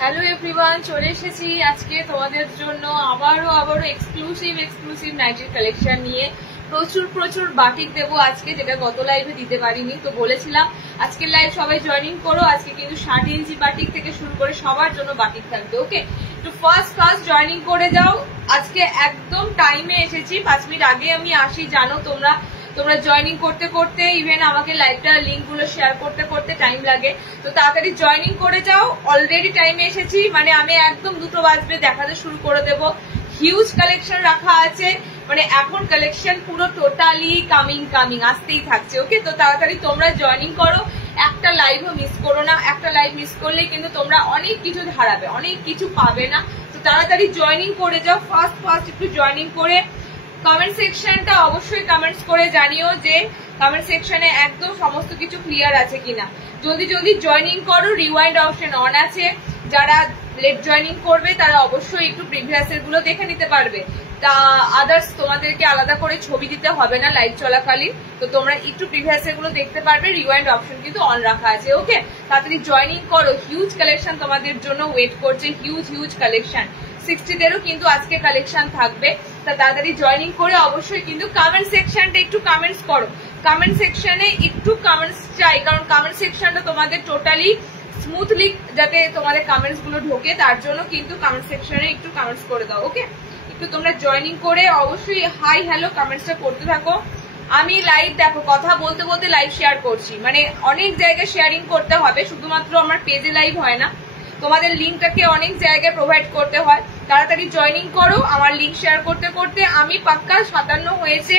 Hello everyone, চলে এসেছি আজকে তোমাদের জন্য আবারও এক্সক্লুসিভ নাইটির কালেকশন নিয়ে। প্রচুর বাটিক দেবো আজকে, যেটা গত লাইভে দিতে পারিনি। তো বলেছিলাম আজকের লাইভ সবাই জয়েনিং করো। আজকে কিন্তু 60 ইঞ্চি বাটিক থেকে শুরু করে সবার জন্য বাটিক থাকবে। ওকে, তো ফার্স্ট জয়েনিং করে যাও। আজকে একদম টাইমে এসেছি, 5 মিনিট আগে আমি আসি। জানো তোমরা জয়েনিং করতে ইভেন আমাকে লাইভটা লিঙ্ক গুলো শেয়ার করতে টাইম লাগে। তো তাড়াতাড়ি জয়েনিং করে যাও, অলরেডি টাইমে এসেছি। মানে আমি একদম 2টো বাজবে দেখাতে শুরু করে দেব। হিউজ কালেকশন রাখা আছে, মানে এখন কালেকশন পুরো টোটালি কামিং আসতেই থাকছে। ওকে, তো তাড়াতাড়ি তোমরা জয়েনিং করো, একটা লাইভও মিস করো না। একটা লাইভ মিস করলে কিন্তু তোমরা অনেক কিছু হারাবে, অনেক কিছু পাবে না। তো তাড়াতাড়ি জয়েনিং করে যাও, ফার্স্ট একটু জয়েনিং করে কমেন্ট সেকশনটা অবশ্যই কমেন্টস করে জানিও যে কমেন্ট সেকশনে একদম সমস্ত কিছু ক্লিয়ার আছে কিনা। জলদি জয়েনিং করো, রিওয়াইন্ড অপশন অন আছে। যারা লেট জয়েনিং করবে তারা অবশ্যই একটু প্রিভিয়াস এর গুলো দেখে নিতে পারবে। তা আদার্স তোমাদেরকে আলাদা করে ছবি দিতে হবে না লাইভ চলাকালীন। তো তোমরা একটু প্রিভিয়াস এর গুলো দেখতে পারবে, রিওয়াইন্ড অপশন কিন্তু অন রাখা আছে। ওকে, তাড়াতাড়ি জয়েনিং করো, হিউজ কালেকশন তোমাদের জন্য ওয়েট করছে। হিউজ কালেকশন 60-দেরও কিন্তু আজকে কালেকশন থাকবে। তা তাড়াতাড়ি জয়েনিং করে অবশ্যই কিন্তু কমেন্ট সেকশনটা একটু কমেন্টস করো। কমেন্ট সেকশনে একটু কমেন্টস চাই, কারণ কমেন্ট সেকশনটা তোমাদের টোটালি স্মুথলি যাতে তোমাদের কমেন্টস গুলো ঢোকে, তার জন্য কিন্তু কমেন্ট সেকশনে একটু কমেন্টস করে দাও। ওকে, একটু তোমরা জয়েনিং করে অবশ্যই হাই হ্যালো কমেন্টসটা করতে থাকো। আমি লাইভ দেখো কথা বলতে লাইভ শেয়ার করছি, মানে অনেক জায়গায় শেয়ারিং করতে হবে, শুধুমাত্র আমার পেজে লাইভ হয় না, তোমাদের লিঙ্কটাকে অনেক জায়গায় প্রোভাইড করতে হয়। তাড়াতাড়ি জয়েনিং করো। আমার লিঙ্ক শেয়ার করতে আমি পাক্কা 57 হয়েছে,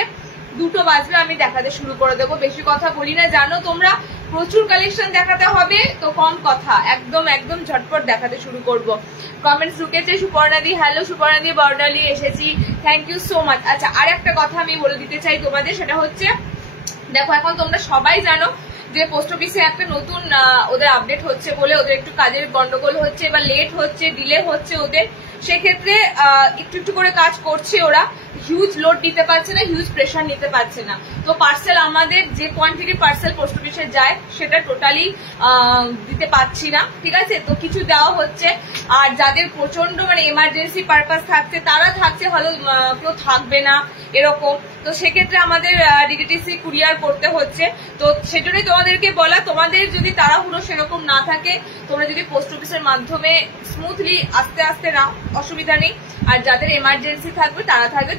2টো বাজবে আমি দেখাতে শুরু করে দেবো। বেশি কথা বলি না, জানো তোমরা প্রচুর কালেকশন দেখাতে হবে, তো কম কথা, একদম ঝটপট দেখাতে শুরু করব। কমেন্টস ঢুকেছে, সুপর্ণাদি হ্যালো, সুপর্ণাদি বর্ডালি এসেছি, থ্যাংক ইউ সো মাচ। আচ্ছা, আর একটা কথা আমি বলে দিতে চাই তোমাদের, সেটা হচ্ছে দেখো এখন তোমরা সবাই জানো যে পোস্ট অফিসে একটা নতুন ওদের আপডেট হচ্ছে বলে ওদের একটু কাজের গন্ডগোল হচ্ছে, বা লেট হচ্ছে, ডিলে হচ্ছে ওদের। সেক্ষেত্রে একটু করে কাজ করছে ওরা, হিউজ লোড দিতে পারছে না, হিউজ প্রেশার নিতে পারছে না। তো পার্সেল আমাদের যে কোয়ান্টিটি পার্সেল পোস্ট অফিসে যায় সেটা টোটালি দিতে পারছি না, ঠিক আছে। তো কিছু দেওয়া হচ্ছে, আর যাদের প্রচন্ড মানে এমার্জেন্সি পারপাস থাকছে তারা থাকছে, ভালো কেউ থাকবে না এরকম। তো সেক্ষেত্রে আমাদের ডিটিডিসি কুরিয়ার করতে হচ্ছে। তো সেজন্যই তোমাদেরকে বলা, তোমাদের যদি তাড়াহুড়ো সেরকম না থাকে, তোমরা যদি পোস্ট অফিসের মাধ্যমে স্মুথলি আস্তে নাও, অসুবিধা নেই। আর যাদের এমার্জেন্সি থাকবে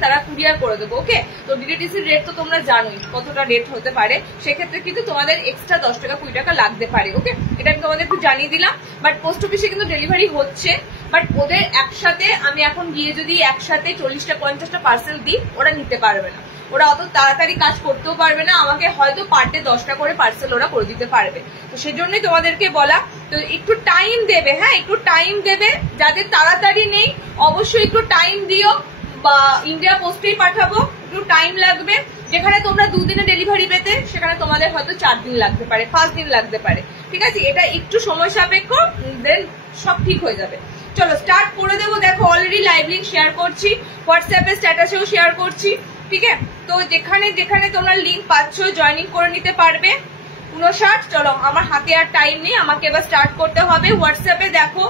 তারা কুরিয়ার করে দেবো। ওকে, তো ডিটিডিসির রেট তো তোমরা জানোই কতটা রেট হতে পারে, সেক্ষেত্রে কিন্তু তোমাদের এক্সট্রা 10 টাকা 20 টাকা লাগতে পারে। ওকে, এটা আমি তোমাদের একটু জানিয়ে দিলাম। বাট পোস্ট অফিসে কিন্তু ডেলিভারি হচ্ছে, বাট ওদের একসাথে আমি এখন গিয়ে যদি একসাথে 40টা 50টা পার্সেল দিই, ওরা নিতে পারবে না, ওরা অত তাড়াতাড়ি কাজ করতেও পারবে না। আমাকে হয়তো পার ডে 10টা করে পার্সেল ওরা করে দিতে পারবে। তো সেজন্যই তোমাদেরকে বলা, তো একটু টাইম দেবে। হ্যাঁ, একটু টাইম দেবে, যাদের তাড়াতাড়ি নেই অবশ্যই একটু টাইম দিও, বা ইন্ডিয়া পোস্টেই পাঠাবো, একটু টাইম লাগবে। যেখানে তোমরা 2 দিনে ডেলিভারি পেতে, সেখানে তোমাদের হয়তো 4 দিন লাগতে পারে, 5 দিন লাগতে পারে, ঠিক আছে। এটা একটু সময় সাপেক্ষ, দেন সব ঠিক হয়ে যাবে। চলো স্টার্ট করে দেবো। দেখো অলরেডি লাইভ লিঙ্ক শেয়ার করছি, হোয়াটসঅ্যাপে স্ট্যাটাসেও শেয়ার করছি, ঠিক আছে। তো যেখানে তোমরা লিঙ্ক পাচ্ছ জয়েনিং করে নিতে পারবে। 59, চলো আমার হাতে আর টাইম নেই, আমাকে এবার স্টার্ট করতে হবে। হোয়াটসঅ্যাপে দেখো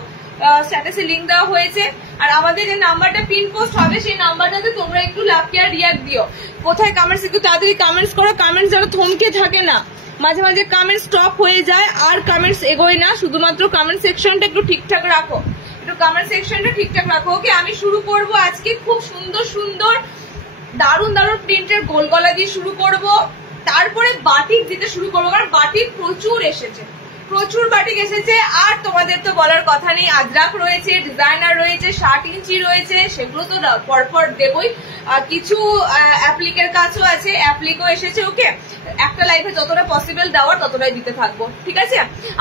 স্ট্যাটাসে লিঙ্ক দেওয়া হয়েছে, আর আমাদের যে নাম্বারটা পিন পোস্ট হবে সেই নাম্বারটাতে তোমরা একটু লাভ কেয়ার রিয়াক্ট দিও। কোথায় কমেন্টস, একটু তাড়াতাড়ি কমেন্টস করো। কমেন্টস যেন থমকে থাকে না, মাঝে মাঝে কমেন্ট স্টপ হয়ে যায় আর কমেন্টস এগোয় না। শুধুমাত্র কমেন্ট সেকশনটা একটু ঠিকঠাক রাখো, কমেন্ট সেকশনটা ঠিকঠাক রাখো। ওকে, আমি শুরু করবো আজকে খুব সুন্দর দারুণ প্রিন্টের গোল গলা দিয়ে শুরু করব, তারপরে বাটিক দিতে শুরু করবো, কারণ বাটিক প্রচুর বাটিক এসেছে। আর তোমাদের তো বলার কথা নেই, আজরাক রয়েছে, ডিজাইনার রয়েছে, 60 ইঞ্চি রয়েছে, সেগুলো তো পরপর দেবই। কিছু অ্যাপ্লিকের কাজও আছে, অ্যাপ্লিকও এসেছে। ওকে, একটা লাইফে যতটা পসিবল দেওয়ার ততটাই দিতে থাকবো, ঠিক আছে।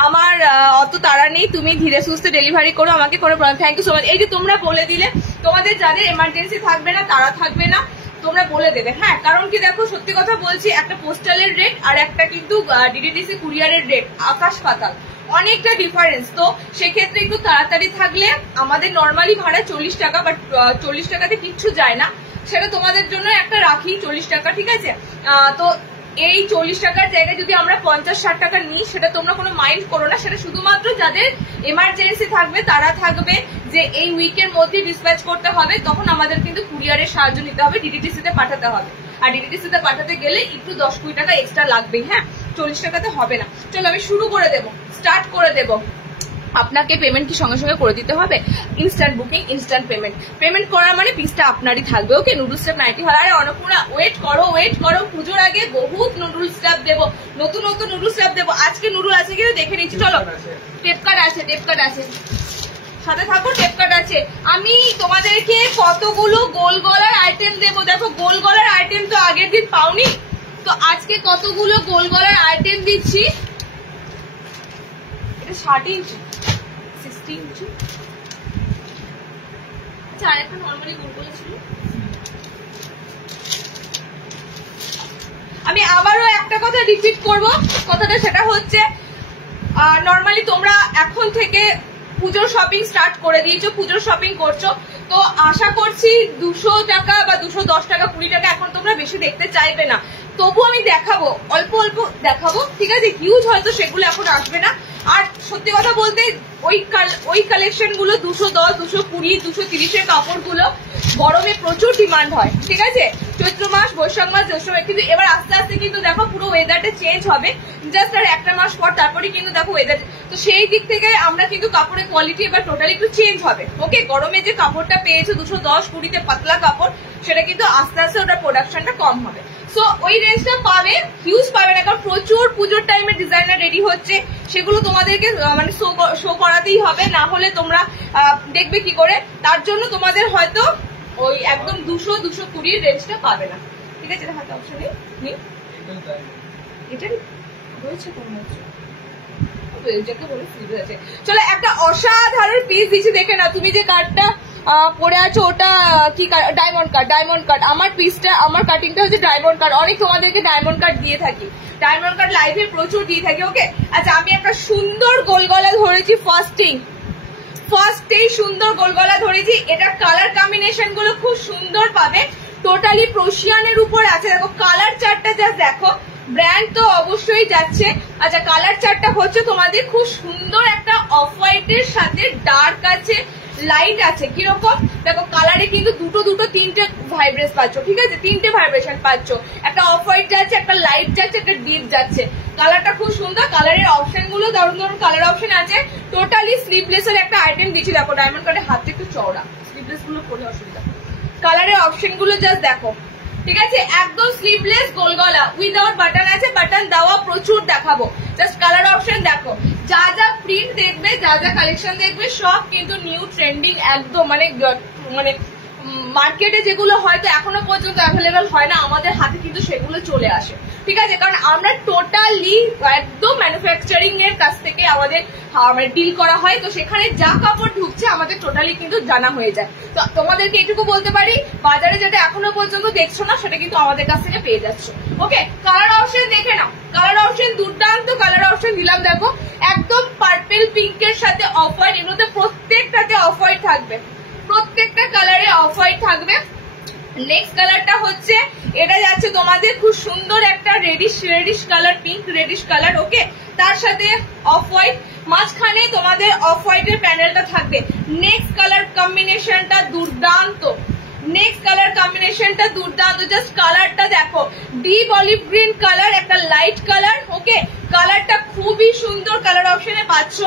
আমার অত তাড়া নেই, তুমি ধীরে সুস্থে ডেলিভারি করো, আমাকে কোনো problem. Thank you so much. এই যে তোমরা বলে দিলে, তোমাদের যাদের এমার্জেন্সি থাকবে না তারা থাকবে না, তোমরা বলে দেবে। হ্যাঁ, কারণ কি দেখো সত্যি কথা বলছি, একটা পোস্টালের রেট আর একটা কিন্তু ডিটিডিসি কুরিয়ারের রেট আকাশ পাতাল, অনেকটা ডিফারেন্স। তো সেক্ষেত্রে একটু তাড়াতাড়ি থাকলে, আমাদের নর্মালি ভাড়া 40 টাকা, বাট 40 টাকাতে কিচ্ছু যায় না, সেটা তোমাদের জন্য একটা রাখি 40 টাকা, ঠিক আছে। তো এই 40 টাকার জায়গায় যদি আমরা 50-60 টাকা নিই, সেটা তোমরা কোনো মাইন্ড করো না, সেটা শুধুমাত্র যাদের এমার্জেন্সি থাকবে তারা থাকবে যে এই উইকের মধ্যে ডিসপ্যাচ করতে হবে, তখন আমাদের কিন্তু কুরিয়ারের সাহায্য নিতে হবে, ডিটিডিসি তে পাঠাতে হবে। আর ডিটিডিসি তে পাঠাতে গেলে একটু 10-20 টাকা এক্সট্রা লাগবেই, হ্যাঁ 40 টাকাতে হবে না। চলো আমি শুরু করে দেবো, স্টার্ট করে দেবো। আপনাকে পেমেন্ট কি সঙ্গে সঙ্গে করে দিতে হবে? Instant booking, instant payment. Payment করার মানে পিসটা আপনারই থাকবে, ওকে। নুডলস স্ট্যাপ নাইটি হল। আরে অন্নপূর্ণা ওয়েট করো, ওয়েট করো, পুজোর আগে বহুত নুডলস স্ট্যাপ দেবো, নতুন নতুন নুডলস স্ট্যাপ দেবো। আজকে নুডল আছে কিনা দেখে নিচ্ছি, চলো। টেপ কার্ড আছে, টেপ কার্ড আছে, সাথে থাকো, টেপ কার্ড আছে। আমি তোমাদেরকে কতগুলো গোল গলার আইটেম দেবো, দেখো গোল গলার আইটেম তো আগের দিন পাওনি, তো আজকে কতগুলো গোল গলার আইটেম দিচ্ছি। এটা 60 ইঞ্চি, 60 ইঞ্চি। আচ্ছা আরেকটা নর্মালি গোল গলা ছিল। আমি আবারও একটা কথা রিপিট করব, কথাটা সেটা হচ্ছে নর্মালি তোমরা এখন থেকে পুজোর শপিং স্টার্ট করে দিয়েছো, পুজোর শপিং করছো, তো আশা করছি 200 টাকা বা 210 টাকা 20 টাকা এখন তোমরা বেশি দেখতে চাইবে না। তবু আমি দেখাবো, অল্প অল্প দেখাবো, ঠিক আছে। হিউজ হয়তো সেগুলো এখন আসবে না। আর সত্যি কথা বলতে ওই কালেকশন গুলো 210, 220, 230 এর কাপড় গুলো গরমে প্রচুর ডিমান্ড হয়, ঠিক আছে। চৈত্র মাস, বৈশাখ মাস, জ্যৈষ্ঠ মাস, কিন্তু এবার আস্তে আস্তে কিন্তু দেখো পুরো ওয়েদারটা চেঞ্জ হবে, জাস্ট আর একটা মাস পর তারপরে কিন্তু দেখো ওয়েদার, তো সেই দিক থেকে আমরা কিন্তু কাপড়ের কোয়ালিটি এবার টোটালি একটু চেঞ্জ হবে, ওকে। গরমে যে কাপড়টা পেয়েছো 210, 20-তে পাতলা কাপড়, সেটা কিন্তু আস্তে আস্তে ওটার প্রোডাকশনটা কম হবে। সো ওই রেঞ্জটা পাবে, হিউজ পাবে না, কারণ প্রচুর পুজোর টাইমে ডিজাইনার রেডি হচ্ছে, সেগুলো তোমাদেরকে মানে শো করাতেই হবে, না হলে তোমরা দেখবে কি করে। তার জন্য তোমাদের হয়তো ওই একদম 200-220 রেঞ্জটা পাবে না, ঠিক আছে। হাতে অপশন নেই, এটা রয়েছে কোন চলো একটা অসাধারণ পিস দিচ্ছি, দেখে না। তুমি যে কার্ডটা পরে আছো ওটা কি ডায়মন্ড কার্ড, ডায়মন্ড কার্ড। আমার পিসটা, আমার কাটিংটা হচ্ছে ডায়মন্ড কার্ড। অনেক তোমাদেরকে ডায়মন্ড কার্ড দিয়ে থাকি, ডায়মন্ড কার্ড লাইভে প্রচুর দিয়ে থাকি, ওকে। আচ্ছা আমি একটা সুন্দর গোলগলা ধরেছি, ফার্স্টেই সুন্দর গোলগলা ধরেছি। এটা কালার কম্বিনেশন গুলো খুব সুন্দর পাবে, টোটালি প্রোশিয়ানের উপর আছে। দেখো কালার চার্টটা জাস্ট দেখো, ব্র্যান্ড তো অবশ্যই যাচ্ছে। আচ্ছা কালার চার্টটা হচ্ছে তোমাদের খুব সুন্দর একটা অফ হোয়াইটের সাথে ডার্ক আছে, লাইট আছে। কিরকম দেখো কালারে কিন্তু দুটো 3টে ভাইব্রেশন পাচ্ছ, ঠিক আছে, 3টে ভাইব্রেশন পাচ্ছ। একটা অফ হোয়াইট যাচ্ছে, একটা লাইট যাচ্ছে, একটা ডিপ যাচ্ছে। কালারটা খুব সুন্দর। কালারের অপশন গুলো দারুণ দারুণ কালার অপশন আছে। টোটালি স্লিভলেস এর একটা আইটেম দিচ্ছি, দেখো ডায়মন্ড কার্ডের হাতটা একটু চওড়া, স্লিভলেস গুলো পরে অসুবিধা। কালারের অপশন গুলো জাস্ট দেখো, ঠিক আছে। একদম স্লিভলেস গোল গলা, উইদাউট বাটন আছে, বাটন দেওয়া প্রচুর দেখাবো। জাস্ট কালার অপশন দেখো, যা যা প্রিন্ট দেখবে, যা যা কালেকশন দেখবে, সব কিন্তু নিউ ট্রেন্ডিং একদম, মানে মার্কেটে যেগুলো হয়তো এখনো পর্যন্ত অ্যাভেলেবেল হয় না, আমাদের হাতে কিন্তু সেগুলো চলে আসে, ঠিক আছে। কারণ আমরা টোটালি একদম ম্যানুফ্যাকচারিং এর কাছ থেকে আমাদের ডিল করা হয়, তো সেখানে যা কাপড় ঢুকছে আমাদের টোটালি কিন্তু জানা হয়ে যায়। তো তোমাদেরকে এটুকু বলতে পারি, বাজারে যেটা এখনো পর্যন্ত দেখছো না সেটা কিন্তু আমাদের কাছ থেকে পেয়ে যাচ্ছ, ওকে। কালার অপশন দেখে নাও, কালার অপশন দুর্দান্ত কালার অপশন দিলাম, দেখো একদম পার্পেল পিঙ্কের সাথে অফ হোয়াইট, এর মধ্যে প্রত্যেকটাতে অফ হোয়াইট থাকবে, প্রত্যেকটা কালারে অফ হোয়াইট থাকবে। নেক্সট কালারটা হচ্ছে, এটা যাচ্ছে তোমাদের খুব সুন্দর একটা reddish colour, pink reddish colour, okay. তার সাথে অফ হোয়াইট, মাঝখানে তোমাদের অফ হোয়াইটের প্যানেলটা থাকবে। নেক্সট কালার কম্বিনেশনটা দুর্দান্ত, নেক্সট কালার কম্বিনেশনটা দুর্দান্ত। জাস্ট কালারটা দেখো, ডিপ অলিভ গ্রিন কালার, একটা লাইট কালার, ওকে। কালারটা খুবই সুন্দর, কালার অপশনে পাচ্ছ।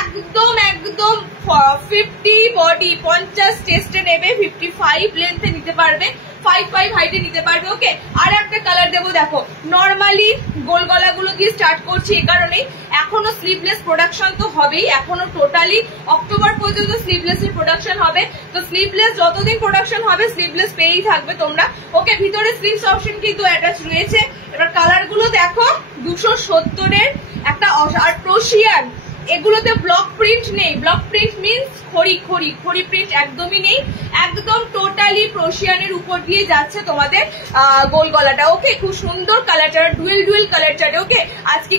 একদম 50 বডি, 50 চেস্টে নেবে, 55 লেন্থে নিতে পারবে, 55 হাইটে নিতে পারবে, ওকে। আর একটা কালার দেবো, দেখো নর্মালি গোল গলাগুলো দিয়ে স্টার্ট করছি এই কারণেই, এখনো স্লিভলেস প্রোডাকশন তো হবেই, এখনো টোটালি অক্টোবর পর্যন্ত স্লিভলেস এর প্রোডাকশন হবে। তো স্লিভলেস যতদিন প্রোডাকশন হবে স্লিভলেস পেয়েই থাকবে তোমরা, ওকে। ভিতরে স্লিভস অপশন কিন্তু অ্যাটাচ রয়েছে। এবার কালার গুলো দেখো, 270 এর একটা, আর প্রোশিয়ান, এগুলোতে ব্লক প্রিন্ট নেই। ব্লক প্রিন্ট মিনস খড়ি প্রিন্ট একদমই নেই, একদম টোটালি প্রোশিয়ানের উপর দিয়ে যাচ্ছে তোমাদের গোল গলাটা, ওকে। খুব সুন্দর কালারটা, ডুয়েল কালার চার্ট, ওকে। আজকে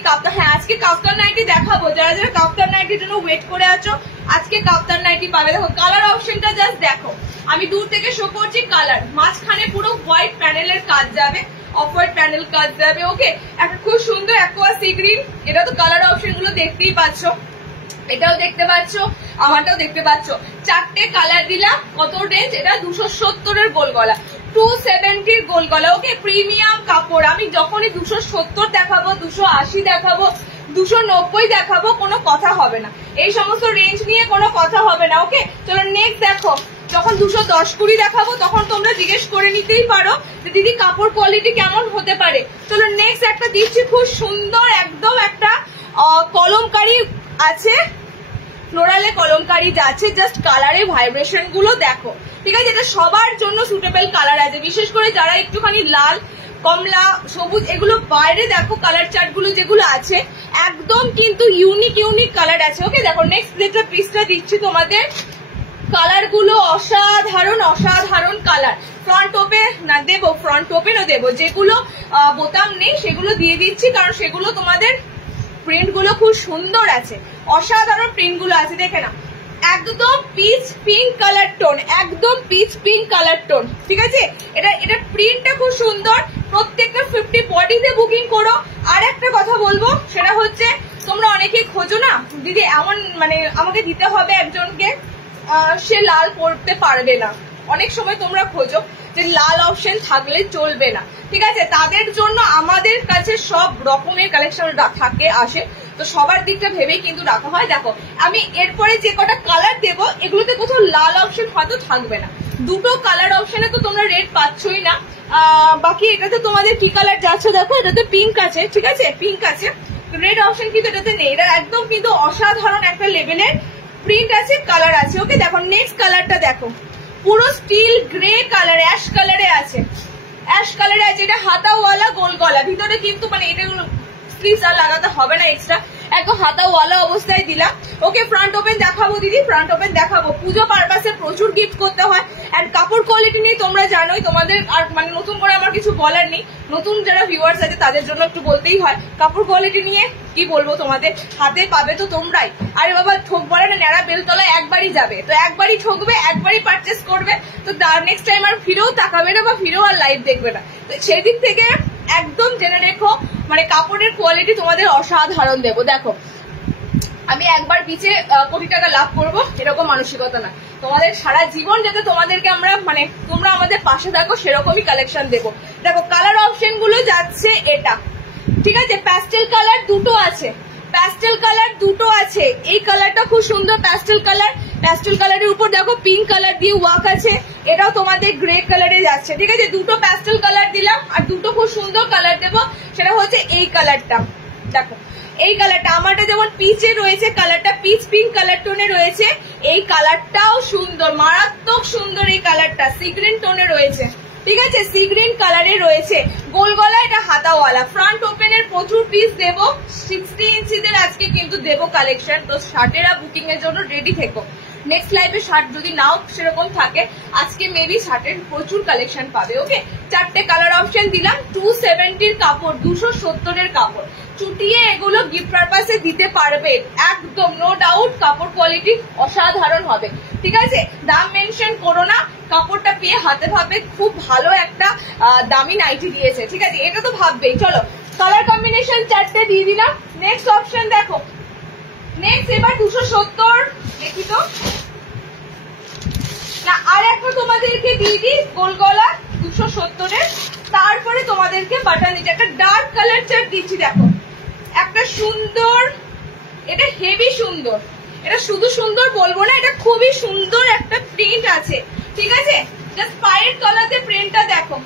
আজকে কাফতান নাইটি দেখাবো, যারা যারা কাফতান নাইটির জন্য ওয়েট করে আছো, আজকে কাফতান নাইটি পাবে। দেখো কালার অপশনটা জাস্ট দেখো, আমি দূর থেকে শো করছি। কালার মাঝখানে পুরো হোয়াইট প্যানেলের কাজ যাবে, অফ হোয়াইট প্যানেল কাজ যাবে, ওকে। একটা খুব সুন্দর অ্যাকোয়া সি গ্রিন, এটা তো কালার অপশন গুলো দেখতেই পাচ্ছ। এটাও দেখতে পাচ্ছ, আমারটাও দেখতে পাচ্ছ। 4টে কালার দিলাম। কত রেঞ্জ? এটা 270 গোল গলা, 270 গোল গলা। ওকে, প্রিমিয়াম কাপড়। আমি যখনই 270 দেখাবো, 280 দেখাবো, 290 দেখাবো, কোনো কথা হবে না। এই সমস্ত রেঞ্জ নিয়ে কোনো কথা হবে না। ওকে, চলো নেক্সট দেখো। যখন 210-20 দেখাবো তখন তোমরা জিজ্ঞেস করে নিতেই পারো যে দিদি কাপড় কোয়ালিটি কেমন হতে পারে। চলো নেক্সট একটা দিচ্ছি, খুব সুন্দর একদম একটা কলমকারি আছে, ফ্লোরালে কলমকারি যাচ্ছে। জাস্ট কালারের ভাইব্রেশন গুলো দেখো, ঠিক আছে? এটা সবার জন্য সুটেবল কালার আছে, বিশেষ করে যারা একটুখানি লাল, কমলা, সবুজ এগুলো বাইরে দেখো কালার চার্ট গুলো যেগুলো আছে একদম কিন্তু ইউনিক ইউনিক কালার আছে। ওকে, দেখো নেক্সট যেটা পিসটা দিচ্ছি তোমাদের, কালার গুলো অসাধারণ অসাধারণ কালার। ফ্রন্ট ওপেন না দেবো, ফ্রন্ট ওপেনও দেবো, যেগুলো বোতাম নেই সেগুলো দিয়ে দিচ্ছি, কারণ সেগুলো তোমাদের প্রিন্ট গুলো খুব সুন্দর আছে, অসাধারণ প্রিন্ট গুলো আছে। দেখে না, একদম পিচ পিঙ্ক কালার টোন, একদম পিচ পিঙ্ক কালার টোন, ঠিক আছে? এটা প্রিন্টটা খুব সুন্দর। প্রত্যেকটা 50 বডিতে বুকিং করো। আর একটা কথা বলবো, সেটা হচ্ছে তোমরা অনেকেই খোঁজো না দিদি এমন মানে আমাকে দিতে হবে একজনকে, সে লাল পরতে পারবে না। অনেক সময় তোমরা খোঁজো যে লাল অপশন থাকলে চলবে না, ঠিক আছে? তাদের জন্য আমাদের কাছে সব রকমের কালেকশন থাকে, আসে, তো সবার দিকটা ভেবেই কিন্তু রাখা হয়। দেখো আমি এরপরে যে কটা কালার দেবো এগুলোতে কোথাও লাল অপশন হয়তো থাকবে না। দুটো কালার অপশনে তো তোমরা রেড পাচ্ছই না। বাকি এটাতে তোমাদের কি কালার যাচ্ছে দেখো, এটাতে পিঙ্ক আছে, ঠিক আছে? পিঙ্ক আছে, রেড অপশন কিন্তু এটাতে নেই। এটা একদম কিন্তু অসাধারণ একটা লেভেলের প্রিন্ট আছে, কালার আছে। ওকে, দেখো নেক্সট কালারটা দেখো, পুরো স্টিল গ্রে কালার, অ্যাশ কালারে আছে, অ্যাশ কালারে আছে। এটা হাতাওয়ালা গোল গলা, ভিতরে কিন্তু মানে এটা স্লিভস আর লাগাতে হবে না এক্সট্রা, একদম হাতাওয়ালা অবস্থায় দিলাম। ওকে, ফ্রন্ট ওপেন দেখাবো দিদি, ফ্রন্ট ওপেন দেখাবো। পুজো পারপাসে প্রচুর গিফট করতে হয়, আর কাপড় কোয়ালিটি নিয়ে তোমরা জানোই, তোমাদের আর মানে নতুন করে আমার কিছু বলার নেই। নতুন যারা ভিউয়ার্স আছে তাদের জন্য একটু বলতেই হয়, কাপড় কোয়ালিটি নিয়ে কি বলবো তোমাদের, হাতে পাবে তো তোমরাই। আরে বাবা, ঠোক বলে না, ন্যাড়া বেলতলায় একবারই যাবে, তো একবারই ঠকবে, একবারই পারচেস করবে, তো নেক্সট টাইম আর ফিরেও তাকাবে না বা ফিরেও আর লাইভ দেখবে না। তো সেই দিক থেকে একদম জেনে রেখো, মানে কাপড়ের কোয়ালিটি তোমাদের অসাধারণ দেবো। দেখো আমি একবার পিছে কোটি টাকা লাভ করবো এরকম মানসিকতা না, তোমাদের সারা জীবন যাতে তোমাদেরকে আমরা মানে তোমরা আমাদের পাশে থাকো সেরকমই কালেকশন দেবো। দেখো কালার অপশন গুলো যাচ্ছে এটা, ঠিক আছে? প্যাস্টেল কালার দুটো আছে, প্যাস্টেল কালার দুটো আছে। এই কালারটা খুব সুন্দর প্যাস্টেল কালার, প্যাস্টেল কালারের উপর দেখো পিঙ্ক কালার দিয়ে ওয়ার্ক আছে, এটাও তোমাদের গ্রে কালারে যাচ্ছে, ঠিক আছে? দুটো প্যাস্টেল কালার দিলাম, আর দুটো খুব সুন্দর কালার দেবো, সেটা হচ্ছে এই কালারটা। দেখো এই কালারটা আমারটা যেমন পিচে রয়েছে, কালারটা পিচ পিঙ্ক কালার টোনে রয়েছে, এই কালারটাও সুন্দর, মারাত্মক সুন্দর। এই কালারটা সি গ্রিন টোনে রয়েছে, ঠিক আছে? সি গ্রিন কালারে রয়েছে, গোল গলা, এটা হাতাওয়ালা। ফ্রন্ট ওপেনের প্রচুর পিস দেবো, 60 ইঞ্চিদের আজকে কিন্তু দেবো কালেকশন। তো শার্টেরা বুকিং এর জন্য রেডি থেকো। নেক্সট লাইভে শার্ট যদি নাও সেরকম থাকে, আজকে মেবি শার্টের প্রচুর কালেকশন পাবে। ওকে, 4টে কালার অপশন দিলাম, 270 কাপড়, 270 কাপড়, চুটিয়ে এগুলো গিফট পারপাসে দিতে পারবে একদম, নো ডাউট। কাপড় কোয়ালিটি অসাধারণ হবে, ঠিক আছে? দাম মেনশন করো না, কাপড়টা পেয়ে হাতে ভাবে খুব ভালো একটা দামি নাইটি দিয়েছে, ঠিক আছে? এটা তো ভাববেই। চলো কালার কম্বিনেশন 4টে দিয়ে দিলাম। নেক্সট অপশন দেখো, নেক্সট এবার 270 দেখি তো না, আর একটা তোমাদেরকে দিয়ে দিই গোল গলা 270-এর, তারপরে তোমাদেরকে বাটন দিচ্ছি। একটা ডার্ক কালার চার্ট দিচ্ছি, দেখো একটা সুন্দর, এটা হেভি সুন্দর, এটা শুধু সুন্দর বলবো না, এটা খুবই সুন্দর একটা প্রিন্ট আছে, ঠিক আছে? জাস্ট পায়ের তলাতে প্রিন্টটা দেখো,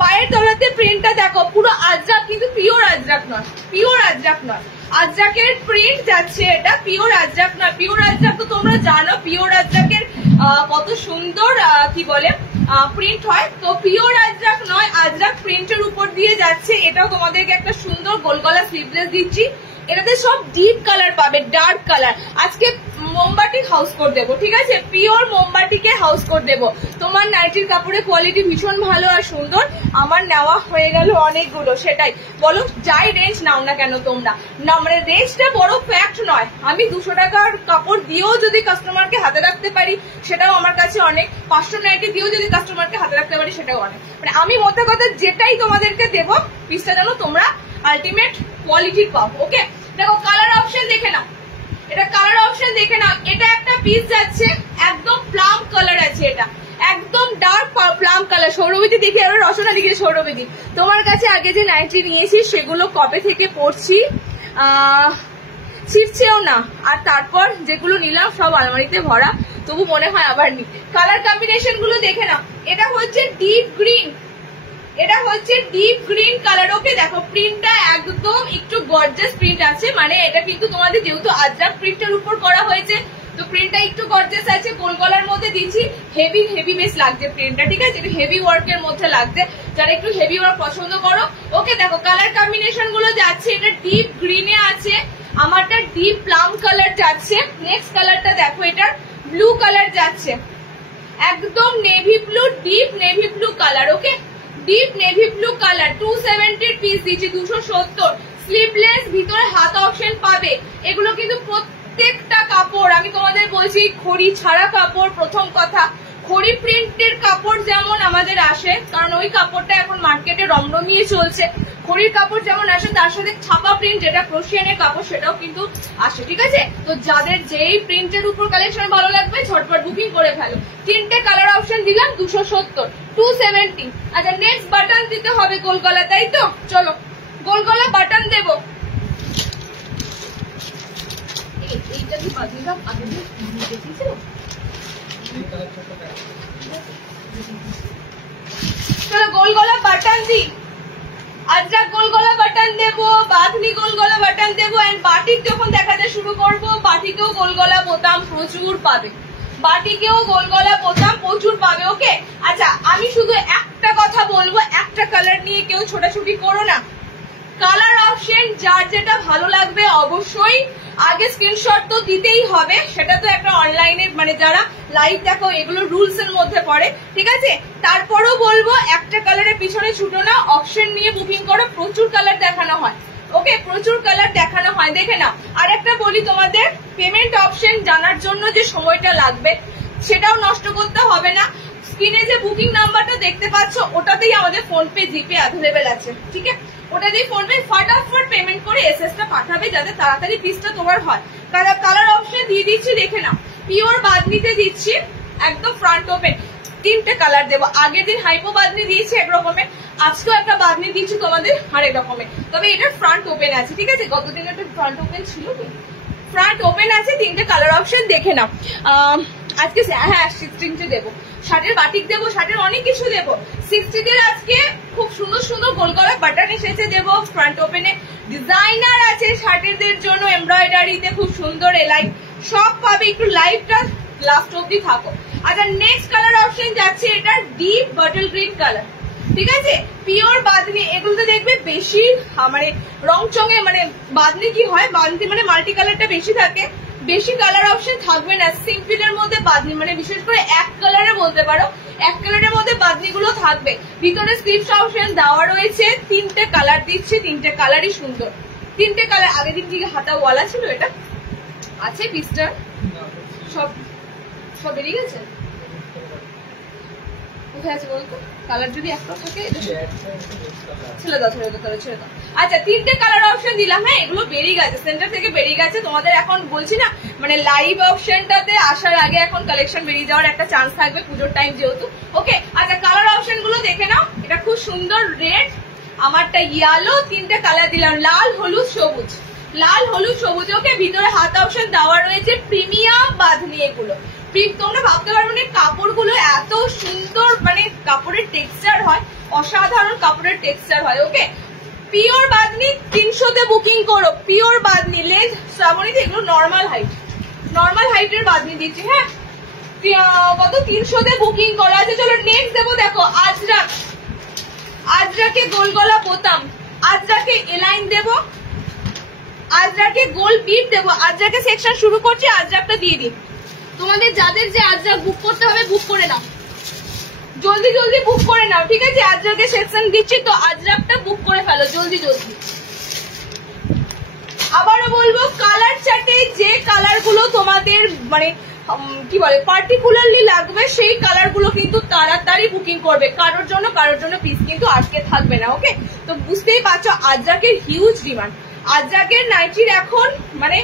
পায়ের তলাতে প্রিন্টটা দেখো, পুরো আজরাক, কিন্তু পিওর আজরাক নয়, পিওর আজরাক নয়, আজরাকের প্রিন্ট যাচ্ছে, এটা পিওর আজরাক নয়। পিওর আজরাক তো তোমরা জানো, পিওর আজরাকের কত সুন্দর কি বলে প্রিন্ট হয়, তো পিওর আজরাক নয়, আজরাক প্রিন্টের উপর দিয়ে যাচ্ছে। এটাও তোমাদেরকে একটা সুন্দর গোলগলা স্লিভলেস দিচ্ছি, এটাতে সব ডিপ কালার পাবে, ডার্ক কালার। আজকে মোমবাটি হাউস কোট দেবো, ঠিক আছে? পিওর মোমবাটিকে হাউস কোট দেবো। তোমার নাইটির কাপড়ের কোয়ালিটি ভীষণ ভালো আর সুন্দর, আমার নেওয়া হয়ে গেল অনেকগুলো, সেটাই বলো, যাই রেঞ্জ নাও না কেন তোমরা, না মানে রেঞ্জটা বড় ফ্যাক্ট নয়। আমি 200 টাকার কাপড় দিয়েও যদি কাস্টমারকে হাতে রাখতে পারি সেটাও আমার কাছে অনেক, 500 নাইটি দিয়েও যদি কাস্টমারকে হাতে রাখতে পারি সেটাও অনেক। মানে আমি মোটা কথা যেটাই তোমাদেরকে দেবো, পিসটা যেন তোমরা আলটিমেট কোয়ালিটি পাও। ওকে, দেখো কালার অপশন দেখে নাও, এটা কালার অপশন দেখে নাও। এটা একটা পিস যাচ্ছে একদম প্লাম কালার আছে, এটা একদম ডার্ক প্লাম কালার। সৌরভীদি দেখি আর রচনা দেখি। সৌরভীদি তোমার কাছে আগে যে নাইটি নিয়েছি সেগুলো কবে থেকে পরছি, ছিটছেও না, আর তারপর যেগুলো নিলাম সব আলমারিতে ভরা, তবু মনে হয় আবার নি। কালার কম্বিনেশন গুলো দেখে নাও। এটা হচ্ছে ডিপ গ্রিন, এটা হচ্ছে ডিপ গ্রিন কালার। ওকে দেখো প্রিন্টটা একদম একটু গর্জাস প্রিন্ট আছে, মানে এটা কিন্তু তোমাদের যেহেতু আজরাক প্রিন্টের উপর করা হয়েছে তো প্রিন্টটা একটু গর্জাস আছে। গোল গলার মধ্যে দিচ্ছি, হেভি হেভি বেশ লাগছে প্রিন্টটা, ঠিক আছে, একটু হেভি ওয়ার্কের মধ্যে লাগছে, যারা একটু হেভি ওয়ার্ক পছন্দ করো। ওকে দেখো কালার কম্বিনেশন গুলো যাচ্ছে, এটা ডিপ গ্রিনে আছে, আমারটা ডিপ প্লাম কালার যাচ্ছে। নেক্সট কালারটা দেখো, এটা ব্লু কালার যাচ্ছে, একদম navy blue, deep navy blue colour. ওকে deep navy blue colour, 270 piece দিচ্ছি, 270। স্লিভলেস, ভিতরে হাত অপশন পাবে। এগুলো কিন্তু প্রত্যেকটা কাপড় আমি তোমাদের বলছি খড়ি ছাড়া কাপড়। প্রথম কথা, খড়ি প্রিন্টের কাপড় যেমন আমাদের আসে, কারণ ওই কাপড়টা এখন মার্কেটে রমরমিয়ে চলছে, খড়ির কাপড় যেমন আসে তার সাথে ছাপা প্রিন্ট যেটা ক্রোশিয়ানের কাপড় সেটাও কিন্তু আসে, ঠিক আছে। তো যাদের যেই প্রিন্টের উপর কালেকশন ভালো লাগবে ঝটপট বুকিং করে ফেলো। তিনটে কালার অপশন দিলাম, 270, 270। আচ্ছা নেক্সট বাটন দিতে হবে গোল গলা, তাই তো? চলো গোল গলা বাটন দেবো। এইটা কি বাজিলাম আগে দেখিয়েছিল? চলো গোল গলা বাটন দি, আজরাক গোল গলা বাটন দেবো, বাঁধনি গোল গলা বাটন দেবো, এন্ড বাটিক যখন দেখাতে শুরু করবো বাটিকেও গোল গলা বোতাম প্রচুর পাবে, বাটিকেও গোল গলা বোতাম প্রচুর পাবে। ওকে আচ্ছা আমি শুধু একটা কথা বলবো, একটা কালার নিয়ে কেউ ছোটাছুটি করো না। কালার অপশন যার যেটা ভালো লাগবে অবশ্যই আগে স্ক্রিনশট তো দিতেই হবে, সেটা তো একটা অনলাইনে মানে যারা লাইভ দেখো এগুলো রুলস এর মধ্যে পড়ে, ঠিক আছে। তারপরও বলবো একটা কালারের পিছনে ছুটো না, অপশন নিয়ে বুকিং করো, প্রচুর কালার দেখানো হয়। ওকে প্রচুর কালার দেখানো হয়, দেখে নাও। আর একটা বলি তোমাদের, পেমেন্ট অপশন জানার জন্য যে সময়টা লাগবে সেটাও নষ্ট করতে হবে না। স্ক্রিনে যে বুকিং নাম্বারটা দেখতে পাচ্ছ ওটাতেই আমাদের ফোনপে জিপে অ্যাভেলেবেল আছে, ঠিক আছে। ওটা দিয়ে ফোনপে ফাটাফট পেমেন্ট করে এসএসটা পাঠাবে যাতে তাড়াতাড়ি পিসটা তোমার হয়। কালার অপশন দিয়ে দিচ্ছি, দেখে নাও। পিওর বাদনিতে দিচ্ছি, একদম ফ্রন্ট ওপেন। তিনটে কালার দেবো, আগের দিন হাইপো বাদনি দিয়েছি একরকমের, আজকেও একটা বাদনি দিচ্ছি তোমাদের আরেক রকমের, তবে এটা ফ্রন্ট ওপেন আছে, ঠিক আছে। গতদিন একটা ফ্রন্ট ওপেন ছিল, ফ্রন্ট ওপেন আছে। তিনটে কালার অপশন দেখে নাও। আজকে হ্যাঁ 16 দেবো, শার্টের বাটিক দেবো, শার্টের অনেক কিছু দেবো। 60 আজকে খুব সুন্দর সুন্দর গোল গলা বাটন এসেছে দেবো, ফ্রন্ট ওপেনে ডিজাইনার আছে শার্টের জন্য, এমব্রয়ডারিতে খুব সুন্দর এলাই সব পাবে। একটু লাইভটা লাস্ট অব্দি থাকো। আচ্ছা নেক্সট কালার অপশন যাচ্ছে, এটা ডিপ বটল গ্রিন কালার, ঠিক আছে। পিওর বাদনি, এগুলোতে দেখবে বেশি মানে রং চঙে মানে বাদনি কি হয়, বাদনি মানে মাল্টি কালারটা বেশি থাকে, বেশি কালার অপশন থাকবে না। সিম্পলের মধ্যে বাদনি মানে বিশেষ করে এক কালারে বলতে পারো, এক কালারের মধ্যে বাদনি গুলো থাকবে। ভিতরে স্লিভস অপশন দেওয়া রয়েছে, তিনটে কালার দিচ্ছি, তিনটে কালারই সুন্দর, তিনটে কালার। আগের দিন কি হাতা ওয়ালা ছিল, এটা আছে পিসটা সব সব বেরিয়ে গেছে, কোথায় আছে বলতো? কালার যদি একটা থাকে ছেড়ে দাও, ছেড়ে দাও, তাহলে ছেড়ে দাও। আচ্ছা তিনটে কালার অপশন দিলাম, হ্যাঁ এগুলো বেরিয়ে গেছে, সেন্টার থেকে বেরিয়ে গেছে। তোমাদের এখন বলছি না মানে লাইভ অপশনটাতে আসার আগে এখন কালেকশন বেরিয়ে যাওয়ার একটা চান্স থাকবে পুজোর টাইম যেহেতু। ওকে আচ্ছা কালার অপশন গুলো দেখে নাও। এটা খুব সুন্দর রেড, আমারটা ইয়েলো, তিনটে কালার দিলাম, লাল হলুদ সবুজ, লাল হলুদ সবুজ। ওকে ভিতরে হাত অপশন দেওয়া রয়েছে, প্রিমিয়াম বাঁধনি এগুলো। তোমরা ভাবতে পারবে না কাপড়গুলো এত সুন্দর, মানে কাপড়ের টেক্সচার হয় অসাধারণ, কাপড়ের টেক্সচার হয়। ওকে পিওর বাঁধনি 300 বুকিং করো, পিওর বাঁধনি লেজ শ্রাবণীতে এগুলো নর্মাল হাইট, নর্মাল হাইটের বাঁধনি দিচ্ছি, হ্যাঁ কত 300 বুকিং করো। আছে চলো নেক্সট দেবো, দেখো আজরাক, আজরাকে গোল গলা বোতাম, আজরাকে এলাইন দেবো, আজরাকে গোল বিট দেবো। আজরাকে সেকশন শুরু করছি, আজরাকটা দিয়ে দিই। তোমাদের যাদের যে আজরাক বুক করতে হবে বুক করে নাও, জলদি জলদি বুক করে নাও, ঠিক আছে। আজরাকের সেকশন দিচ্ছি তো আজরাকটা বুক করে ফেলো জলদি জলদি। আবারও বলবো কালার চার্টে যে কালার গুলো তোমাদের মানে কি বলে পার্টিকুলারলি লাগবে সেই কালার গুলো কিন্তু তাড়াতাড়ি বুকিং করবে, কারোর জন্য পিস কিন্তু আজকে থাকবে না। ওকে তো বুঝতেই পারছো আজরাকের হিউজ ডিমান্ড, আজরাকের নাইটির এখন মানে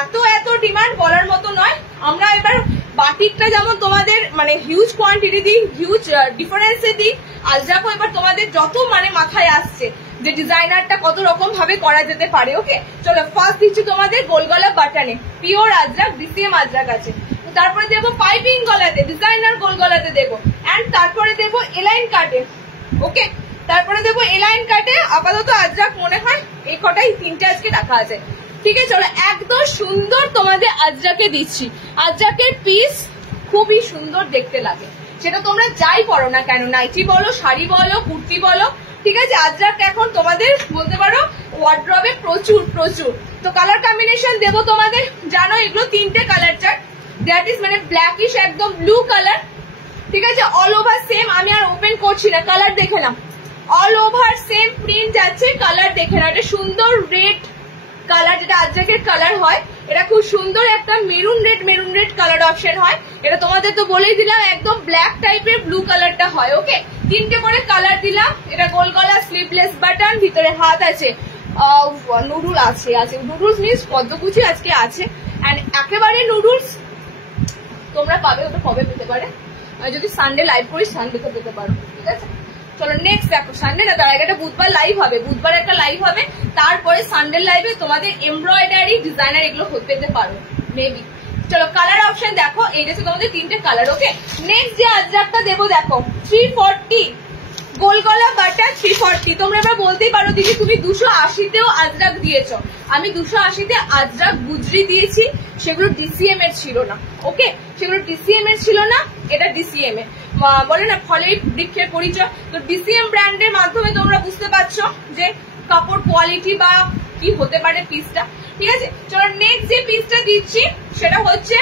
এত এত ডিমান্ড বলার মতো নয়। আমরা এবার বাটিকটা যেমন তোমাদের মানে হিউজ কোয়ান্টিটি দিই, হিউজ ডিফারেন্সে দিই, আজরাকও এবার তোমাদের যত মানে মাথায় আসছে যে ডিজাইনারটা কত রকম ভাবে করা যেতে পারে। ওকে, চলো ফার্স্ট দিচ্ছি তোমাদের গোলগলা বাটানে, পিওর আজরাক, ডিসিএম আজরাক আছে। তারপরে দেবো পাইপিং গলাতে, ডিজাইনার গোল গলাতে দেবো, এন্ড তারপরে দেবো এলাইন কাটে। ওকে, তারপরে দেবো এলাইন কাটে। আপাতত আজরাক মনে হয় এই কটাই, তিনটে আজকে রাখা আছে। ঠিক আছে, চলো একদম সুন্দর তোমাদের আজরাকে দিচ্ছি। আজরাকের পিস খুবই সুন্দর দেখতে লাগে, সেটা তোমরা যাই পরো না কেন, নাইটি বলো, শাড়ি বলো, কুর্তি বলো। ঠিক আছে, আজরাক এখন তোমাদের বলতে পারো ওয়ার্ড্রবে প্রচুর প্রচুর। তো কালার কম্বিনেশন দেবো তোমাদের, জানো এগুলো তিনটে কালার চার্ট, দ্যাট ইজ মানে ব্ল্যাকিশ একদম ব্লু কালার। ঠিক আছে, অল ওভার সেম, আমি আর ওপেন করছি না, কালার দেখে নাও, অল ওভার সেম প্রিন্ট যাচ্ছে, কালার দেখে নাও। এটা সুন্দর রেড কালার, যেটা আজরাকের কালার হয়, এটা খুব সুন্দর একটা মেরুন রেড কালার অপশন হয়। এটা তোমাদের তো বলেই দিলাম একদম ব্ল্যাক টাইপের ব্লু কালারটা হয়। ওকে, তিনটে করে কালার দিলাম। এটা গোল গলা, স্লিভলেস বাটন, ভিতরে হাত আছে, নুডুল আছে, নুডলস মিন্স পদ্মকুচি আজকে আছে, এন্ড একেবারে নুডলস তোমরা পাবে, ওটা কবে পেতে পারে, যদি সানডে লাইভ করি সানডেতে পেতে পারো। ঠিক আছে, চলো নেক্সট দেখো, সানডে না তার আগে একটা বুধবার লাইভ হবে, বুধবার একটা লাইভ হবে, তারপরে সানডে লাইভে তোমাদের এমব্রয়ডারি ডিজাইনার এগুলো পেতে পারো মেবি। চলো কালার অপশন দেখো, এই যে তোমাদের তিনটে কালার। ওকে, নেক্সট যে আজরাকটা দেবো দেখো 340 গোলগলা বাটা 340। তোমরা এবার বলতেই পারো দিদি তুমি 280তেও আজরাক দিয়েছ। আমি 280তে আজরাক গুজরি দিয়েছি, সেগুলো ডিসিএম এর ছিল না। ওকে, সেগুলো ডিসিএম এর ছিল না, এটা ডিসিএম এর, বলে না ফলে বৃক্ষের পরিচয়। তো ডিসিএম ব্র্যান্ডের মাধ্যমে তোমরা বুঝতে পারছো যে কাপড় কোয়ালিটি বা কি হতে পারে পিসটা। ঠিক আছে, চলো নেক্সট যে পিসটা দিচ্ছি সেটা হচ্ছে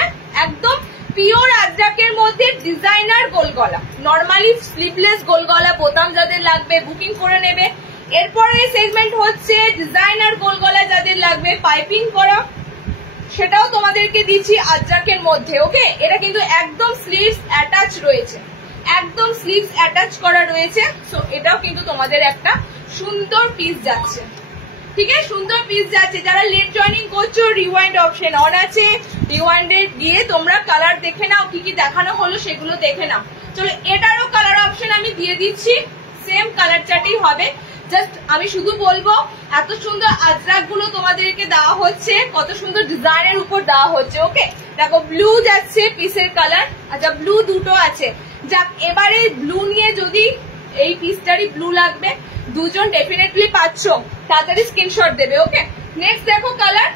একদম পিওর আজরাকের মধ্যে ডিজাইনার গোলগলা, নর্মালি স্লিভলেস গোলগলা, বোতাম যাদের লাগবে বুকিং করে নেবে। এরপরে সেগমেন্ট হচ্ছে ডিজাইনার গোলগলা যাদের লাগবে পাইপিং করা, সেটাও তোমাদেরকে দিচ্ছি আজরাকের মধ্যে। ওকে, এটা কিন্তু একদম স্লিভস অ্যাটাচ রয়েছে, একদম স্লিভস অ্যাটাচ করা রয়েছে। সো এটাও কিন্তু তোমাদের একটা সুন্দর পিস যাচ্ছে। ঠিক আছে, সুন্দর পিস যাচ্ছে। যারা লেট জয়েনিং করছো রিওয়াইন্ড অপশন অন আছে, রিওয়াইন্ডে গিয়ে তোমরা কালার দেখে নাও, কি কি দেখানো হলো সেগুলো দেখে নাও। চলো এটারও কালার অপশন আমি দিয়ে দিচ্ছি, সেম কালার চার্টেই হবে। জাস্ট আমি শুধু বলবো এত সুন্দর আজরাক গুলো তোমাদেরকে দেওয়া হচ্ছে, কত সুন্দর ডিজাইনের উপর দেওয়া হচ্ছে। ওকে, দেখো ব্লু যাচ্ছে পিসের কালার, আচ্ছা ব্লু দুটো আছে। যাক, এবারে ব্লু নিয়ে যদি এই পিসটারই ব্লু লাগবে, দুজন ডেফিনেটলি পাচ্ছ, তাড়াতাড়ি স্ক্রিনশট দেবে। ওকে, নেক্সট দেখো কালার,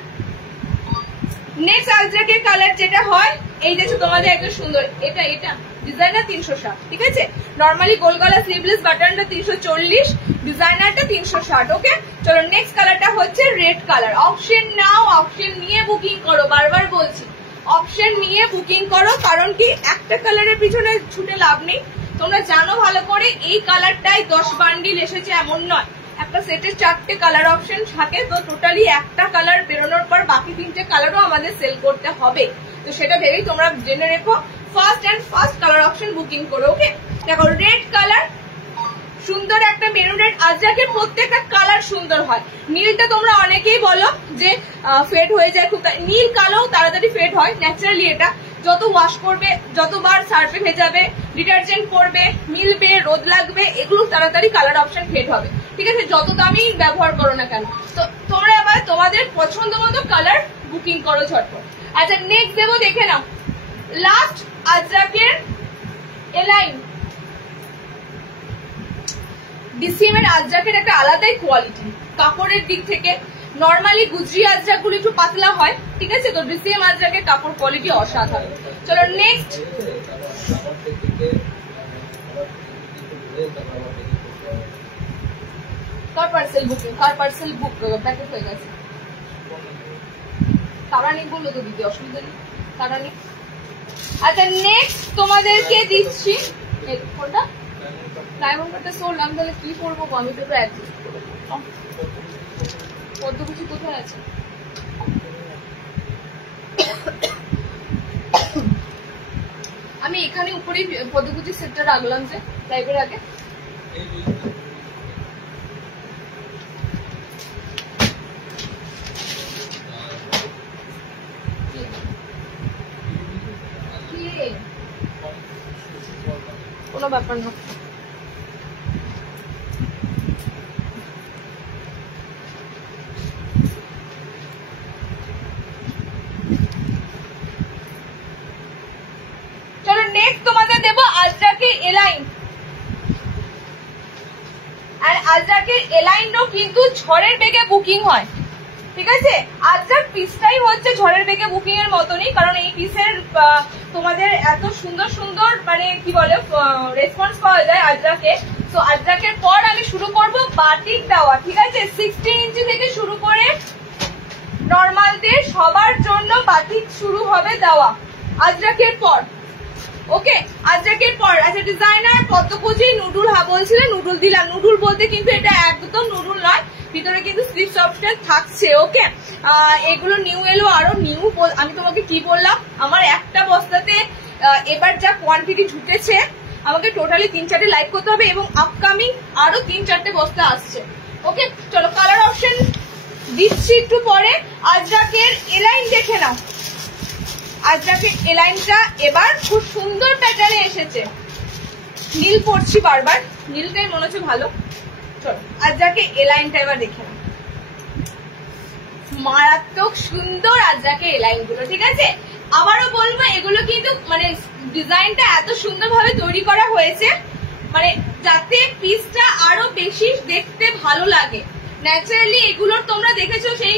নেক্সট আজরাকের কালার যেটা হয় এই দেখো তোমাদের একদম সুন্দর, এটা এটা ডিজাইনার 360। ঠিক আছে, নর্মালি গোলগলা স্লিভলেস বাটনটা 340, ডিজাইনারটা 360। ওকে, চলো নেক্সট কালারটা হচ্ছে রেড কালার। অপশন নাও, অপশন নিয়ে বুকিং করো, বারবার বলছি অপশন নিয়ে বুকিং করো, কারণ কি একটা কালারের পিছনে ছুটে লাভ নেই। তোমরা জানো ভালো করে এই কালারটাই 10 বান্ডিল এসেছে এমন নয়, একটা সেটের 4টে কালার অপশন থাকে। তো টোটালি একটা কালার বেরোনোর পর বাকি 3টে কালারও আমাদের সেল করতে হবে, তো সেটা ভেবেই তোমরা জেনে রেখো, ফার্স্ট কালার অপশন বুকিং করো। ওকে, দেখো রেড কালার, সুন্দর একটা মেরুন রেড। আজরাকের প্রত্যেকটা কালার সুন্দর হয়। নীলটা তোমরা অনেকেই বলো যে ফেড হয়ে যায়, খুব নীল কালো তাড়াতাড়ি ফেড হয় ন্যাচারালি। এটা যত ওয়াশ করবে, যতবার সার্ফে ভেজাবে, ডিটারজেন্ট করবে, মিলবে, রোদ লাগবে, এগুলো তাড়াতাড়ি কালার অপশন ফেড হবে। ঠিক আছে, যত দামি ব্যবহার করো না কেন। তো তোমরা আবার তোমাদের পছন্দ মতো কালার বুকিং করো ঝটপট। আচ্ছা নেক্সট দেবো, দেখে নাও লাস্ট আজরাকের এলাইন। ডিসিএম এর আজরাকের একটা আলাদাই কোয়ালিটি কাপড়ের দিক থেকে। নর্মালি গুজরি আজরাক গুলো একটু পাতলা হয়, ঠিক আছে, তো ডিসিএম আজরাকের কাপড় কোয়ালিটি অসাধারণ। চলো নেক্সট, কার পার্সেল বুকিং, কার পার্সেল বুক প্যাকেট হয়ে গেছে, তারানি বললো তো দিদি, অসুবিধা নেই তারানি। আচ্ছা নেক্সট তোমাদেরকে দিচ্ছি কোনটা, ডায়মন্ড কাটটা সোললাম, তাহলে কি করবো আমি তো অ্যাডজাস্ট করবো। পদ্মকুচি কোথায় আছে, আমি এখানে উপরেই পদ্মকুচি সেটটা রাখলাম যে লাইভের আগে। কোনো ব্যাপার না। চলো নেক্সট তোমাদের দেবো আজরাকের এলাইন। আর আজরাকের এলাইনও কিন্তু ঝড়ের বেগে বুকিং হয়, ঠিক আছে। আজরাক পিসটাই হচ্ছে ঝড়ের বেগে বুকিং এর মতনই, কারণ এই পিসের তোমাদের এত সুন্দর সুন্দর মানে কি বলে রেসপন্স পাওয়া যায় আজরাকে। তো আজরাকের পর আমি শুরু করব বাটিক দেওয়া, ঠিক আছে। 16 ইঞ্চি থেকে শুরু করে নর্মালদের সবার জন্য বাটিক শুরু হবে দেওয়া আজরাকের পর। ওকে, আজরাকের পর আচ্ছা ডিজাইনার পদ্মকুচি নুডুল বলছিলে, নুডুল দিলাম। নুডুল বলতে কিন্তু এটা একদম নুডুল নয়, ভিতরে কিন্তু স্লিপ সাবস্টেন্স থাকছে। ওকে, এগুলো নিউ এলো, আরো নিউ। আমি তোমাকে কি বললাম, আমার একটা বস্তাতে এবার যা কোয়ান্টিটি ঢুকেছে আমাকে টোটালি 3-4টে লাইভ করতে হবে, এবং আপকামিং আরো 3-4টে বস্তা আসছে। ওকে, চলো কালার অপশন দিচ্ছি একটু পরে। আজরাকের এলাইন দেখে নাও। আজরাকের এলাইনটা এবার খুব সুন্দর প্যাটার্নে এসেছে। নীল পড়ছি বারবার, নীলটাই মনে হচ্ছে ভালো। চলো আজরাকের এলাইনটা এবার দেখে নাও। মারাত্মক সুন্দর আজরাকের এলাইন গুলো, ঠিক আছে। আবারও বলবো এগুলো কিন্তু মানে ডিজাইনটা এত সুন্দরভাবে তৈরি করা হয়েছে মানে যাতে পিসটা আরো বেশি দেখতে ভালো লাগে। ন্যাচারালি এগুলোর তোমরা দেখেছো সেই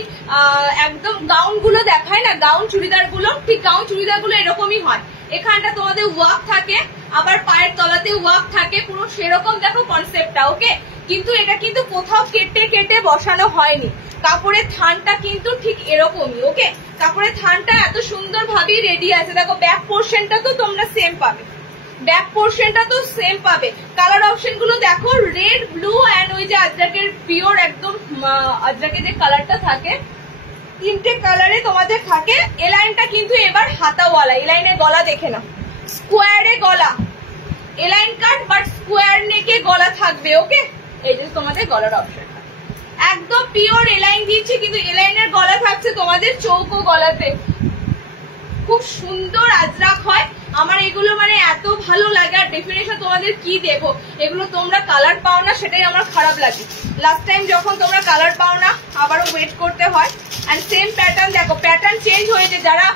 একদম গাউন গুলো দেখায় না, গাউন চুড়িদার গুলো, ঠিক গাউন চুড়িদার গুলো এরকমই হয়। এখানটা তোমাদের ওয়ার্ক থাকে, আবার পায়ের তলাতে ওয়ার্ক থাকে, পুরো সেরকম দেখো কনসেপ্টটা। ওকে, কিন্তু এটা কিন্তু কোথাও কেটে কেটে বসানো হয়নি। কাপড়ের থানটা কিন্তু ঠিক এরকমই। ওকে, কাপড়ের থানটা এত সুন্দর ভাবে রেডি আছে। দেখো ব্যাক পোর্শনটা তো তোমরা সেম পাবে, ব্যাক পোর্শনটা তো সেম পাবে। কালার অপশন গুলো দেখো, রেড, ব্লু এন্ড ওই যে আজরাকের পিওর একদম আজরাকের যে কালারটা থাকে, 3টে কালারে তোমাদের থাকে। এলাইনটা কিন্তু এবার হাতাওয়ালা, এলাইনের গলা দেখে নাও, স্কোয়ারে গলা, এলাইন কাট বাট স্কোয়ার নেকে গলা থাকবে। ওকে, এই যে তোমাদের গলার অপশনটা একদম পিওর এলাইন দিচ্ছি, কিন্তু এলাইনের গলা থাকছে তোমাদের চৌকো গলাতে। খুব সুন্দর আজরাক হয় আমার এগুলো, মানে এত ভালো লাগে। আর ডেফিনেশন তোমাদের কি দেবো, এগুলো তোমরা কালার পাও না, সেটাই আমার খারাপ লাগে। লাস্ট টাইম যখন তোমরা কালার পাও না আবারও ওয়েট করতে হয়। এন্ড সেম প্যাটার্ন দেখো, প্যাটার্ন চেঞ্জ হয়েছে। যারা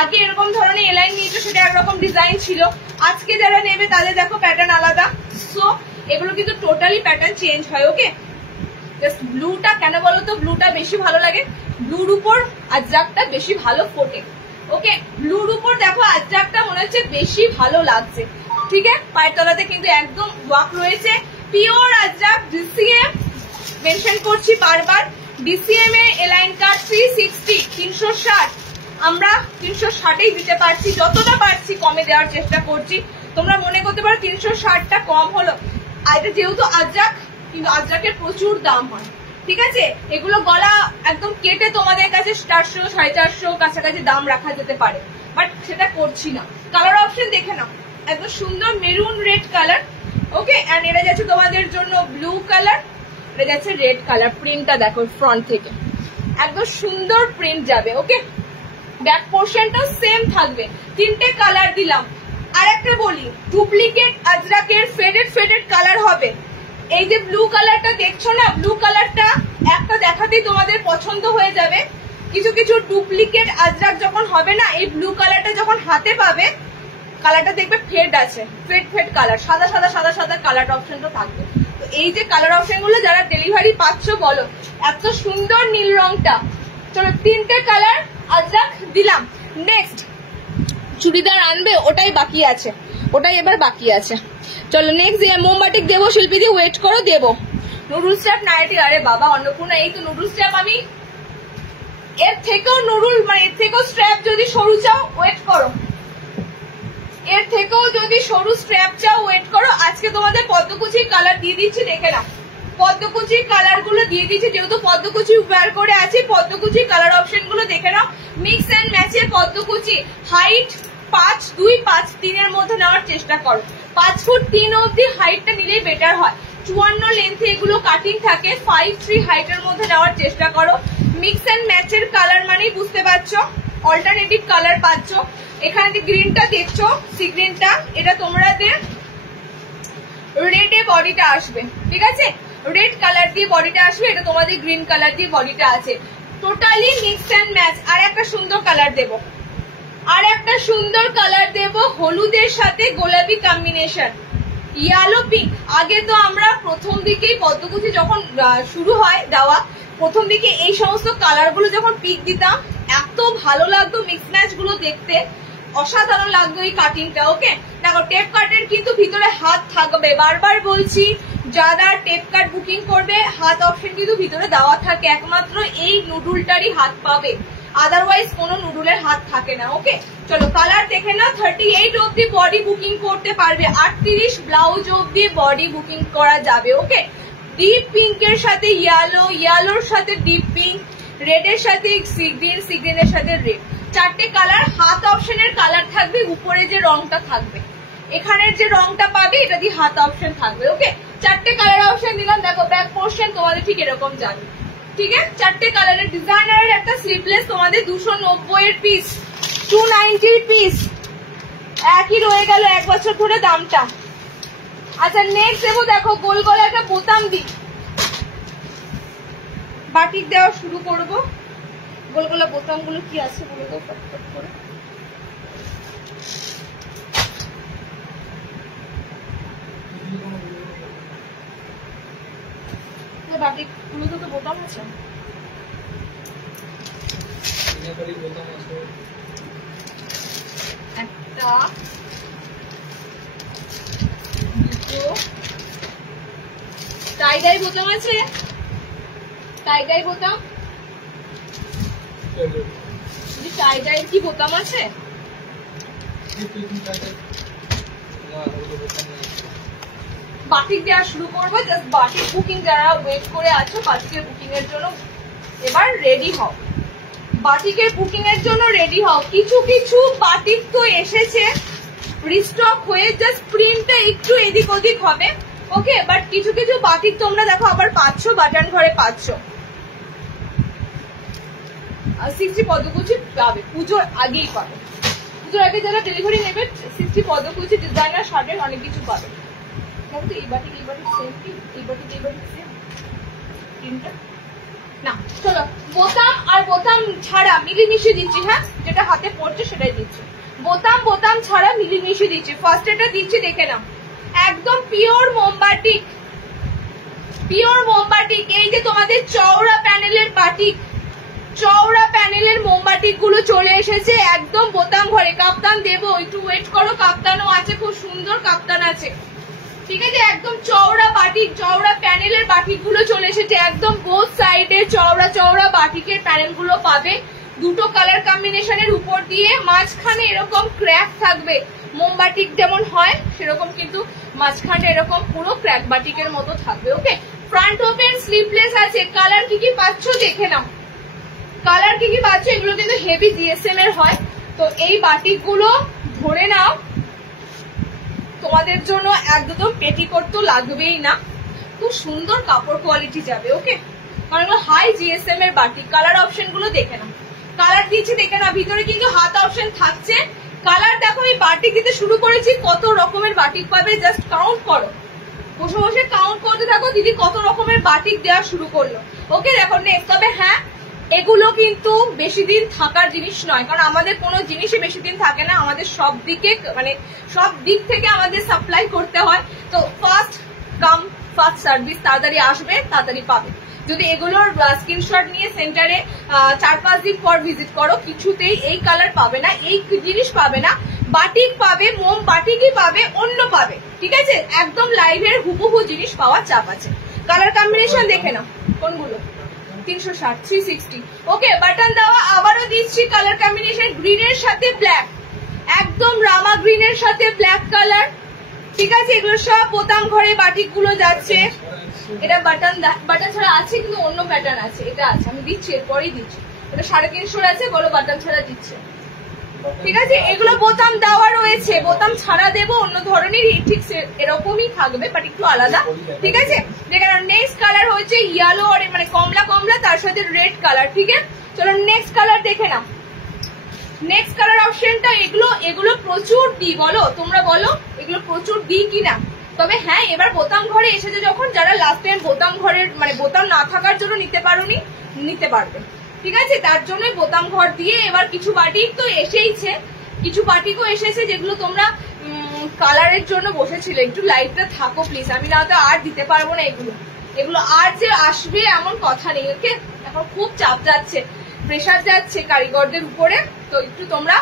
আগে এরকম ধরনের এলাইন নিয়েছো সেটা একরকম ডিজাইন ছিল, আজকে যারা নেবে তাদের দেখো প্যাটার্ন আলাদা। সো এগুলো কিন্তু টোটালি প্যাটার্ন চেঞ্জ হয়। ওকে, জাস্ট ব্লুটা কেন বলো তো, ব্লুটা বেশি ভালো লাগে, ব্লুর উপর আজরাকটা বেশি ভালো ফোটে। ওকে, ব্লুর উপর দেখো আজরাকটা মনে হচ্ছে বেশি ভালো লাগছে। ঠিক আছে, পায়ের তলাতে কিন্তু একদম ওয়ার্ক রয়েছে, পিওর আজরাক। ডিসিএম মেনশন করছি বারবার, ডিসিএম এ এলাইন কাট 360, 360 আমরা 360এই দিতে পারছি, যতটা পারছি কমে দেওয়ার চেষ্টা করছি। তোমরা মনে করতে পারো 360টা কম হলো, এটা যেহেতু আজরাক, কিন্তু আজরাকের প্রচুর দাম হয়। ঠিক আছে, এগুলো গলা একদম কেটে তোমাদের কাছে 400, 450 কাছাকাছি দাম রাখা যেতে পারে, বাট সেটা করছি না। কালার অপশন দেখে নাও, একদম সুন্দর maroon red colour. Okay, and এটা যাচ্ছে তোমাদের জন্য ব্লু কালার, এটা যাচ্ছে রেড কালার। প্রিন্টটা দেখো ফ্রন্ট থেকে একদম সুন্দর প্রিন্ট যাবে। ওকে, ব্যাক পোর্শনটা সেম থাকবে, 3টে কালার দিলাম। আর একটা বলি, ডুপ্লিকেট আজরাকের ফেডেড কালার হবে। এই যে ব্লু কালারটা দেখছো না, ব্লু কালারটা একটা দেখাতেই তোমাদের পছন্দ হয়ে যাবে। কিছু কিছু ডুপ্লিকেট আজরাক যখন হবে না, এই ব্লু কালারটা যখন হাতে পাবে, কালারটা দেখবে ফেড আছে, ফেড কালার, সাদা সাদা সাদা সাদা কালার অপশনটা থাকবে। তো এই যে কালার অপশন গুলো যারা ডেলিভারি পাচ্ছ বলো, এত সুন্দর নীল রংটা। চলো 3টে কালার আজরাক দিলাম। নেক্সট চুড়িদার আনবে, ওটাই বাকি আছে, ওটাই এবার বাকি আছে। চলো নেক্সট মোমবাটিক দেবো, শিল্পী দিয়ে ওয়েট করো, দেবো নুডুল স্ট্র্যাপ নাইটি। আরে বাবা অন্নপূর্ণা, এই তো নুডুল স্ট্র্যাপ। আমি এর থেকেও নুডুল মানে এর থেকেও স্ট্র্যাপ যদি সরু চাও ওয়েট করো, এর থেকেও যদি সরু স্ট্র্যাপ চাও ওয়েট করো। আজকে তোমাদের পদ্মকুচির কালার দিয়ে দিচ্ছি, দেখে নাও। পদ্মকুচির কালার গুলো দিয়ে দিচ্ছি, যেহেতু পদ্মকুচি ওয়্যার করে আছি, পদ্মকুচির কালার অপশন গুলো দেখে নাও। মিক্স এন্ড ম্যাচের পদ্মকুচি, হাইট 5'2", 5'3" এর মধ্যে নেওয়ার চেষ্টা করো। 5 ফুট 3 অব্দি হাইটটা নিলেই বেটার হয়। 54 লেন্থে এগুলো কাটিং থাকে, 5'3" হাইটের মধ্যে নেওয়ার চেষ্টা করো। মিক্স এন্ড ম্যাচের কালার মানেই বুঝতে পারছো, অল্টারনেটিভ কালার পাচ্ছ। এখানে যে গ্রিনটা দেখছো, সি গ্রিনটা, এটা তোমাদের রেডে বডিটা আসবে, ঠিক আছে? রেড কালার দিয়ে বডিটা আসবে, এটা তোমাদের গ্রিন কালার দিয়ে বডিটা আছে, টোটালি মিক্স অ্যান্ড ম্যাচ। আর একটা সুন্দর কালার দেব, আর একটা সুন্দর কালার দেব, হলুদের সাথে গোলাপি কম্বিনেশন, ইয়েলো পিঙ্ক। আগে তো আমরা প্রথম দিকেই পদ্মকুচি যখন শুরু হয় দেওয়া, প্রথম দিকে এই সমস্ত কালার গুলো যখন পিক দিতাম, এত ভালো লাগতো মিক্স ম্যাচ গুলো দেখতে, অসাধারণ লাগতো এই কাটিংটা। ওকে দেখো, টেপ কাটের কিন্তু ভিতরে হাত থাকবে, বারবার বলছি যারা টেপ কাট বুকিং করবে হাত অপশন কিন্তু ভিতরে দেওয়া থাকে, একমাত্র এই নুডুলটারই হাত পাবে, আদারওয়াইজ কোনো নুডুলের হাত থাকে না। ওকে চলো কালার দেখে না। 38 অব্দি বডি বুকিং করতে পারবে, 38 ব্লাউজ অব্দি বডি বুকিং করা যাবে। ওকে ডিপ পিঙ্কের সাথে ইয়েলো, ইয়েলোর সাথে ডিপ পিঙ্ক, রেড এর সাথে গ্রিন, গ্রিনের সাথে রেড, চারটে কালার। হাত অপশনের কালার থাকবে, উপরে যে রংটা থাকবে, এখানের যে রংটা পাবে এটা দিয়ে হাত অপশন থাকবে। ওকে চারটে কালার অপশন দিলাম। দেখো ব্যাক পোর্শন তোমাদের ঠিক এরকম যাবে, ঠিক আছে? চারটে কালারের ডিজাইনারের একটা স্লিভলেস তোমাদের 290 এর পিস, 290 পিস, একই রয়ে গেল এক বছর ধরে দামটা। আচ্ছা নেক্সট দেবো, দেখো গোল গলা একটা বোতাম দি, বাটিক দেওয়া শুরু করব। গোল গলা বোতাম গুলো কি আছে বলে দাও ফটফট করে। বাটিক গুলোতে তো বোতাম আছে, একটা দুটো টাইডাই বোতাম আছে, টাইডাই বোতাম, টাইডাই কি বোতাম আছে? বাটিক দেওয়া শুরু করবো। জাস্ট বাটিক বুকিং যারা ওয়েট করে আছো, বাটিকের বুকিং এর জন্য এবার রেডি হও, বাটিকের বুকিং এর জন্য রেডি হও। কিছু কিছু বাটিক তো এসেছে রিস্টক হয়ে, জাস্ট প্রিন্টটা একটু এদিক ওদিক হবে। ওকে বাট কিছু কিছু বাটিক তোমরা দেখো আবার পাচ্ছ, বাটান ঘরে পাচ্ছ। 60 পদ্মকুচি পাবে, পুজোর আগেই পাবে, পুজোর আগে যারা ডেলিভারি নেবে 60 পদ্মকুচি ডিজাইনার শার্টের অনেক কিছু পাবে। দেখো তো এই বাটিক সেম কি, এই বাটিক সেম প্রিন্টটা না। চলো বোতাম আর বোতাম ছাড়া মিলিমিশে দিচ্ছি, হ্যাঁ যেটা হাতে পড়ছে সেটাই দিচ্ছি, বোতাম ছাড়া মিলিমিশে দিচ্ছি। ফার্স্ট এটা দিচ্ছি দেখে নাও, একদম পিওর মোমবাটিক, পিওর মোমবাটিক। এই যে তোমাদের চওড়া প্যানেলের বাটিক, চওড়া প্যানেলের মোমবাটিক গুলো চলে এসেছে একদম বোতাম ঘরে। কাপ্তান দেবো, একটু ওয়েট করো, কাপ্তানও আছে, খুব সুন্দর কাপ্তান আছে, ঠিক আছে? একদম চওড়া বাটিক, চওড়া প্যানেলের বাটিক গুলো চলে এসেছে, একদম বোথ সাইডে চওড়া চওড়া বাটিকের প্যানেল গুলো পাবে, দুটো কালার কম্বিনেশনের উপর দিয়ে, মাঝখানে এরকম ক্র্যাক থাকবে, মোমবাটিক যেমন হয় সেরকম কিন্তু মাঝখানে এরকম পুরো ক্র্যাক বাটিকের মতো থাকবে। ওকে ফ্রন্ট ওপেন স্লিভলেস আছে। কালার কি কি পাচ্ছ দেখে নাও, কালার কি কি পাচ্ছ, এগুলো কিন্তু হেভি জিএসএম এর হয়। তো এই বাটিক গুলো ধরে নাও, তোমাদের জন্য একদম পেটিকোট তো লাগবেই না, খুব সুন্দর কাপড় কোয়ালিটি যাবে। ওকে কারণ এগুলো হাই জিএসএম এর বাটিক। কালার অপশন গুলো দেখে নাও, কালার দিচ্ছি দেখে নাও, ভিতরে কিন্তু হাত অপশন থাকছে। কালার দেখো, এই বাটিক দিতে শুরু করেছি, কত রকমের বাটিক পাবে জাস্ট কাউন্ট করো, বসে বসে কাউন্ট করতে থাকো দিদি কত রকমের বাটিক দেওয়া শুরু করলো। ওকে দেখো নেক্সট, তবে হ্যাঁ এগুলো কিন্তু বেশি দিন থাকার জিনিস নয়, কারণ আমাদের কোনো জিনিসই বেশি দিন থাকে না, আমাদের সব দিকে মানে সব দিক থেকে আমাদের সাপ্লাই করতে হয়। তো ফার্স্ট কাম ফার্স্ট সার্ভিস, তাড়াতাড়ি আসবে তাড়াতাড়ি পাবে। যদি এগুলোর স্ক্রিনশট নিয়ে সেন্টারে 4-5 দিন পর ভিজিট করো, কিছুতেই এই কালার পাবে না, এই জিনিস পাবে না। বাটিক পাবে, মোম বাটিকই পাবে, অন্য পাবে, ঠিক আছে? একদম লাইভের হুবহু জিনিস পাওয়ার চাপ আছে। কালার কম্বিনেশন দেখে নাও কোনগুলো, 360, 360। ওকে বাটন দেওয়া আবারও দিচ্ছি। কালার কম্বিনেশন গ্রিনের সাথে ব্ল্যাক, একদম রামা গ্রিনের সাথে ব্ল্যাক কালার, ঠিক আছে? এগুলো সব বোতাম ঘরে বাটিক গুলো যাচ্ছে। এটা বাটন ছাড়া আছে কিন্তু অন্য প্যাটার্ন আছে, এটা আছে আমি দিচ্ছি, এরপরেই দিচ্ছি। এটা 350 আছে, বলো বাটন ছাড়া দিচ্ছে, ঠিক আছে? এগুলো বোতাম দেওয়া রয়েছে, বোতাম ছাড়া দেবো অন্য ধরনের, ঠিক এরকমই থাকবে বাট একটু আলাদা, ঠিক আছে? যেখানে নেক্সট কালার হচ্ছে ইয়েলো আর মানে কমলা কমলা, তার সাথে রেড কালার, ঠিক আছে? চলো নেক্সট কালার দেখে নাও। নেক্সট কালার অপশনটা এগুলো প্রচুর দি, বলো তোমরা বলো এগুলো প্রচুর দি কিনা? তবে হ্যাঁ এবার বোতাম ঘরে এসেছে যখন, যারা লাস্ট টাইম বোতাম ঘরের মানে বোতাম না থাকার জন্য নিতে পারোনি, নিতে পারবে, ঠিক আছে? তার জন্যই বোতাম ঘর দিয়ে এবার কিছু বাটিক তো এসেইছে, কিছু বাটিকও এসেছে যেগুলো তোমরা কালারের জন্য বসেছিলে। একটু লাইটটা থাকো প্লিজ, আমি না তো আর দিতে পারবো না এগুলো, এগুলো আর যে আসবে এমন কথা নেই। ওকে, এখন খুব চাপ যাচ্ছে, প্রেশার যাচ্ছে কারিগরদের উপরে, তো একটু তোমরা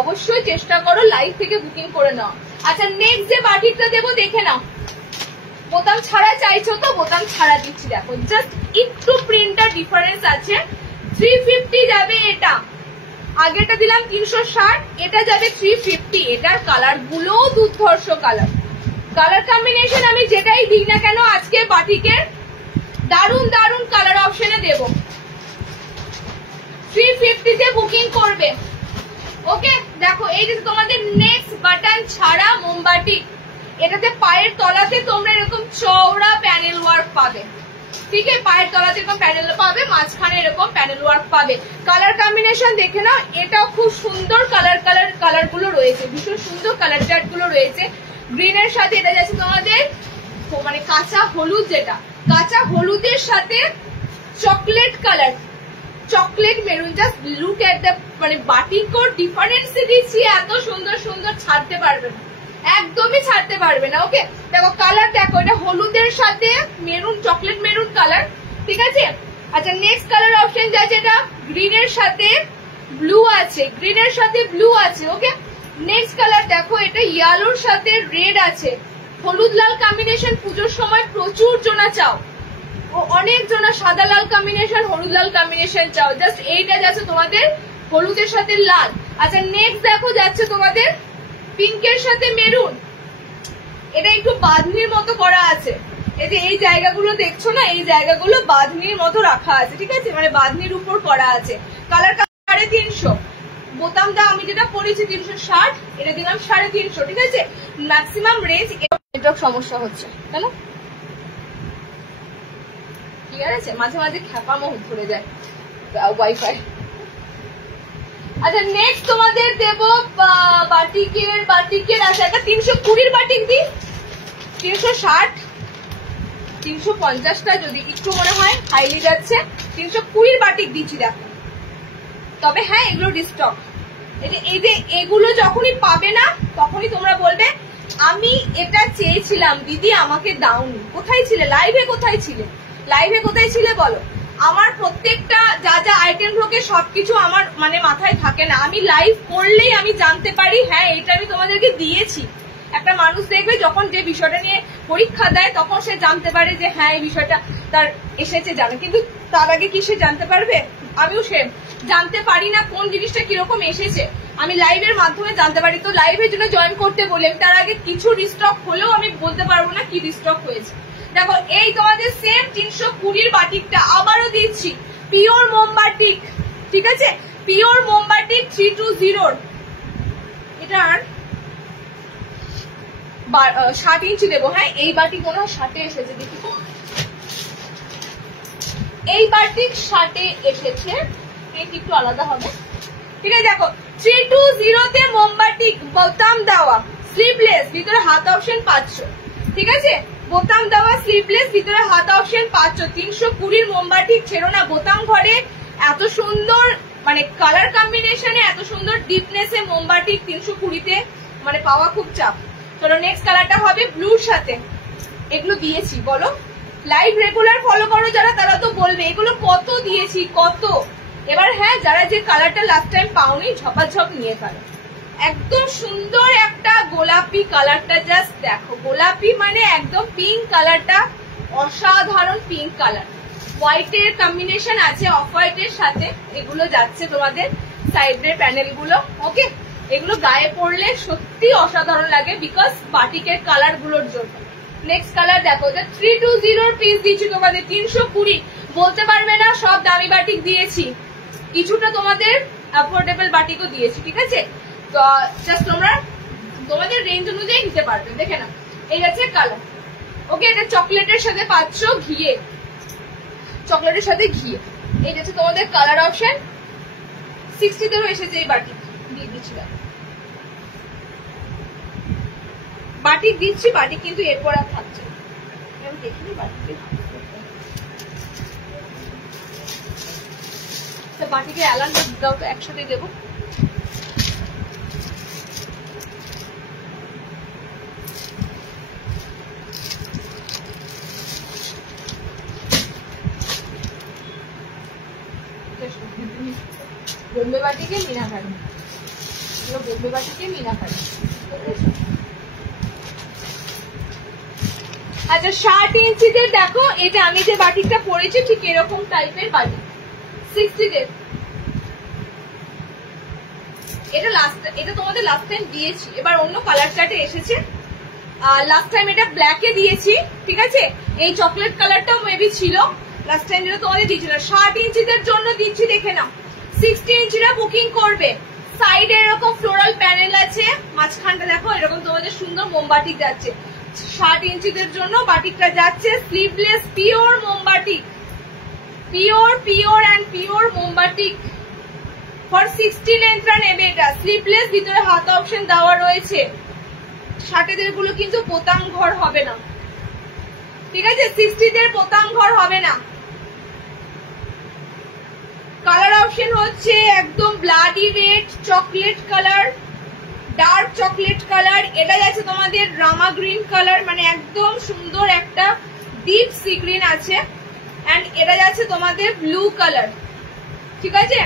অবশ্যই চেষ্টা করো লাইভ থেকে বুকিং করে নাও। আচ্ছা নেক্সট যে বাটিকটা দেবো দেখে নাও, বোতাম ছাড়া চাইছো তো বোতাম ছাড়া দিচ্ছি, দেখো জাস্ট একটু প্রিন্টটা ডিফারেন্স আছে। 350 যাবে এটা, আগেটা দিলাম 360, এটা যাবে 350। এটার কালার গুলো দুর্ধর্ষ কালার, কালার কম্বিনেশন আমি যেটাই দিই না কেন আজকে বাটিকের দারুন দারুন কালার অপশনে দেবো। 350 তে বুকিং করবে। ওকে দেখো এই যে তোমাদের নেক্সট বাটন ছাড়া মোমবাতি, এটাতে পায়ের তলাতে তোমরা এরকম চওড়া প্যানেল ওয়ার্ক পাবে, ঠিক আছে? পায়ের তলাতে এরকম প্যানেল পাবে, মাঝখানে এরকম প্যানেল ওয়ার্ক পাবে। কালার কম্বিনেশন দেখে নাও, এটাও খুব সুন্দর কালার গুলো রয়েছে, ভীষণ সুন্দর কালার চার্ট গুলো রয়েছে। গ্রিনের সাথে এটা যাচ্ছে তোমাদের মানে কাঁচা হলুদ, যেটা কাঁচা হলুদের সাথে chocolate colour, chocolate maroon. Just look at the মানে বাটিকোর ডিফারেন্স দিচ্ছি, এত সুন্দর সুন্দর ছাড়তে পারবে না, একদমই ছাড়তে পারবে না। ওকে দেখো কালার দেখো, এটা হলুদের সাথে মেরুন, চকলেট মেরুন কালার, ঠিক আছে? আচ্ছা নেক্সট কালার অপশন যাচ্ছে এটা গ্রিনের সাথে ব্লু আছে, গ্রিনের সাথে ব্লু আছে। ওকে নেক্সট কালার দেখো, এটা ইয়েলোর সাথে রেড আছে, হলুদ লাল কম্বিনেশন পুজোর সময় প্রচুর জনা চাও, অনেক জনা সাদা লাল কম্বিনেশন, হলুদ লাল কম্বিনেশন চাও। জাস্ট এইটা যাচ্ছে তোমাদের হলুদের সাথে লাল। আচ্ছা নেক্সট দেখো যাচ্ছে তোমাদের পিঙ্কের সাথে মেরুন, এটা একটু বাঁধনির মতো করা আছে, এই যে এই জায়গাগুলো দেখছো না, এই জায়গাগুলো বাঁধনির মতো রাখা আছে, ঠিক আছে? মানে বাঁধনির উপর করা আছে। কালার 350, বোতামটা আমি যেটা পরেছি 360, এটা দিলাম 350, ঠিক আছে? Maximum range. নেটওয়ার্ক সমস্যা হচ্ছে তাই না, ক্লিয়ার আছে? মাঝে মাঝে খ্যাপামো ধরে যায় ওয়াইফাই। আচ্ছা নেক্সট তোমাদের দেবো বাটিকের আছে একটা 320 বাটিক দিই, 360 350টা যদি একটু মনে হয় হাইলি যাচ্ছে, 320 বাটিক দিচ্ছি দেখো। তবে হ্যাঁ এগুলো ডিস্টক, এই যে এগুলো যখনই পাবে না তখনই তোমরা বলবে আমি এটা চেয়েছিলাম দিদি আমাকে দাওনি। কোথায় ছিলে লাইভে, কোথায় ছিলে লাইভে, কোথায় ছিলে বলো? আমার প্রত্যেকটা যা যা আইটেম ঢোকে সবকিছু আমার মানে মাথায় থাকে না, আমি লাইভ করলেই আমি জানতে পারি হ্যাঁ এটা আমি তোমাদেরকে দিয়েছি। একটা মানুষ দেখবে যখন যে বিষয়টা নিয়ে পরীক্ষা দেয় তখন সে জানতে পারে যে হ্যাঁ এই বিষয়টা তার এসেছে জানো, কিন্তু তার আগে কি সে জানতে পারবে? আমিও সে জানতে পারি না কোন জিনিসটা কিরকম এসেছে, আমি লাইভের মাধ্যমে জানতে পারি। তো লাইভের জন্য জয়েন করতে বলি, আমি তার আগে কিছু রিস্টক হলেও আমি বলতে পারবো না কি রিস্টক হয়েছে। দেখো এই তোমাদের সেম 320 বাটিকটা আবারও দিচ্ছি, পিওর মোমবাটিক, ঠিক আছে? পিওর মোমবাটিক 320, এটার 60 ইঞ্চি দেবো। হ্যাঁ এই বাটিক মনে হয় 60 এসেছে, দেখি তো এই বাটিক 60 এসেছে, একটু আলাদা হবে, ঠিক আছে? দেখো 320 তে মোমবাটিক বোতাম দেওয়া, স্লিভলেস, ভিতরে হাত অপশন পাচ্ছ, ঠিক আছে? বোতাম দেওয়া স্লিভলেস, ভিতরে হাত অপশন পাচ্ছ। 320 মোমবাটিক ছেড়ো না, বোতাম ঘরে এত সুন্দর মানে কালার কম্বিনেশনে, এত সুন্দর ডিপনেসে মোমবাটিক 320 তে মানে পাওয়া খুব চাপ। চলো নেক্সট কালারটা হবে ব্লুর সাথে, এগুলো দিয়েছি বলো, লাইভ রেগুলার ফলো করো যারা তারা তো বলবে এগুলো কত দিয়েছি কত। এবার হ্যাঁ যারা যে কালারটা লাস্ট টাইম পাওনি ঝপাঝপ নিয়ে ফেলো, একদম সুন্দর একটা গোলাপি কালারটা, জাস্ট দেখো গোলাপি মানে একদম পিঙ্ক কালারটা, অসাধারণ পিঙ্ক কালার, হোয়াইটের কম্বিনেশন আছে অফ হোয়াইটের সাথে, এগুলো যাচ্ছে তোমাদের সাইডের প্যানেল গুলো। ওকে এগুলো গায়ে পড়লে সত্যি অসাধারণ লাগে বিকজ বাটিকের কালার গুলোর জন্য। নেক্সট কালার দেখো, 320 পিস দিচ্ছি তোমাদের 320, বলতে পারবে না সব দামি বাটিক দিয়েছি, কিছুটা তোমাদের অ্যাফোর্ডেবল বাটিকও দিয়েছি, ঠিক আছে? তো জাস্ট তোমরা তোমাদের রেঞ্জ অনুযায়ী নিতে পারবে। দেখে না এই আছে কালার। ওকে এটা চকলেটের সাথে পাচ্ছ ঘিয়ে, চকলেটের সাথে ঘিয়ে, এই হচ্ছে তোমাদের কালার অপশন। 60 তেও এসেছে এই বাটিক দিয়ে দিচ্ছি। বাটিক দিচ্ছি, বাটিক কিন্তু এরপর আর থাকছে না। আমি দেখিনি বাটিকে, বাটিকে অ্যালান দাও তো, একসাথে দেবো। বোম্বে বাটিকে মিনাকারি, বোম্বে বাটিকে মিনাকারি। আচ্ছা 60 ইঞ্চিদের দেখো, এটা আমি যে বাটিকটা পরেছি ঠিক এরকম টাইপের বাটিক 60 এটা তোমাদের লাস্ট টাইম দিয়েছি, এবার অন্য কালার চার্টে এসেছে। লাস্ট টাইম এটা ব্ল্যাকে দিয়েছি, ঠিক আছে। এই চকলেট কালারটাও মেবি ছিল লাস্ট টাইম যেটা তোমাদের দিয়েছিল। 60 ইঞ্চিদের জন্য দিচ্ছি, দেখে নাও। 60 ইঞ্চিরা বুকিং করবে। সাইডে এরকম ফ্লোরাল প্যানেল আছে, মাঝখানটা দেখো এরকম তোমাদের সুন্দর মোমবাটিক যাচ্ছে। 60 ইঞ্চিদের জন্য বাটিকটা যাচ্ছে স্লিভলেস পিওর মোমবাটিক, পিওর অ্যান্ড পিওর মোমবাটিক ফর 60 লেন্থরা নেবে এটা। স্লিভলেস, ভিতরে হাত অপশন দেওয়া রয়েছে। 60 গুলো কিন্তু বোতাম ঘর হবে না, ঠিক আছে। 60 বোতাম ঘর হবে না। কালার অপশন হচ্ছে একদম bloody red, chocolate colour, dark chocolate colour. এটা যাচ্ছে তোমাদের রামা গ্রিন কালার, মানে একদম সুন্দর একটা ডিপ সি গ্রিন আছে। এন্ড এটা যাচ্ছে তোমাদের ব্লু কালার, ঠিক আছে।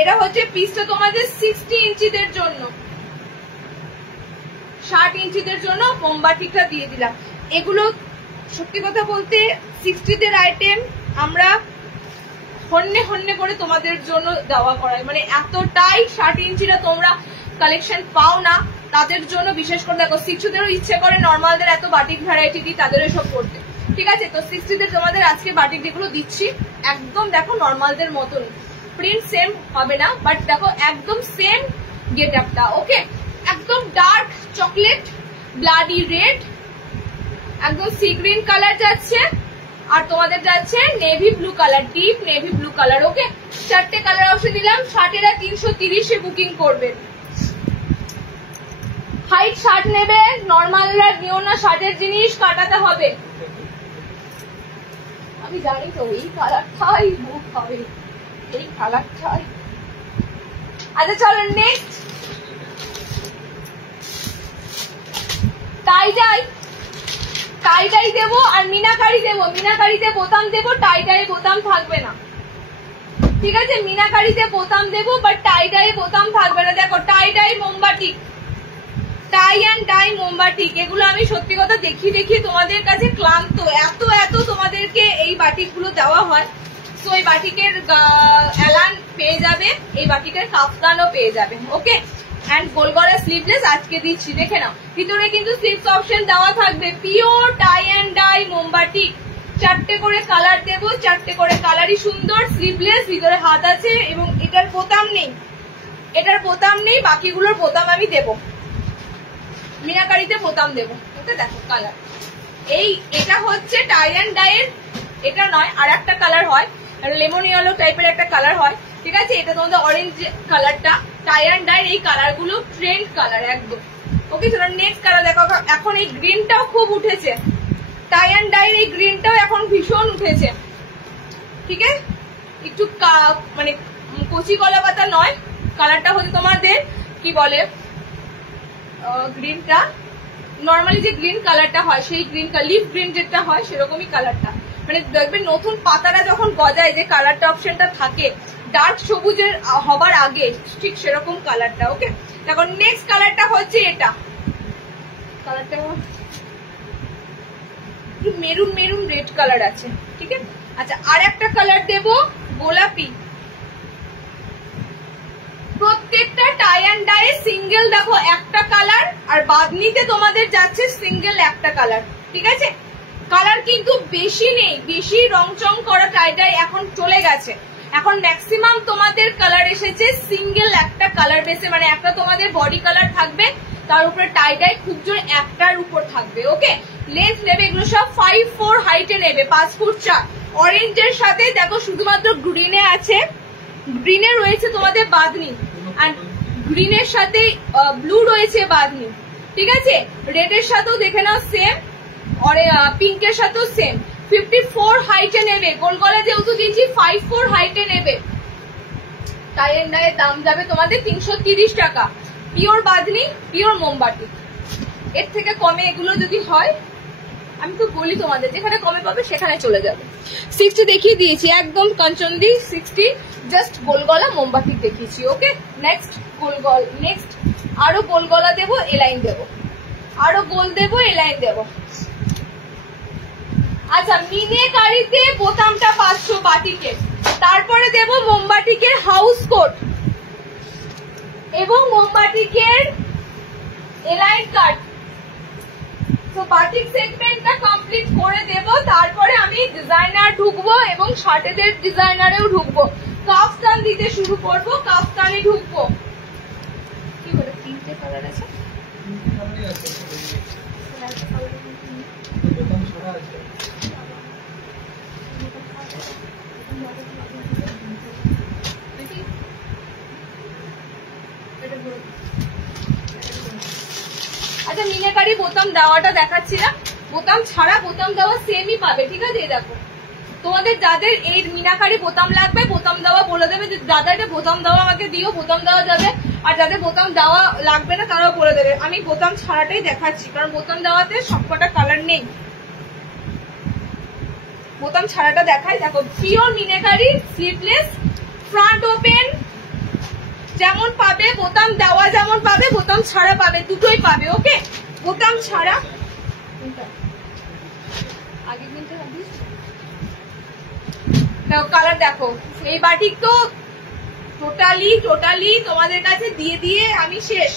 এটা হচ্ছে পিসটা তোমাদের 60 ইঞ্চিদের জন্য। 60 ইঞ্চিদের জন্য মোমবাটিকটা দিয়ে দিলাম। এগুলো সত্যি কথা বলতে 60 আইটেম আমরা হন্যে করে তোমাদের জন্য দেওয়া করাই, মানে এতটাই 60 ইঞ্চিটা তোমরা কালেকশন পাও না, তাদের জন্য বিশেষ করে। দেখো 60 ইচ্ছে করে নর্মালদের এত বাটিক ভ্যারাইটি দিই, তাদের এসব করতে, ঠিক আছে। তো 60 তোমাদের আজকে বাটিক যেগুলো দিচ্ছি একদম দেখো নর্মালদের মতনই, প্রিন্ট সেম হবে না, বাট দেখো একদম সেম গেট আপটা, ওকে। একদম ডার্ক চকলেট, ব্লাডি রেড, একদম সি গ্রিন কালার যাচ্ছে, আর তোমাদের যাচ্ছে navy blue colour, deep navy blue colour, okay. 4টে কালার অপশন দিলাম। 60 330 বুকিং করবেন। হাইট 60 নেবে, নর্মালরা নিও না, 60 জিনিস কাটাতে হবে। আমি জানি তো এই কালারটাই বুক হবে, এই কালারটাই। আচ্ছা চলো নেক্সট, টাই দেবো আর মিনাকারি দেবো। মিনাকারিতে বোতাম দেবো, টাই বোতাম থাকবে না, ঠিক আছে। মিনাকারিতে বোতাম দেবো, বাট টাই বোতাম থাকবে না। দেখো টাই মোমবাটিক, টাই অ্যান্ড ডাই মোমবাটিক, এগুলো আমি সত্যি কথা দেখিয়ে তোমাদের কাছে ক্লান্ত। এত তোমাদেরকে এই বাটিক গুলো দেওয়া হয়। তো এই বাটিকের অ্যালান পেয়ে যাবে, এই বাটিকের কাফতানও পেয়ে যাবে, ওকে। এন্ড গোলগলা স্লিভলেস আজকে দিচ্ছি, দেখে নাও। ভিতরে কিন্তু স্লিভস অপশন দেওয়া থাকবে। পিওর টাই অ্যান্ড ডাই মোমবাটিক, 4টে করে কালার দেবো, 4টে করে কালারই সুন্দর। স্লিভলেস, ভিতরে হাত আছে, এবং এটার বোতাম নেই, বাকিগুলোর বোতাম আমি দেবো। মিনাকারিতে বোতাম দেবো, ওকে। দেখো কালার, এটা হচ্ছে টাই অ্যান্ড ডাইয়ের, এটা নয়, আর একটা কালার হয়, লেমন ইয়েলো টাইপের একটা কালার হয়, ঠিক আছে। এটা তোমাদের অরেঞ্জ কালারটা। টাই অ্যান্ড ডাইয়ের এই কালার গুলো ট্রেন্ড কালার একদম, ওকে। চলো নেক্সট কালার দেখো। এখন এই গ্রিনটাও খুব উঠেছে, টাই অ্যান্ড ডাইয়ের এই গ্রিনটাও এখন ভীষণ উঠেছে, ঠিক আছে। একটু মানে কচি কলা পাতা নয়, কালারটা হচ্ছে তোমাদের কি বলে, গ্রিনটা নর্মালি যে গ্রিন কালারটা হয়, সেই গ্রিন লিফ গ্রিন যেটা হয় সেরকমই কালারটা, মানে দেখবেন নতুন পাতাটা যখন গজায় যে কালারটা অপশনটা থাকে ডার্ক সবুজের হবার আগে, ঠিক সেরকম কালারটা, ওকে। দেখো নেক্সট কালারটা হচ্ছে এটা, কালারটা মেরুন রেড কালার আছে, ঠিক আছে। আচ্ছা আর একটা কালার দেব গোলাপি। প্রত্যেকটা টাই অ্যান্ড ডাই সিঙ্গেল দেখো একটা কালার, আর বাদনিতে তোমাদের যাচ্ছে সিঙ্গেল একটা কালার, ঠিক আছে। কালার কিন্তু বেশি নেই, বেশি রংচং করা টাই ডাই এখন চলে গেছে। এখন ম্যাক্সিমাম তোমাদের কালার এসেছে সিঙ্গেল একটা কালার বেসে, মানে একটা তোমাদের বডি কালার থাকবে, তার উপরে টাই ডাই খুব জোর একটার উপর থাকবে, ওকে। লেন্থ নেবে এগুলো সব 5'4" হাইটে নেবে, 5 ফুট 4। অরেঞ্জের সাথে দেখো শুধুমাত্র গ্রিনে আছে, গ্রিনে রয়েছে তোমাদের বাদনি, আর গ্রিনের সাথে ব্লু রয়েছে বাদনি, ঠিক আছে, রেডের সাথেও দেখে নাও সেম, আর পিঙ্কের সাথেও সেম। 54 হাইটে নেবে, গোল গলা যেহেতু দিয়েছি 54 হাইটে নেবে, তাই এর দাম যাবে তোমাদের 330 টাকা। পিওর বাঁধনি, পিওর মোমবাতি। এর থেকে কমে এগুলো যদি হয়, আমি তো বলি তোমাদের যেখানে কমে পাবে সেখানে চলে যাবে। 60 দেখিয়ে দিয়েছি, একদম কাঞ্চনদি 60, জাস্ট গোলগলা মোমবাতি দেখিয়েছি। ওকে, নেক্সট গোলগল, নেক্সট আরো গোলগলা দেবো, এলাইন দেবো, আরো গোল দেবো, এলাইন দেবো। আচ্ছা, মিনেকারিতে বোতামটা 500 বাটিকে, তারপরে দেব মোমবাটিকের হাউস কোট এবং মোমবাটিকের এলাইন কাট। তো বাটিক সেগমেন্টটা কমপ্লিট করে দেব, তারপরে আমি ডিজাইনার ঢুকবো এবং শার্টেদের ডিজাইনারেও ঢুকবো। কাফতান দিতে শুরু করবো, কাফতানে ঢুকবো। কি বলে, তিনটে কালার আছে? আচ্ছা, মিনাকারি বোতাম দেওয়াটা দেখাচ্ছি না, বোতাম ছাড়া বোতাম দেওয়া সেমই পাবে। ঠিক আছে, এই দেখো, তোমাদের যাদের এই মিনাকারি বোতাম লাগবে, বোতাম দেওয়া বলে দেবে যে দাদা এটা বোতাম দেওয়া আমাকে দিও, বোতাম দেওয়া যাবে। আর যাদের বোতাম দেওয়া লাগবে না তারাও বলে দেবে। আমি বোতাম ছাড়াটাই দেখাচ্ছি, কারণ বোতাম দেওয়াতে সবকটা কালার নেই। বোতাম ছাড়াটা দেখাই, দেখো, pure meenakari, sleeveless, front open যেমন পাবে, বোতাম দেওয়া যেমন পাবে, বোতাম ছাড়া পাবে, দুটোই পাবে। ওকে, বোতাম ছাড়া আগে কিনতে হবে। কালার দেখো, এই বাটিক তো টোটালি তোমাদের কাছে দিয়ে দিয়ে আমি শেষ।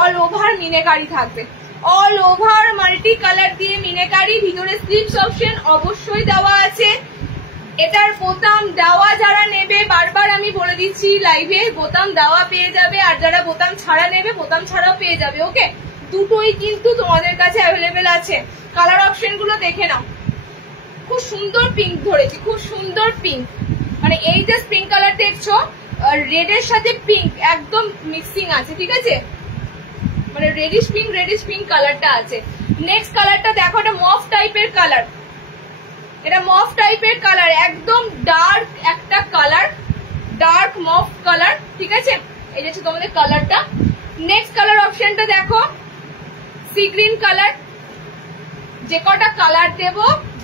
অল ওভার মিনেকারি থাকবে, অল ওভার মাল্টি কালার দিয়ে মিনেকারি। ভিতরে স্লিপস অপশন অবশ্যই দেওয়া আছে। এটার বোতাম দেওয়া যারা নেবে, বারবার আমি বলে দিচ্ছি লাইভে, বোতাম দেওয়া পেয়ে যাবে, আর যারা বোতাম ছাড়া নেবে বোতাম ছাড়াও পেয়ে যাবে। ওকে, দুটোই কিন্তু তোমাদের কাছে অ্যাভেলেবেল আছে। কালার অপশন গুলো দেখে নাও, খুব সুন্দর পিঙ্ক ধরেছি, খুব সুন্দর পিঙ্ক, মানে এই যে পিঙ্ক কালার দেখছো, রেডের সাথে পিঙ্ক একদম মিক্সিং আছে। ঠিক আছে, মানে রেডিশ পিঙ্ক কালারটা আছে। নেক্সট কালারটা দেখো, এটা মফ টাইপের কালার, এটা মফ টাইপের কালার, একদম ডার্ক একটা কালার, ডার্ক মফ কালার। ঠিক আছে, এই যে তোমাদের কালারটা। নেক্সট কালার অপশনটা দেখো, সি গ্রিন কালার। যে কটা কালার দেব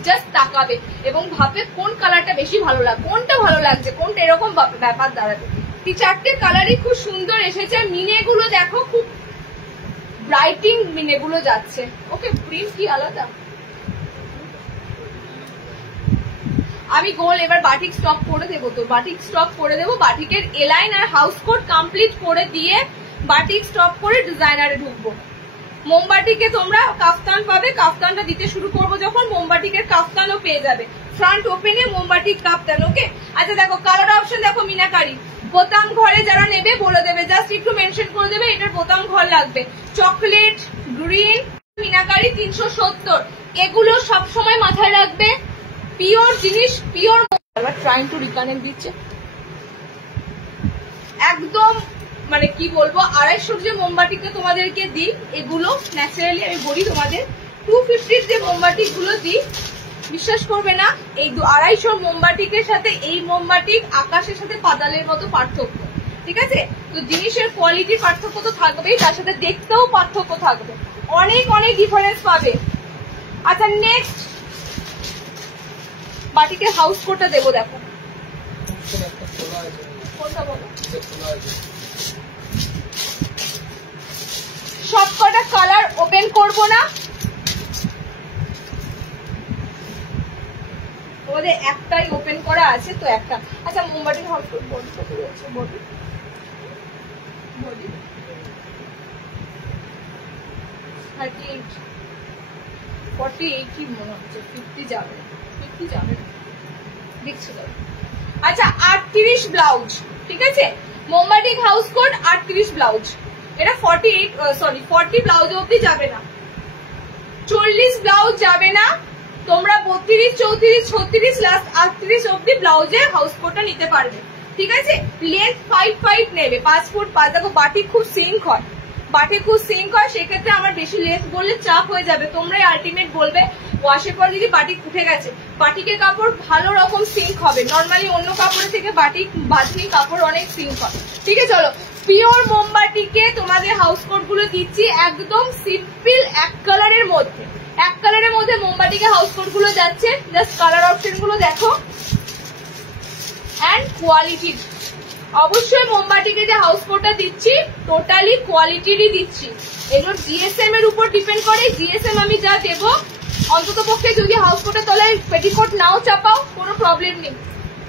জাস্ট তাকাবে এবং ভাববে কোন কালারটা বেশি ভালো লাগবে, কোনটা ভালো লাগছে, কোনটা এরকম ব্যাপার দাঁড়াবে। এই চারটে কালারই খুব সুন্দর এসেছে। মিনেগুলো দেখো, খুব ব্রাইটিং মিনেগুলো যাচ্ছে। ওকে, প্রিন্ট কি আলাদা। আমি গোল এবার বাটিক স্টক করে দেবো, তো বাটিক স্টক করে দেবো। বাটিকের এলাইন আর হাউস কোট কমপ্লিট করে দিয়ে বাটিক স্টক করে ডিজাইনারে ঢুকবো। মোমবাটিকে তোমরা কাফতান পাবে, কাফতানটা দিতে শুরু করবো যখন, মোমবাটিকের কাফতানও পেয়ে যাবে। ফ্রন্ট ওপেনে মোমবাটিক কাফতান। ওকে, আচ্ছা দেখো, কালার অপশন দেখো, মিনাকারি। বোতাম ঘরে যারা নেবে বলে দেবে, জাস্ট একটু মেনশন করে দেবে এটার বোতাম ঘর লাগবে। Chocolate, green, meenakari 370। এগুলো সবসময় মাথায় রাখবে, পিওর জিনিস, পিওর। ট্রাইং টু রিকানেক্ট দিচ্ছে একদম, মানে কি বলবো, 250 যে মোমবাতিকে তোমাদেরকে দিই, এগুলো ন্যাচারালি আমি বলি তোমাদের 250 যে মোমবাতি গুলো দিই, বিশ্বাস করবে না, এই 250 মোমবাতিকের সাথে এই মোমবাতিক আকাশের সাথে পাতালের মতো পার্থক্য। ঠিক আছে, তো জিনিসের কোয়ালিটি পার্থক্য তো থাকবেই, তার সাথে দেখতেও পার্থক্য থাকবে, অনেক অনেক ডিফারেন্স পাবে। আচ্ছা, নেক্সট বাটিকের হাউস কোটটা দেবো, দেখো কোনটা বলো। সবকটা কালার ওপেন করবো না, তোমাদের একটাই ওপেন করা আছে তো একটা। আচ্ছা, মোমবাটির হাউস কোট বডি কত রয়েছে? বডি 38, 48 কি মনে হচ্ছে, 50 যাবে, 50 যাবে না, দেখছো তো। আচ্ছা, 38 ব্লাউজ। ঠিক আছে, মোমবাটিক হাউস কোট 38 ব্লাউজ। এটা 40 ব্লাউজ অব্দি যাবে না, 40 ব্লাউজ যাবে না। তোমরা 32, 34, 36, লাস্ট 38 অব্দি ব্লাউজে হাউস কোটটা নিতে পারবে। ঠিক আছে, লেন্থ 5 নেবে, 5 ফুট 5। দেখো, বাটিক খুব সিঙ্ক হয়, বাটিক খুব সিঙ্ক হয়, সেক্ষেত্রে আমার বেশি লেন্থ বললে চাপ হয়ে যাবে, তোমরাই আলটিমেট বলবে ওয়াশের পর যদি বাটিক উঠে গেছে। বাটিকের কাপড় ভালো রকম সিঙ্ক হবে, নর্মালি অন্য কাপড়ের থেকে বাটিক বাঁধনি কাপড় অনেক সিঙ্ক হয়। ঠিক আছে, চলো পিওর মোমবাটিকে তোমাদের হাউস কোট গুলো দিচ্ছি একদম সিম্পল এক কালারের মধ্যে। এক কালারের মধ্যে মোমবাটিকে হাউস কোট গুলো যাচ্ছে, জাস্ট কালার অপশন গুলো দেখো অ্যান্ড কোয়ালিটি। অবশ্যই মোমবাটিকে যে হাউস কোটটা দিচ্ছি টোটালি কোয়ালিটিরই দিচ্ছি, এগুলো জিএসএম এর উপর ডিপেন্ড করে। জিএসএম আমি যা দেবো অন্তত পক্ষে যদি হাউস কোটের তলায় পেটিকোট নাও চাপাও কোনো প্রবলেম নেই।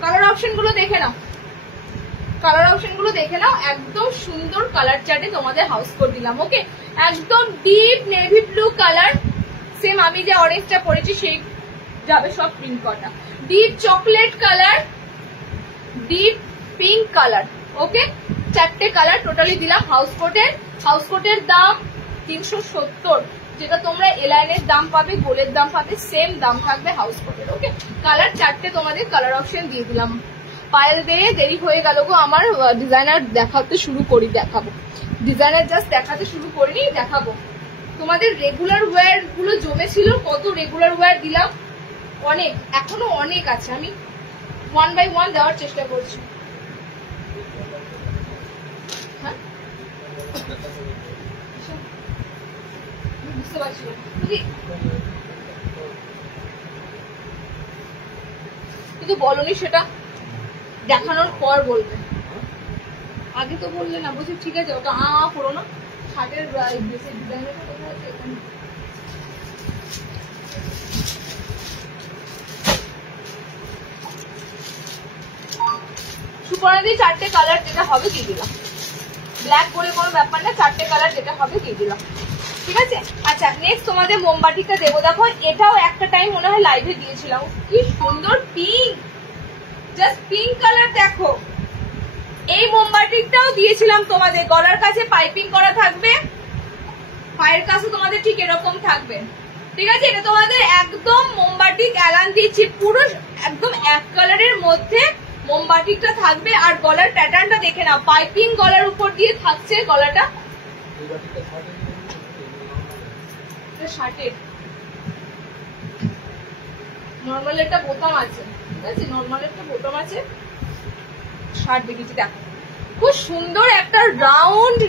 কালার অপশন গুলো দেখে নাও, কালার অপশন গুলো দেখে নাও, একদম সুন্দর কালার চার্টে তোমাদের হাউস কোট দিলাম। ওকে, একদম deep navy blue colour, same আমি যে অরেঞ্জটা পরেছি সেই যাবে সব প্রিন্ট করা। Deep chocolate colour, deep pink colour, okay, চারটে কালার টোটালি দিলাম হাউস কোটের। হাউস কোটের দাম 370, যেটা তোমরা এলাইনের দাম পাবে, গোলের দাম পাবে, সেম দাম থাকবে হাউস কোটের। ওকে, কালার চারটে তোমাদের কালার অপশন দিয়ে দিলাম। পায়েল দিয়ে দেরি হয়ে গেল গো, আমার ডিজাইনার দেখাতে শুরু করি, দেখাবো ডিজাইনার জাস্ট দেখাতে শুরু করিনি, দেখাবো। তোমাদের রেগুলার ওয়্যার গুলো জমেছিল, কত রেগুলার ওয়্যার দিলাম, অনেক, এখনো অনেক আছে, আমি 1 by 1 দেওয়ার চেষ্টা করছি। হ্যাঁ বুঝতে পারছি, কিন্তু বলনি সেটা দেখানোর পর বলবে, আগে তো বললে না। বলছি ঠিক আছে, ওটা করো না, শার্টের ডিজাইনটা কোথায় আছে এখানে। সুপর্ণাদি চারটে কালার যেটা হবে দিয়ে দিলাম, ব্ল্যাক বলে কোনো ব্যাপার না, চারটে কালার যেটা হবে দিয়ে দিলাম। ঠিক আছে, আচ্ছা নেক্সট তোমাদের মোমবাটিটা দেবো। দেখো এটাও একটা টাইম মনে হয় লাইভে দিয়েছিলাম, কি সুন্দর পিঙ্ক, জাস্ট পিঙ্ক কালার দেখো। এই মোমবাটিটাও দিয়েছিলাম তোমাদের, গলার কাছে পাইপিং করা থাকবে, পায়ের কাছে তোমাদের ঠিক এরকম থাকবে। ঠিক আছে, এটা তোমাদের একদম মোমবাটিক অ্যালান দিচ্ছি, পুরো একদম এক কালারের মধ্যে মোমবাটিকটা থাকবে। আর গলার প্যাটার্নটা দেখে নাও, পাইপিং গলার উপর দিয়ে থাকছে গলাটা, শার্টের নর্মাল একটা বোতাম আছে, ঠিক আছে, নর্মাল একটা বোতাম আছে, শার্ট দেখেছি দেখো, খুব সুন্দর একটা রাউন্ড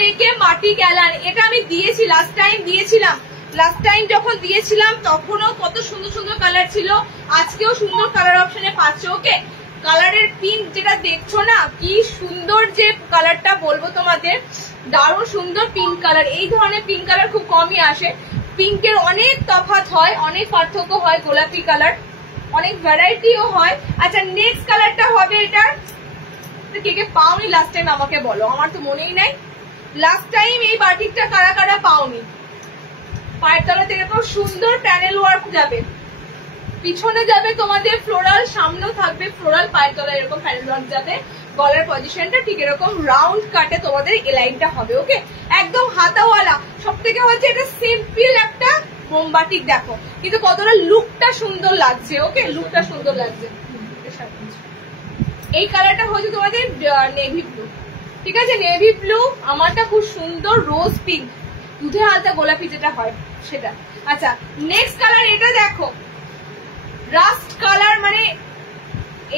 নেকে মাটি গ্যালান। এটা আমি দিয়েছি লাস্ট টাইম, দিয়েছিলাম লাস্ট টাইম যখন দিয়েছিলাম তখনও কত সুন্দর সুন্দর কালার ছিল, আজকেও সুন্দর কালার অপশনে পাচ্ছ। ওকে, কালারের পিঙ্ক যেটা দেখছো না, কি সুন্দর যে কালারটা বলবো তোমাদের, দারুণ সুন্দর পিঙ্ক কালার। এই ধরনের পিঙ্ক কালার খুব কমই আসে, পিঙ্কের অনেক তফাৎ হয়, অনেক পার্থক্য হয়, গোলাপি কালার অনেক ভ্যারাইটিও হয়। আচ্ছা নেক্সট কালারটা হবে এটার, কে কে পাওনি লাস্ট টাইম আমাকে বলো, আমার তো মনেই নাই লাস্ট টাইম এই বাটিকটা কারা কারা পাওনি। পায়ের তলা থেকে খুব সুন্দর প্যানেল ওয়ার্ক যাবে, পিছনে যাবে তোমাদের ফ্লোরাল, সামনেও থাকবে ফ্লোরাল, পায়ের তলা এরকম প্যানেল ওয়ার্ক যাবে। গলার পজিশনটা ঠিক এরকম রাউন্ড কাটে তোমাদের এই লাইনটা হবে। ওকে, একদম হাতাওয়ালা, সব থেকে হচ্ছে এটা সিম্পল একটা মোমবাটিক, দেখো কিন্তু কতটা লুকটা সুন্দর লাগছে। ওকে, লুকটা সুন্দর লাগছে। এই কালারটা হচ্ছে তোমাদের নেভি ব্লু, ঠিক আছে, নেভি ব্লু, আমারটা খুব সুন্দর রোজ পিঙ্ক, দুধে হালকা গোলাপি যেটা হয় সেটা। আচ্ছা নেক্সট কালার এটা দেখো, রাস্ট কালার, মানে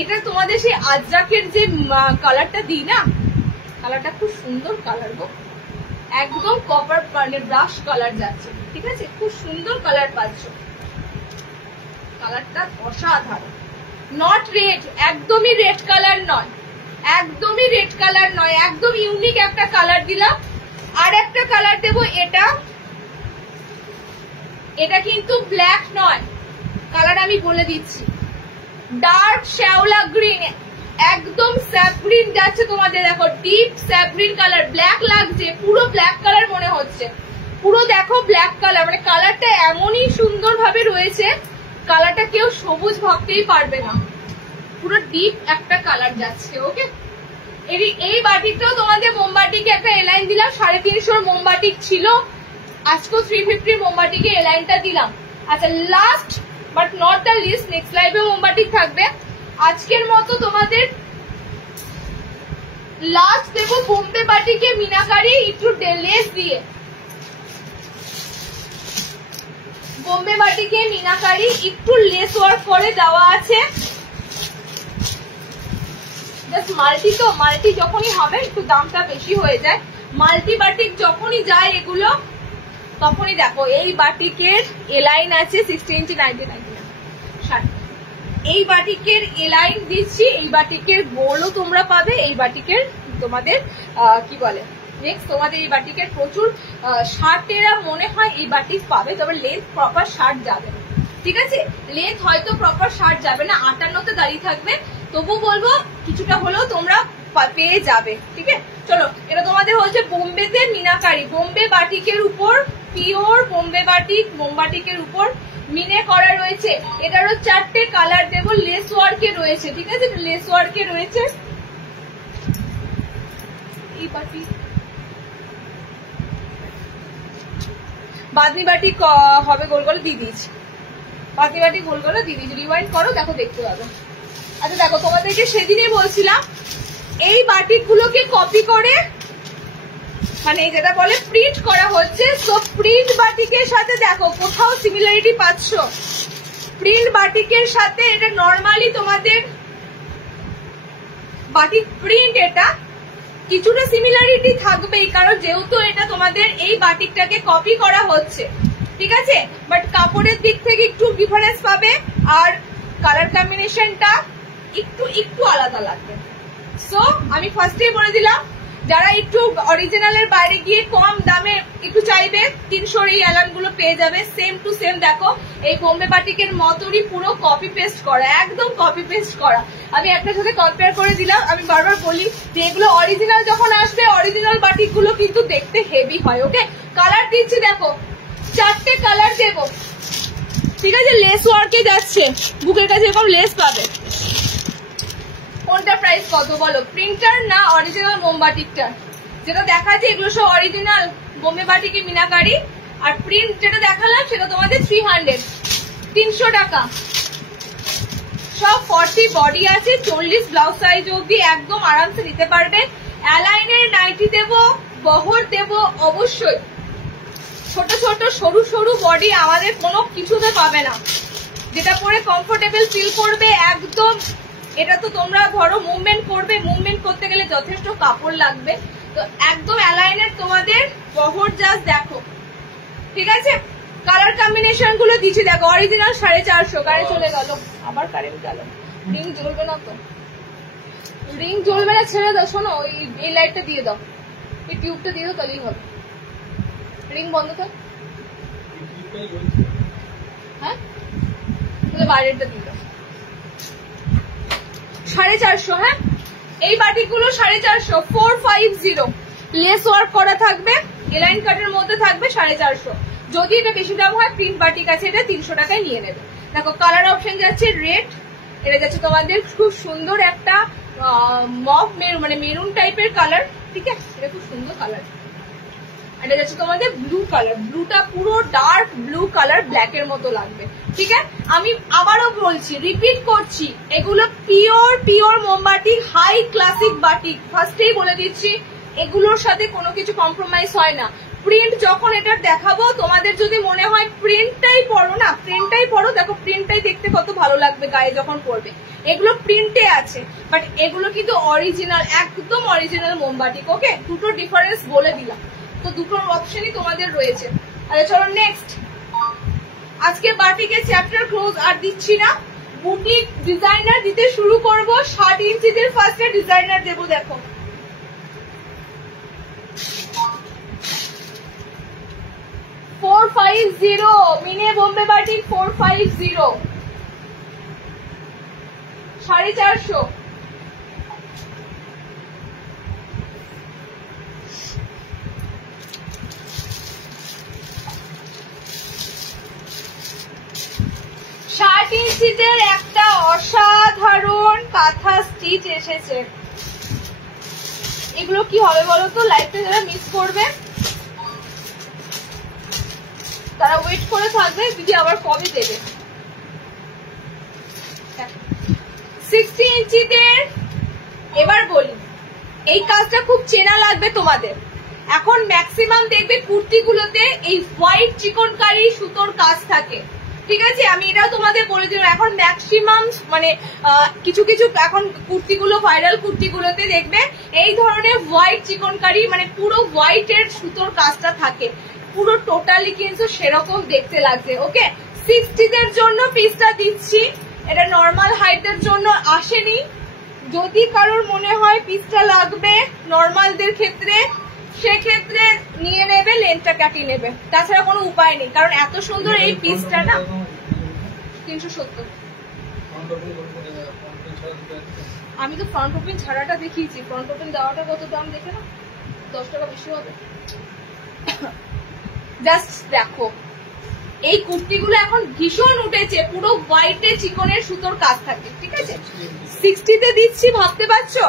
এটা তোমাদের সেই আজরাকের যে কালারটা দিই না, কালারটা খুব সুন্দর কালার গো, একদম কপার মানে ব্রাশ কালার যাচ্ছে। ঠিক আছে, খুব সুন্দর কালার পাচ্ছ, কালারটা অসাধারণ। নট রেড, একদমই রেড কালার নয়, একদমই রেড কালার নয়, একদম ইউনিক একটা কালার দিলাম। আর একটা কালার দেবো, এটা কিন্তু ব্ল্যাক নয়, কালার আমি বলে দিচ্ছি, ডার্ক শ্যাওলা গ্রিন, একদম স্যাপ গ্রিন যাচ্ছে তোমাদের, দেখো deep sap green colour, black লাগছে, পুরো ব্ল্যাক কালার মনে হচ্ছে, পুরো দেখো ব্ল্যাক কালার, মানে কালারটা এমনই সুন্দর ভাবে রয়েছে, কালারটা কেউ সবুজ ভাবতেই পারবে না, পুরো ডিপ একটা কালার যাচ্ছে। ওকে, এই বাটিকটাও তোমাদের মোমবাটিকে একটা এলাইন দিলাম, 350 মোমবাটিক ছিল, আজকেও 350 মোমবাটিকে এলাইনটা দিলাম। আচ্ছা last but not the least, next লাইভে মোমবাটিক থাকবে। আজকের মতো তোমাদের লাস্ট দেবো বোম্বে বাটিকে মিনাকারি একটু লেস দিয়ে, বোম্বে বাটিকে মিনাকারি একটু লেস ওয়ার্ক করে দেওয়া আছে। মাল্টি তো মাল্টি যখনই হবে একটু দামটা বেশি হয়ে যায়, মাল্টি বাটিক যখনই যায় এগুলো তখনই দেখো এই বাটিকের এলাইন আছে 60 ইঞ্চি 90 এই বাটিকের এলাইন দিচ্ছি, এই বাটিকের গোলও তোমরা পাবে, এই বাটিকের তোমাদের কি বলে নেক্সট তোমাদের এই বাটিকের প্রচুর শার্টেরা মনে হয় এই বাটিক পাবে, তবে লেন্থ প্রপার শার্ট যাবে না, ঠিক আছে? লেন্থ হয়তো প্রপার শার্ট যাবে না, 58তে দাঁড়িয়ে থাকবে, তবু বলবো কিছুটা হলেও তোমরা পেয়ে যাবে, ঠিক আছে? চলো, এটা তোমাদের হচ্ছে বোম্বেতে মিনাকারি, বোম্বে বাটিকের উপর পিওর বোম্বে বাটিক, মোমবাটিকের উপর মিনে করা রয়েছে। এটারও 4টে কালার দেবো, লেস ওয়ার্কে রয়েছে, ঠিক আছে? লেস ওয়ার্কে রয়েছে। এই বাটিক বাদনি বাটিক হবে গোল গোল দিয়ে দিয়েছি, বাদনি বাটিক গোল গোল দিয়ে দিয়েছি, রিওয়াইন্ড করো দেখো দেখতে পাবে। আচ্ছা দেখো, তোমাদেরকে সেদিনই বলছিলাম এই বাটিক গুলোকে কপি করে মানে যেটা বলে প্রিন্ট করা হচ্ছে, তো প্রিন্ট বাটিকের সাথে দেখো কোথাও সিমিলারিটি পাচ্ছ, প্রিন্ট বাটিকের সাথে এটা নর্মালি তোমাদের বাটিক প্রিন্ট, এটা কিছুটা সিমিলারিটি থাকবেই, কারণ যেহেতু এটা তোমাদের এই বাটিকটাকে কপি করা হচ্ছে, ঠিক আছে? বাট কাপড়ের দিক থেকে একটু ডিফারেন্স পাবে, আর কালার কম্বিনেশনটা একটু একটু আলাদা লাগবে। সো আমি ফার্স্টেই বলে দিলাম, যারা একটু অরিজিনালের বাইরে গিয়ে কম দামে একটু চাইবে 300 এই অ্যালান গুলো পেয়ে যাবে, সেম টু সেম দেখো এই বোম্বে বাটিকের মতনই পুরো কপি পেস্ট করা, একদম কপি পেস্ট করা। আমি একটা সাথে কম্পেয়ার করে দিলাম, আমি বারবার বলি যে এগুলো অরিজিনাল যখন আসবে অরিজিনাল বাটিক গুলো কিন্তু দেখতে হেভি হয়। ওকে, কালার দিচ্ছি দেখো, 4টে কালার দেবো, ঠিক আছে? লেস ওয়ার্কে যাচ্ছে, বুকের কাছে এরকম লেস পাবে। কোনটা প্রাইস কত বলো, প্রিন্টার না অরিজিনাল মোমবাটিকটা? যেটা দেখাচ্ছে এগুলো সব অরিজিনাল বোম্বে বাটিকে মিনাকারি, আর প্রিন্ট যেটা দেখালাম সেটা তোমাদের 300 টাকা। সব 40 বডি আছে, 40 ব্লাউজ সাইজ অব্দি একদম আরামসে নিতে পারবে। অ্যালাইনের নাইটি দেবো, বহর দেবো অবশ্যই, ছোট ছোট সরু সরু বডি আমাদের কোনো কিছুতে পাবে না, যেটা পরে কমফোর্টেবল ফিল করবে একদম। এটা তো তোমরা ধরো মুভমেন্ট করবে, মুভমেন্ট করতে গেলে যথেষ্ট কাপড় লাগবে, তো একদম অ্যালাইনের তোমাদের বহর জাস্ট দেখো, ঠিক আছে? কালার কম্বিনেশন গুলো দিচ্ছি দেখো, অরিজিনাল 450, কারেন্ট চলে গেল, আবার কারেন্ট গেল, রিং জ্বলবে না তো, রিং জ্বলবে না, ছেড়ে দাও। শোনো, এই লাইটটা দিয়ে দাও, এই টিউবটা দিয়ে দাও, তাহলেই হবে। রিং বন্ধ থাক, হ্যাঁ তাহলে বাইরেটা দিয়ে দাও। 450, হ্যাঁ এই বাটিকগুলো 450, 450 লেস ওয়ার্ক করা থাকবে, এলাইন কাটের মধ্যে থাকবে 450। যদি এটা বেশি দাম হয় প্রিন্ট বাটিক আছে, এটা 300 টাকায় নিয়ে নেবে। দেখো কালার অপশন যাচ্ছে রেড, এটা যাচ্ছে তোমাদের খুব সুন্দর একটা মফ মানে মেরুন টাইপের কালার, ঠিক আছে? এটা খুব সুন্দর কালার। এটা যাচ্ছে তোমাদের ব্লু কালার, ব্লুটা পুরো ডার্ক ব্লু কালার, ব্ল্যাক এর মতো লাগবে, ঠিক আছে? আমি আবারও বলছি, রিপিট করছি, এগুলো পিওর মোমবাটিক, হাই ক্লাসিক বাটিক। ফার্স্টেই বলে দিচ্ছি, এগুলোর সাথে কোনো কিছু কম্প্রোমাইজ হয় না। প্রিন্ট যখন এটা দেখাবো, তোমাদের যদি মনে হয় প্রিন্টটাই পরো না, প্রিন্টটাই পরো, দেখো প্রিন্টটাই দেখতে কত ভালো লাগবে গায়ে যখন পরবে। এগুলো প্রিন্টে আছে, বাট এগুলো কিন্তু অরিজিনাল, একদম অরিজিনাল মোমবাটিক। ওকে, দুটো ডিফারেন্স বলে দিলাম, তো দুটোর অপশনই তোমাদের রয়েছে। আচ্ছা চলো নেক্সট, আজকে বাটিকের চ্যাপ্টার ক্লোজ আর দিচ্ছি না, বুটিক ডিজাইনার দিতে শুরু করব। 60 ইঞ্চিদের ফার্স্টে ডিজাইনার দেবো, দেখো 450 মিনে বোম্বে বাটিক 450, 450। ইঞ্চিদের একটা অসাধারণ কাঁথা স্টিচ এসেছে। এগুলো কি হবে বলতো, লাইফটা যারা মিস করবে তারা ওয়েট করে থাকবে, দিদি আবার কবে দেবে। 60 ইঞ্চিদের, এবার বলি এই কাজটা খুব চেনা লাগবে তোমাদের। এখন ম্যাক্সিমাম দেখবে কুর্তিগুলোতে এই হোয়াইট চিকনকারি সুতোর কাজ থাকে, ঠিক আছে? আমি এটাও তোমাদের বলে দিলাম। এখন ম্যাক্সিমাম মানে কিছু কিছু এখন কুর্তিগুলো, ভাইরাল কুর্তিগুলোতে দেখবে এই ধরনের হোয়াইট চিকনকারি মানে পুরো হোয়াইটের সুতোর কাজটা থাকে, পুরো টোটালি কিন্তু সেরকম দেখতে লাগছে। ওকে, 60 জন্য পিসটা দিচ্ছি, এটা নর্মাল হাইটের জন্য আসেনি। যদি কারোর মনে হয় পিসটা লাগবে নর্মালদের ক্ষেত্রে, সেক্ষেত্রে নিয়ে নেবে, লেন্থটা কাটিয়ে নেবে, তাছাড়া কোনো উপায় নেই। কারণ এত সুন্দর এই পিসটা না। 370। আমি তো ফ্রন্ট ওপেন ছাড়াটা দেখিয়েছি, ফ্রন্ট ওপেন দেওয়াটা কত দাম দেখে না, 10 টাকা বেশি হবে। জাস্ট দেখো এই কুর্তিগুলো এখন ভীষণ উঠেছে, পুরো হোয়াইটে চিকনের সুতোর কাজ থাকে, ঠিক আছে? 60 দিচ্ছি, ভাবতে পারছো?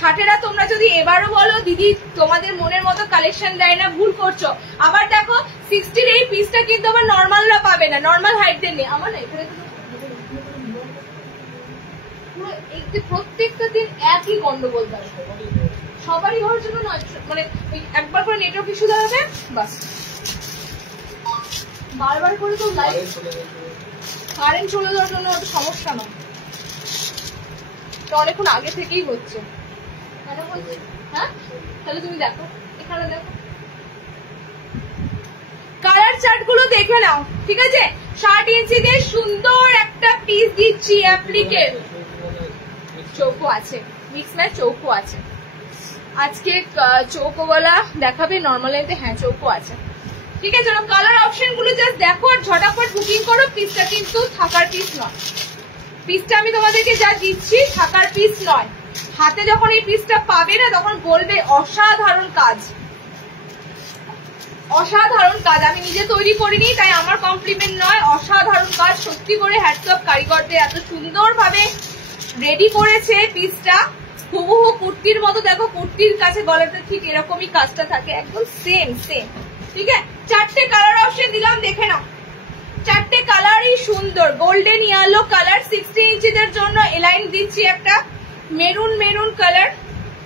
60 তোমরা যদি এবারও বলো দিদি তোমাদের মনের মতো কালেকশন দেয় না, ভুল করছো। আবার দেখো 60 এই পিসটা কিন্তু আবার নর্মালরা পাবে না, নর্মাল হাইটদের নেই। আমার না এখানে পুরো প্রত্যেকটা দিন একই গন্ডগোল থাকবে, সবারই হওয়ার জন্য নয়, মানে একবার করে নেটওয়ার্ক ইস্যু দাঁড়াবে বাস, বারবার করে তো লাইভ কারেন্ট চলে যাওয়ার জন্য ওটা সমস্যা নয়, তো অনেকক্ষণ আগে থেকেই হচ্ছে। হ্যাঁ, তাহলে তুমি দেখো, এখানে দেখো কালার চার্ট গুলো দেখে নাও, ঠিক আছে? 60 ইঞ্চিদের সুন্দর একটা পিস দিচ্ছি, অ্যাপ্লিকের চৌকো আছে, মিক্স ম্যাচ চৌকো আছে। আজকে চৌকোওয়ালা দেখাবে, নর্মাল এতে হ্যাঁ চৌকো আছে, ঠিক আছে? কালার অপশন গুলো জাস্ট দেখো আর ঝটাফট বুকিং করো। পিসটা কিন্তু থাকার পিস নয়, পিসটা আমি তোমাদেরকে যা দিচ্ছি থাকার পিস নয়। হাতে যখন এই পিসটা পাবে না তখন বলবে অসাধারণ কাজ, অসাধারণ কাজ। আমি নিজে তৈরি করিনি তাই আমার কমপ্লিমেন্ট নয়, অসাধারণ কাজ সত্যি করে। হ্যাটস অফ কারিগরদের, এত সুন্দর ভাবে রেডি করেছে পিসটা, হুবহু কুর্তির মতো। দেখো কুর্তির কাছে গলাটা ঠিক এরকমই কাজটা থাকে, একদম সেম সেম, ঠিক আছে? 4টে কালার অপশন দিলাম, দেখে নাও। 4টে কালারই সুন্দর, গোল্ডেন ইয়েলো কালার। 60 ইঞ্চিদের জন্য এলাইন দিচ্ছি একটা মেরুন মেরুন কালার,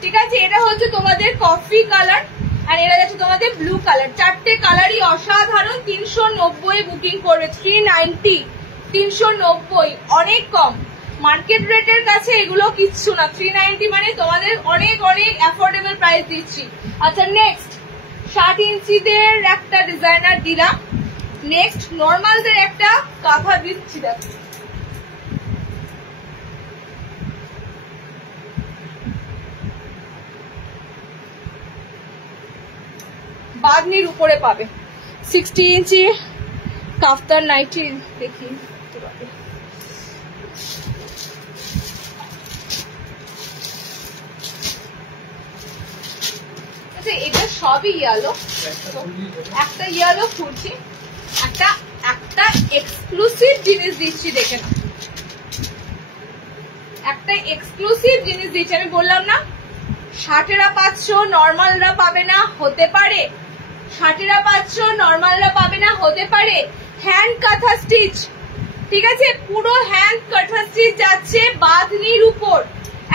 ঠিক আছে? এটা হচ্ছে তোমাদের কফি কালার আর এটা যাচ্ছে তোমাদের ব্লু কালার। 4টে কালারই অসাধারণ। 390 বুকিং করবে, 390, 390 অনেক কম। মার্কেট রেটের কাছে এগুলো কিচ্ছু না, 390 মানে তোমাদের অনেক অনেক অ্যাফোর্ডেবল প্রাইস দিচ্ছি। আচ্ছা নেক্সট 60 ইঞ্চিদের একটা ডিজাইনার দিলাম, নেক্সট নর্মালদের একটা কাঁথা দিচ্ছি। দেখো বাদনির উপরে পাবে, 60 ইঞ্চি কাফতার নাইটি। দেখি আচ্ছা, এটা সবই ইয়েলো, একটা ইয়েলো খুঁজছি, একটা একটা এক্সক্লুসিভ জিনিস দিচ্ছি, দেখে না, একটা এক্সক্লুসিভ জিনিস দিচ্ছি। আমি বললাম না 60 পাচ্ছ, নর্মালরা পাবে না, হতে পারে। 60 পাচ্ছ, নর্মালরা পাবে না, হতে পারে। হ্যান্ড কাঁথা স্টিচ, ঠিক আছে? পুরো হ্যান্ড কাঁথা স্টিচ যাচ্ছে বাঁধনির উপর,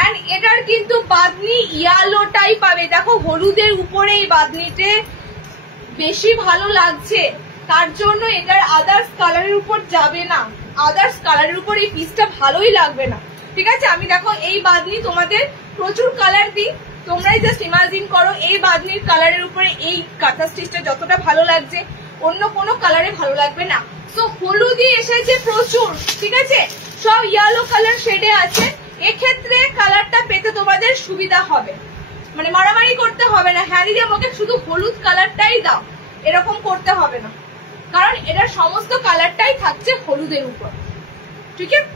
এন্ড এটার কিন্তু বাঁধনি ইয়েলোটাই পাবে। দেখো হলুদের উপরে এই বাঁধনিতে বেশি ভালো লাগছে, তার জন্য এটার আদার্স কালারের উপর যাবে না, আদার্স কালারের উপর এই পিসটা ভালোই লাগবে না, ঠিক আছে? আমি দেখো এই বাঁধনি তোমাদের প্রচুর কালার দিই, তোমরাই জাস্ট ইমাজিন করো এই বাঁধনির কালারের উপরে এই কাঁথা স্টিচটা যতটা ভালো লাগছে অন্য কোনো কালারে ভালো লাগবে না। তো হলুদই এসেছে প্রচুর, ঠিক আছে? সব ইয়েলো কালার শেডে আছে, এক্ষেত্রে কালারটা পেতে তোমাদের সুবিধা হবে, মানে মারামারি করতে হবে না, হ্যাঁ দিদি আমাকে শুধু হলুদ কালারটাই দাও এরকম করতে হবে না, কারণ এটার সমস্ত কালারটাই থাকছে হলুদের উপর, ঠিক আছে?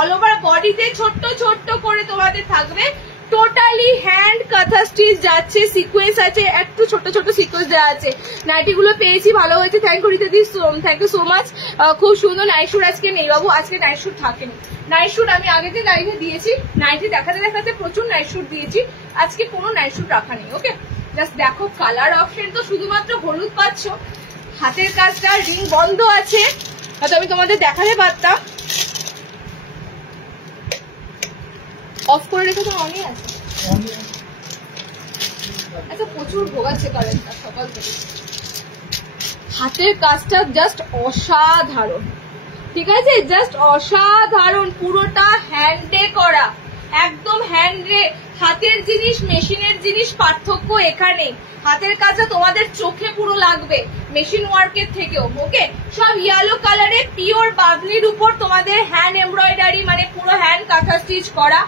অল ওভার বডিতে ছোট্ট ছোট্ট করে তোমাদের থাকবে, টোটালি হ্যান্ড কাঁথা স্টিচ যাচ্ছে, সিকোয়েন্স আছে, একটু ছোট ছোট সিকোয়েন্স দেওয়া আছে। নাইটি গুলো পেয়েছি, ভালো হয়েছে, থ্যাংক ইউ রিতা দি, থ্যাংক ইউ সো মাচ। খুব সুন্দর। নাইট শুট আজকে নেই বাবু, আজকে নাইট শুট থাকেনি। নাইট শুট আমি আগে যে লাইভে দিয়েছি, নাইটি দেখাতে দেখাতে প্রচুর নাইট শুট দিয়েছি, আজকে কোনো নাইট শুট রাখা নেই। ওকে, জাস্ট দেখো কালার অপশন তো শুধুমাত্র হলুদ পাচ্ছ, হাতের কাজটা রিং বন্ধ আছে, হয়তো আমি তোমাদের দেখাতে পারতাম, অফ করে রেখে তো অনই আছে। আচ্ছা প্রচুর ভোগাচ্ছে কারেন্টটা সকাল থেকে। হাতের কাজটা জাস্ট অসাধারণ, ঠিক আছে, জাস্ট অসাধারণ, পুরোটা হ্যান্ডে করা, একদম হ্যান্ডে। হাতের জিনিস মেশিনের জিনিস পার্থক্য এখানে। হাতের কাজটা তোমাদের চোখে পুরো লাগবে মেশিন ওয়ার্কের থেকেও। ওকে, সব ইয়েলো কালারে পিওর বাঁধনির উপর তোমাদের হ্যান্ড এমব্রয়ডারি, মানে পুরো হ্যান্ড কাঁথা স্টিচ করা।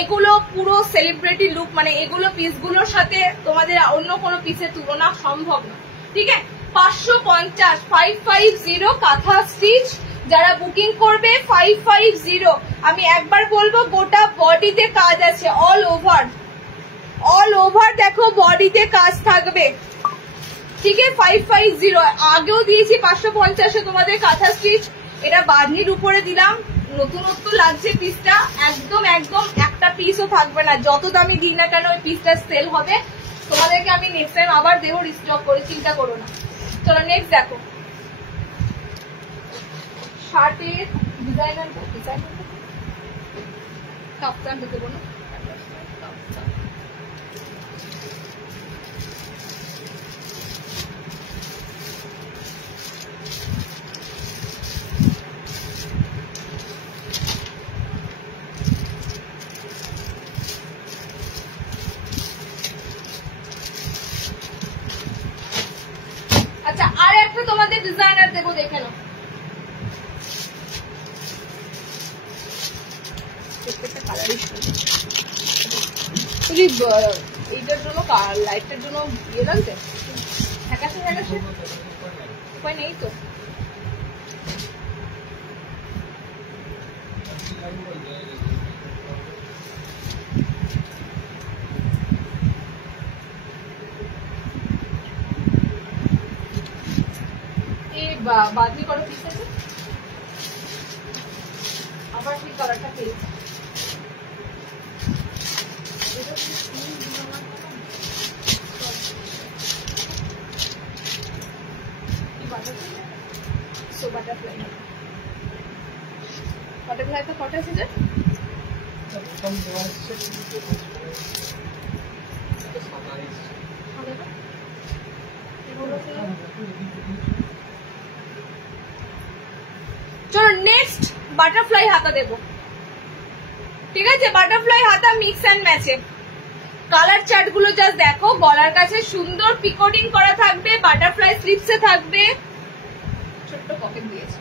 এগুলো পুরো সেলিব্রিটি লুক, মানে এগুলো পিসগুলোর সাথে তোমাদের অন্য কোনো পিসের তুলনা সম্ভব না। ঠিক আছে, 550 550 কাঁথা স্টিচ। যারা বুকিং করবে 550। আমি একবার বলবো গোটা বডিতে কাজ আছে, অল ওভার দেখো বডিতে কাজ থাকবে। ঠিক আছে, 550। আগেও দিয়েছি 550 তোমাদের কাঁথা স্টিচ, এটা বাঁধনির উপরে দিলাম। নতুনত্ব লাগছে পিসটা, একদম একদম একটা পিসও থাকবে না। যত দামি দিই না কেন ওই পিসটা সেল হবে। তোমাদেরকে আমি নেক্সট টাইম আবার দেবো রিস্টক করে, চিন্তা করো না। চলো নেক্সট দেখো, শার্টের ডিজাইনার কাপ্তান দেবো না। আচ্ছা আর একটা তোমাদের ডিজাইনার দেবো, দেখে নাও। এইটার জন্য লাইটটার জন্য ইয়ে লাগছে, ঠেকাছে উপায় নেই তো। বাদলি করো পিস আছে, আবার সেই কালারটা পেয়েছে। বাটারফ্লাইটা কটা আছে? চলো নেক্সট বাটারফ্লাই হাতা দেবো। ঠিক আছে, বাটারফ্লাই হাতা মিক্স অ্যান্ড ম্যাচে। কালার চার্ট গুলো জাস্ট দেখো, গলার কাছে সুন্দর পিকোডিং করা থাকবে, বাটারফ্লাই স্লিপসে থাকবে, ছোট্ট পকেট দিয়েছে।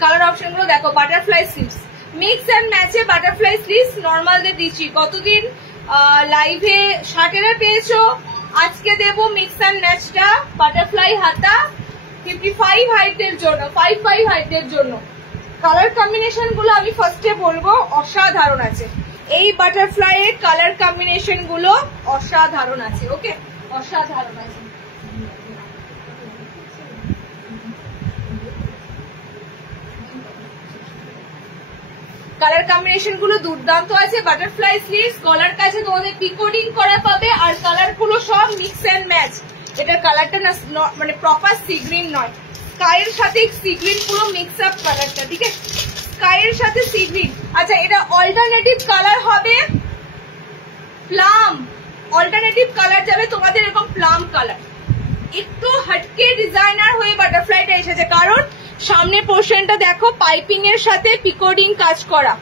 কালার অপশন গুলো দেখো, বাটারফ্লাই স্লিপস মিক্স অ্যান্ড ম্যাচে, বাটারফ্লাই স্লিপস নর্মাল দিয়ে দিচ্ছি। কতদিন লাইভে শার্টেরা পেয়েছো, আজকে দেবো মিক্স অ্যান্ড ম্যাচটা বাটারফ্লাই হাতা 55 হাইটের জন্য, 55 হাইটের জন্য। কালার কম্বিনেশন গুলো আমি ফার্স্টে বলবো অসাধারণ আছে। এই বাটারফ্লাই এর কালার কম্বিনেশন গুলো অসাধারণ আছে। ওকে, অসাধারণ আছে। কালার কম্বিনেশন গুলো দুর্দান্ত আছে। বাটারফ্লাই স্লিভস, গলার কাছে তোমাদের পিকোডিং করা পাবে, আর কালার গুলো সব মিক্স অ্যান্ড ম্যাচ। এটার কালারটা না মানে প্রপার সি গ্রিন নয়, স্কাইয়ের সাথে সি গ্রিন পুরো মিক্স আপ কালারটা। ঠিক আছে, স্কাইয়ের সাথে সি গ্রিন। আচ্ছা এটা অল্টারনেটিভ কালার হবে প্লাম, অল্টারনেটিভ কালার যাবে তোমাদের এরকম প্লাম কালার। একটু হটকে ডিজাইনার হয়ে বাটারফ্লাইটা এসেছে, কারণ সামনে পোর্শনটা দেখো পাইপিং এর সাথে পিকোডিং কাজ করা।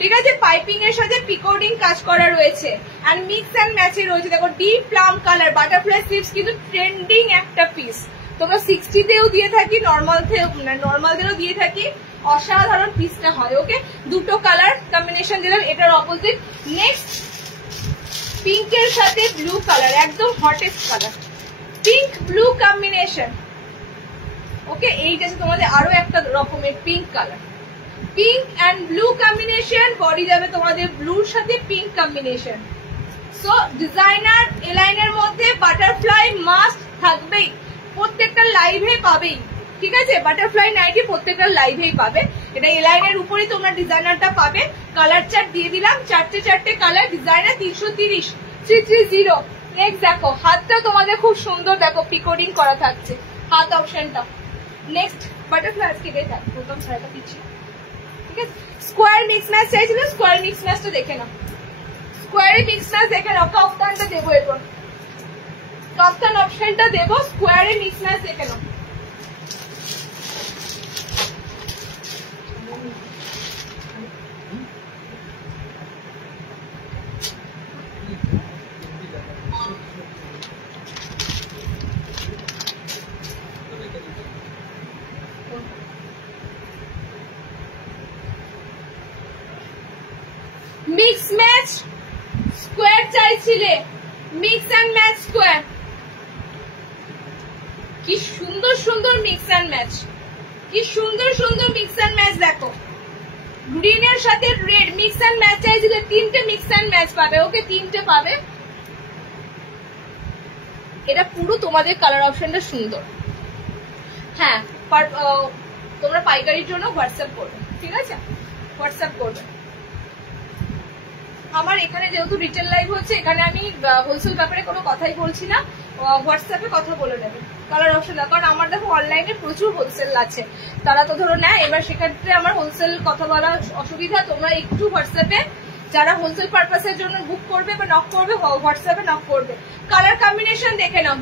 ঠিক আছে, পাইপিং এর সাথে পিকোডিং কাজ করা রয়েছে, আর মিক্স অ্যান্ড ম্যাচে রয়েছে। দেখো deep plum colour butterfly sleeves, কিন্তু ট্রেন্ডিং একটা পিস। তোমরা 60 তেও দিয়ে থাকি, নর্মালদেরও দিয়ে থাকি। অসাধারণ পিসটা হয়। ওকে, দুটো কালার কম্বিনেশন দিলাম, এটার অপোজিট। নেক্সট পিঙ্কের সাথে ব্লু কালার, একদম hottest colour, pink blue combination. Okay, এইটা তোমাদের আরো একটা রকমের pink colour, pink and blue combination. Body যাবে তোমাদের ব্লুর সাথে পিঙ্ক কম্বিনেশন। সো ডিজাইনার এলাইনের মধ্যে বাটারফ্লাই মাস্ট থাকবেই, প্রত্যেকটা লাইভে পাবেই। ঠিক আছে, বাটারফ্লাই নাইটি প্রত্যেকটা লাইভেই পাবে। এটা এলাইনের উপরেই তোমরা ডিজাইনারটা পাবে। কালার চার্ট দিয়ে দিলাম, চারটে কালার। ডিজাইনার 330 330। নেক্সট দেখো, হাতটা তোমাদের খুব সুন্দর, দেখো পিকোডিং করা থাকছে হাত অপশনটা। নেক্সট বাটারফ্লাই আজকে দেখাই প্রথম ছাড়াটা পিছিয়ে। ঠিক আছে, স্কোয়ার মিক্স ম্যাচ চাইছিল, স্কোয়ার মিক্স ম্যাচটা দেখে নাও। স্কোয়ারে মিক্স ম্যাচ দেখে নাও, কাফতানটা দেবো এরপর। কাফতান অপশনটা দেবো, স্কোয়ারে মিক্স ম্যাচ দেখে নাও। মিক্স ম্যাচ স্কোয়ার চাইছিলে, মিক্স অ্যান্ড ম্যাচ স্কোয়ার। কি সুন্দর সুন্দর মিক্স অ্যান্ড ম্যাচ, কি সুন্দর সুন্দর মিক্স অ্যান্ড ম্যাচ। দেখো গ্রিনের সাথে রেড মিক্স অ্যান্ড ম্যাচ চাইছিলে, 3টে মিক্স অ্যান্ড ম্যাচ পাবে। ওকে 3টে পাবে। এটা পুরো তোমাদের কালার অপশনটা সুন্দর। হ্যাঁ তোমরা পাইকারির জন্য হোয়াটসঅ্যাপ করবে, ঠিক আছে? হোয়াটসঅ্যাপ করবে। আমার এখানে যেহেতু রিটেল লাইভ হচ্ছে, এখানে আমি হোলসেল ব্যাপারে কোনো কথাই বলছি না, হোয়াটসঅ্যাপে কথা বলে নেবে কালার অপশন। কারণ আমার দেখো অনলাইনে প্রচুর হোলসেল আছে, তারা তো ধরো নেয়। এবার সেক্ষেত্রে আমার হোলসেল কথা বলার অসুবিধা। তোমরা একটু হোয়াটসঅ্যাপে যারা হোলসেল পারপাসের জন্য বুক করবে বা নক করবে, হোয়াটসঅ্যাপে নক করবে। কালার কম্বিনেশন দেখে নাও,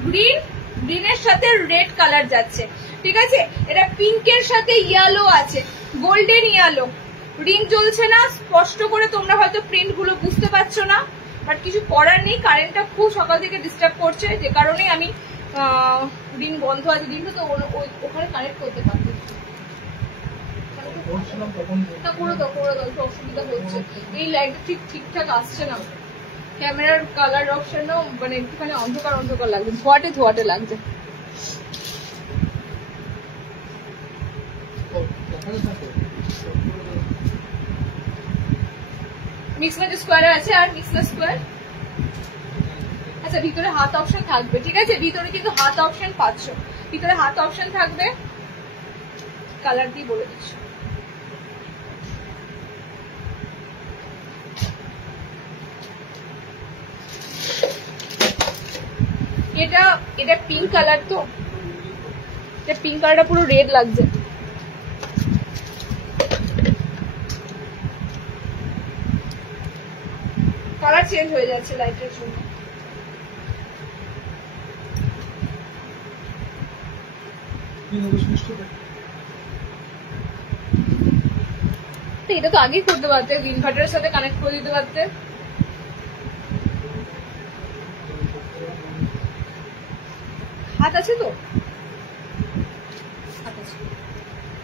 গ্রিনের সাথে রেড কালার যাচ্ছে, ঠিক আছে? এটা পিঙ্কের সাথে ইয়েলো আছে, গোল্ডেন ইয়েলো। রিং জ্বলছে না, স্পষ্ট করে তোমরা হয়তো প্রিন্ট গুলো বুঝতে পারছো না, বাট কিছু করার নেই। কারেন্টটা খুব সকাল থেকে ডিস্টার্ব করছে, যে কারণে আমি রিং বন্ধ আছে। রিংটা তো ওখানে কানেক্ট করতে পারবো, করে দাও একটু অসুবিধা হচ্ছে। এই লাইটটা ঠিকঠাক আসছে না, ক্যামেরার কালার অপশনও মানে একটুখানি অন্ধকার অন্ধকার লাগছে, ধোয়াটে লাগছে। মিক্স ম্যাচ স্কোয়ারে আছে, আর মিক্স ম্যাচ স্কোয়ার। আচ্ছা ভিতরে হাত অপশন থাকবে, ঠিক আছে? ভিতরে কিন্তু হাত অপশন পাচ্ছ, ভিতরে হাত অপশন থাকবে। কালার দিয়ে বলে দিচ্ছি, এটা পিঙ্ক কালার। তো এটা পিঙ্ক কালারটা পুরো রেড লাগছে। কালার চেঞ্জ হয়ে যাচ্ছে লাইটের জন্য। এটা তো আগেই করতে পারতে, ইনভার্টারের সাথে কানেক্ট করে দিতে পারতে। হাত আছে তো?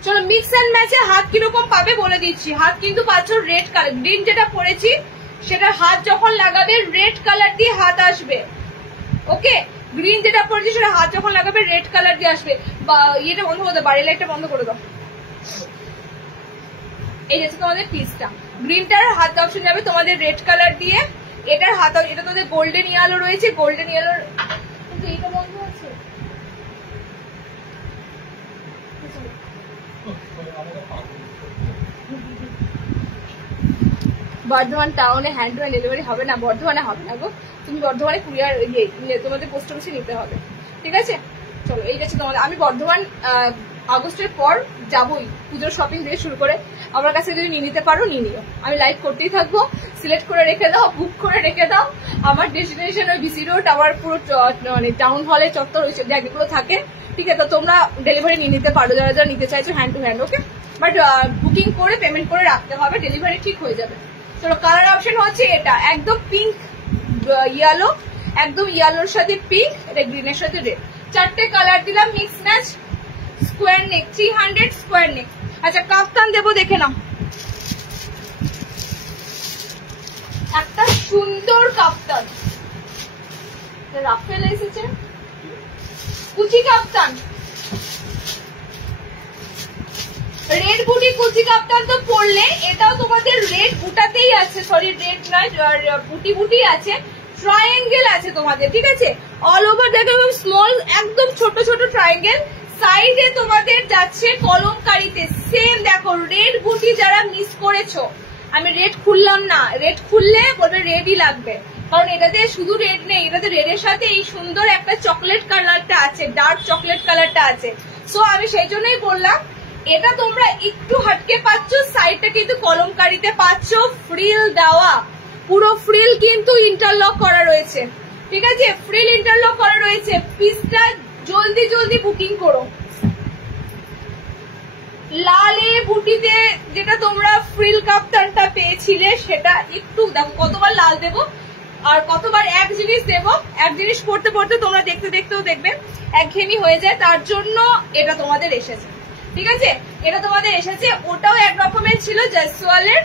চলো মিক্স অ্যান্ড ম্যাচে হাত কিরকম পাবে বলে দিচ্ছি। হাত কিন্তু পাচ্ছ রেড কালার, গ্রিন যেটা পরেছি সেটা হাত যখন লাগাবে রেড কালার দিয়ে হাত আসবে। ওকে, গ্রিন যেটা পরেছি সেটা হাত যখন লাগাবে রেড কালার দিয়ে আসবে। ইয়েটা বন্ধ করে দাও, বাড়ির লাইটটা বন্ধ করে দাও। এই হচ্ছে তোমাদের পিসটা। গ্রিনটার হাত অপশন যাবে তোমাদের রেড কালার দিয়ে, এটার হাত এটা তোমাদের গোল্ডেন ইয়েলো রয়েছে, গোল্ডেন ইয়েলোর। কিন্তু এইটা বন্ধ আছে। বর্ধমান টাউনে হ্যান্ড টু হ্যান্ড ডেলিভারি হবে না, বর্ধমানে হবে না গো। তুমি বর্ধমানে কুরিয়ার তোমাদের পোস্ট অফিসে নিতে হবে, ঠিক আছে? চলো এই যাচ্ছে তোমাদের। আমি বর্ধমান আগস্টের পর যাবই, পুজোর শপিং দিয়ে শুরু করে। আমার কাছে যদি নিয়ে নিতে পারো নিয়ে নিও, আমি লাইভ করতেই থাকবো। সিলেক্ট করে রেখে দাও, বুক করে রেখে দাও। আমার ডেস্টিনেশন ওই বিসি রোড, আমার পুরো মানে টাউন হলে চত্বর ওই জায়গাগুলো থাকে, ঠিক আছে? তো তোমরা ডেলিভারি নিয়ে নিতে পারো যারা যারা নিতে চাইছো hand to hand. Okay, but booking করে পেমেন্ট করে রাখতে হবে, ডেলিভারি ঠিক হয়ে যাবে। চলো কালার অপশন হচ্ছে এটা, একদম পিঙ্ক ইয়েলো, একদম ইয়েলোর সাথে পিঙ্ক, এটা গ্রিনের সাথে রেড। 4টে কালার দিলাম, মিক্স ম্যাচ স্কোয়ার নেক, 300 স্কোয়ার নেক। আচ্ছা কাফতান দেবো, দেখে নাও একটা সুন্দর কাফতান। রাফেল এসেছে, কুচি কাফতান, রেড বুটি কুচি কাপ্তান তো পরলে, এটাও তোমাদের রেড বুটাতেই আছে, সরি রেড নয়, বুটি বুটি আছে, ট্রায়াঙ্গেল আছে তোমাদের, ঠিক আছে? অল ওভার দেখো স্মল, একদম ছোট ছোট ট্রায়াঙ্গেল। সাইডে তোমাদের যাচ্ছে কলমকারিতে সেম। দেখো রেড বুটি যারা মিস করেছো, আমি রেড খুললাম না, রেড খুললে বলবে রেডই লাগবে, কারণ এটাতে শুধু রেড নেই, এটাতে রেডের সাথে এই সুন্দর একটা চকলেট কালারটা আছে, ডার্ক চকলেট কালারটা আছে। সো আমি সেই জন্যই বললাম এটা তোমরা একটু হাটকে পাচ্ছ, সাইডটা কিন্তু কলমকারিতে পাচ্ছ, ফ্রিল দেওয়া, পুরো ফ্রিল কিন্তু ইন্টারলক করা রয়েছে, ঠিক আছে, ফ্রিল ইন্টারলক করা রয়েছে। পিসটা জলদি জলদি বুকিং করো। লালে বুটিতে যেটা তোমরা ফ্রিল কাপ্তানটা পেয়েছিলে সেটা একটু দেখো কতবার লাল দেবো আর কতবার এক জিনিস দেবো, এক জিনিস পড়তে পড়তে তোমরা দেখতে দেখতেও দেখবে একঘেয়েমি হয়ে যায়, তার জন্য এটা তোমাদের এসেছে। ঠিক আছে, এটা তোমাদের এসেছে। ওটাও এক রকমের ছিল জয়সওয়ালের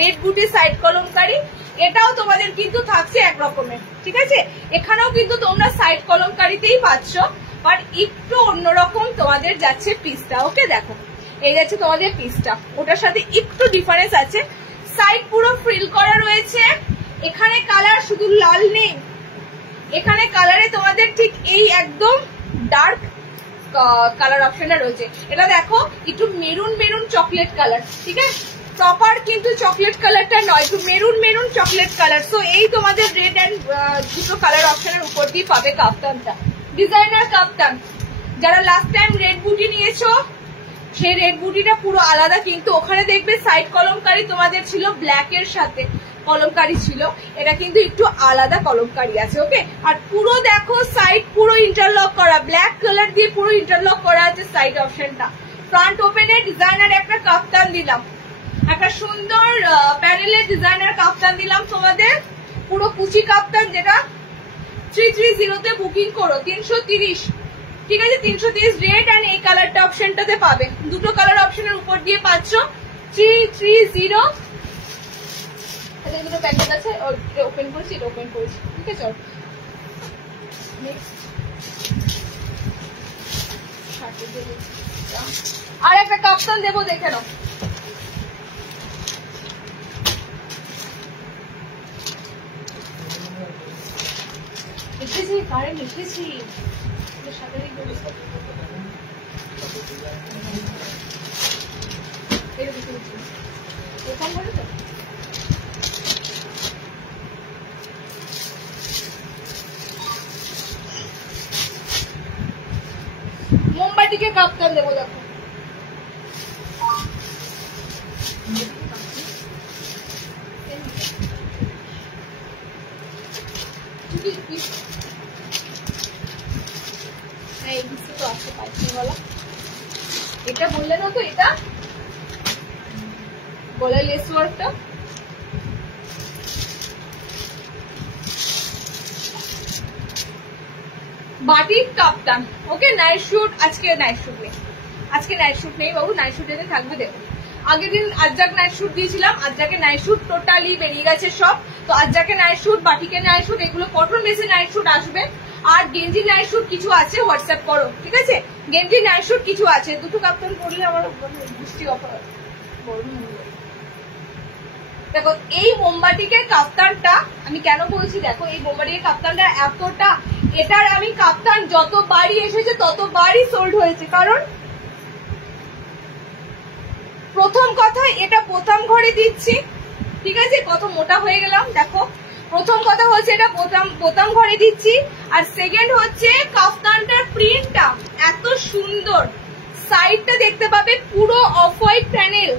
রেড বুটি সাইড কলমকারি, এটাও তোমাদের কিন্তু থাকছে এক রকমের। ঠিক আছে, এখানেও কিন্তু তোমরা সাইড কলমকারিতেই পাচ্ছ, বাট একটু অন্যরকম তোমাদের যাচ্ছে পিসটা। ওকে, দেখো এই যাচ্ছে তোমাদের পিসটা, ওটার সাথে একটু ডিফারেন্স আছে। সাইড পুরো ফ্রিল করা রয়েছে। এখানে কালার শুধু লাল নেই, এখানে কালারে তোমাদের ঠিক এই একদম ডার্ক কালার অপশনটা রয়েছে। এটা দেখো একটু মেরুন মেরুন চকলেট কালার। ঠিক আছে, প্রপার কিন্তু চকলেট কালারটা নয়, একটু maroon maroon chocolate colour. So এই তোমাদের রেড অ্যান্ড দুটো কালার অপশনের উপর দিয়ে পাবে কাপ্তানটা। ডিজাইনার কাপ্তান, যারা লাস্ট টাইম রেড বুটি নিয়েছো সেই রেড বুটিটা পুরো আলাদা, কিন্তু ওখানে দেখবে সাইড কলমকারি তোমাদের ছিল ব্ল্যাক এর সাথে কলমকারি ছিল, এটা কিন্তু একটু আলাদা কলমকারি আছে। ওকে, আর পুরো দেখো সাইড পুরো ইন্টারলক করা, ব্ল্যাক কালার দিয়ে পুরো ইন্টারলক করা আছে সাইড অপশনটা। ফ্রন্ট ওপেনে ডিজাইনার একটা কাপ্তান দিলাম, একটা সুন্দর প্যানেলের ডিজাইনার কাপ্তান দিলাম তোমাদের, পুরো কুচি কাপ্তান, যেটা 330 তে বুকিং করো 330। ঠিক আছে, 330 রেড অ্যান্ড এই কালারটা অপশনটাতে পাবে, দুটো কালার অপশনের উপর দিয়ে পাচ্ছ 330। দুটো প্যাকেট আছে, ওপেন করেছি, এটা ওপেন করেছি। ঠিক আছে, আর একটা কাপ্তান দেবো, দেখে নাও। এসেছি, কারেন্ট এসেছি। মোমবাতিকে কাপ্তান দেবো, দেখো এটা বললে না তো, এটা বলে লেস ওয়ার্কটা বাটিক কাপ্তান। ওকে, নাইট শুট, আজকে নাইট শুট নেই, আজকে নাইট শুট নেই বাবু, নাইট শুট যেতে থাকবে দেবো। আগের দিন আজ্জাক নাইট শুট দিয়েছিলাম, আজ্জাকে নাইট শুট টোটালি বেরিয়ে গেছে সব, তো আজ্জাকে নাইট শুট, বাটিকে নাইট শুট, এগুলো কটন বেসে নাইট শুট আসবে। আর গেঞ্জি নাইট শুট কিছু আছে, হোয়াটসঅ্যাপ করো। ঠিক আছে, গেঞ্জি নাইট শুট কিছু আছে। দুটো কাপ্তান পরলে আমার বৃষ্টি অফার। দেখো এই মোমবাটিকের কাপ্তানটা আমি কেন বলছি, দেখো এই মোমবাটিকের কাপ্তানটা এতটা, এটার আমি কাপ্তান যতবারই এসেছে ততবারই সোল্ড হয়েছে, কারণ প্রথম কথা এটা বোতাম ঘরে দিচ্ছি। ঠিক আছে, কত মোটা হয়ে গেলাম দেখো। প্রথম কথা হচ্ছে এটা বোতাম ঘরে দিচ্ছি, আর সেকেন্ড হচ্ছে কাফতানটার প্রিন্টটা এত সুন্দর। সাইডটা দেখতে পাবে পুরো অফ হোয়াইট প্যানেল,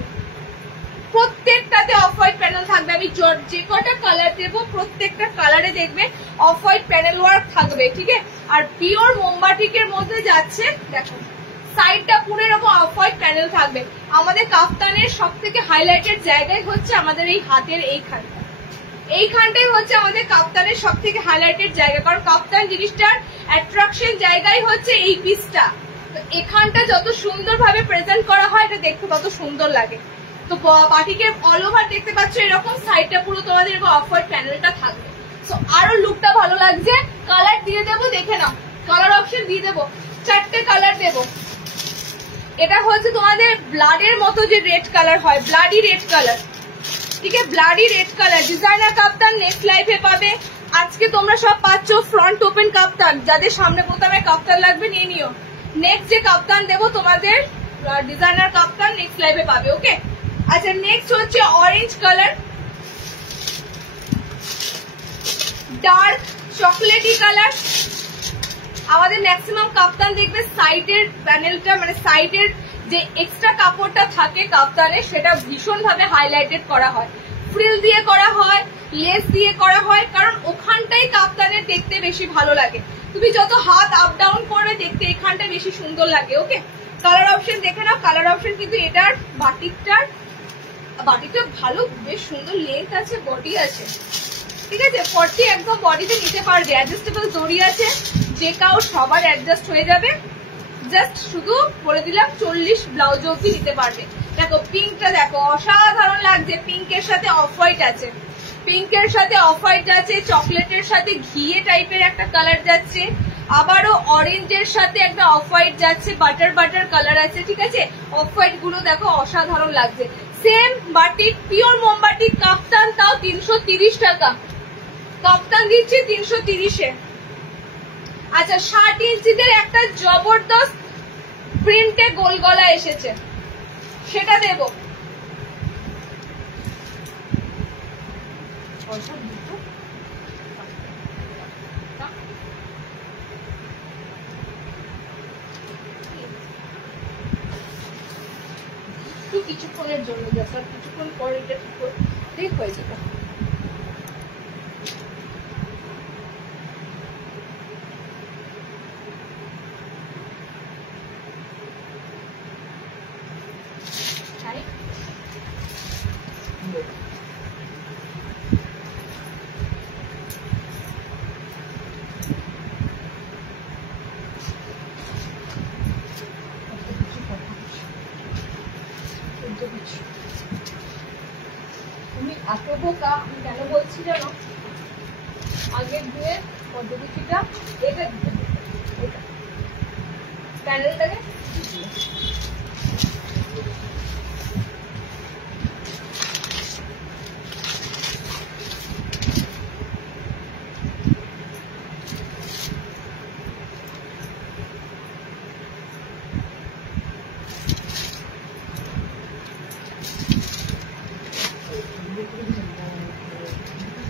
প্রত্যেকটাতে অফ হোয়াইট প্যানেল থাকবে। আমি যে কটা কালার দেবো প্রত্যেকটা কালারে দেখবে অফ হোয়াইট প্যানেল ওয়ার্ক থাকবে। ঠিক আছে, আর পিওর মোমবাটিকের মধ্যে যাচ্ছে, দেখো সাইডটা পুরো এরকম অফ হোয়াইট প্যানেল থাকবে। আমাদের কাফতানের সব থেকে হাইলাইটেড জায়গায় হচ্ছে আমাদের এই হাতের এইখানটা, এইখানটাই হচ্ছে আমাদের কাপ্তানের সব থেকে হাইলাইটেড জায়গা, কারণ কাপ্তান জিনিসটার অ্যাট্রাকশন জায়গায় হচ্ছে এই পিসটা। তো এখানটা যত সুন্দর ভাবে প্রেজেন্ট করা হয় এটা দেখতে তত সুন্দর লাগে। তো বাটিকে অল ওভার দেখতে পাচ্ছ এরকম, সাইডটা পুরো তোমাদের এরকম অফ হোয়াইট প্যানেলটা থাকবে। তো আরো লুকটা ভালো লাগছে। কালার দিয়ে দেবো, দেখে নাও, কালার অপশন দিয়ে দেবো, 4টে কালার দেবো। এটা হচ্ছে তোমাদের ব্লাডের মতো যে রেড কালার হয়, ব্লাডি রেড কালার। ঠিক আছে, ব্লাডি রেড কালার। ডিজাইনার কাপ্তান নেক্সট লাইফে পাবে। আজকে তোমরা সব পাচ্ছ ফ্রন্ট ওপেন কাপ্তান, যাদের সামনে বোতামে কাপ্তান লাগবে নিয়ে নিও। নেক্সট যে কাপ্তান দেবো তোমাদের ডিজাইনার কাপ্তান নেক্সট লাইফে পাবে। ওকে, আচ্ছা নেক্সট হচ্ছে orange colour, dark chocolatey colour. আমাদের ম্যাক্সিমাম কাপ্তান দেখবে সাইডের প্যানেলটা, মানে সাইডের যে এক্সট্রা কাপড়টা থাকে কাপ্তানে, সেটা ভীষণ ভাবে হাইলাইটেড করা হয়, ফ্রিল দিয়ে করা হয়, লেস দিয়ে করা হয়, কারণ ওখানটাই কাপ্তানের দেখতে বেশি ভালো লাগে। তুমি যত হাত আপ ডাউন করবে দেখতে এখানটা বেশি সুন্দর লাগে। ওকে, কালার অপশন দেখে নাও। কালার অপশন কিন্তু এটার বাটিকটা ভালো, বেশ সুন্দর লেন্থ আছে, বডি আছে, ঠিক আছে। 40 একদম বডিতে নিতে পারবে, অ্যাডজাস্টেবল দড়ি আছে, যে কাউ সবার অ্যাডজাস্ট হয়ে যাবে। জাস্ট শুধু বলে দিলাম 40 ব্লাউজ অব্দি নিতে পারবে। দেখো পিঙ্কটা দেখো, অসাধারণ লাগছে। পিঙ্কের সাথে অফ হোয়াইট আছে, পিঙ্কের সাথে অফ হোয়াইট আছে, চকলেটের সাথে ঘিয়ে টাইপের একটা কালার যাচ্ছে, আবারও অরেঞ্জের সাথে একটা অফ হোয়াইট যাচ্ছে, বাটার কালার আছে, ঠিক আছে। অফ হোয়াইট গুলো দেখো অসাধারণ লাগছে। সেম বাটিক, পিওর মোমবাটিক কাপ্তান, তাও 330 টাকা। কাপ্তান দিচ্ছি 330-এ। আচ্ছা 60 ইঞ্চিদের একটা জবরদস্ত প্রিন্টে গোল গলা এসেছে, সেটা দেব। কিছুক্ষণের জন্য, যখন কিছুক্ষণ পরে এটা ঠিক হয়ে যাবে। তুমি এত বোকা, আমি কেন বলছি জানো? আগের দুয়ের পদ্ধতিটা এটা দিতে, এটা প্যানেলটাকে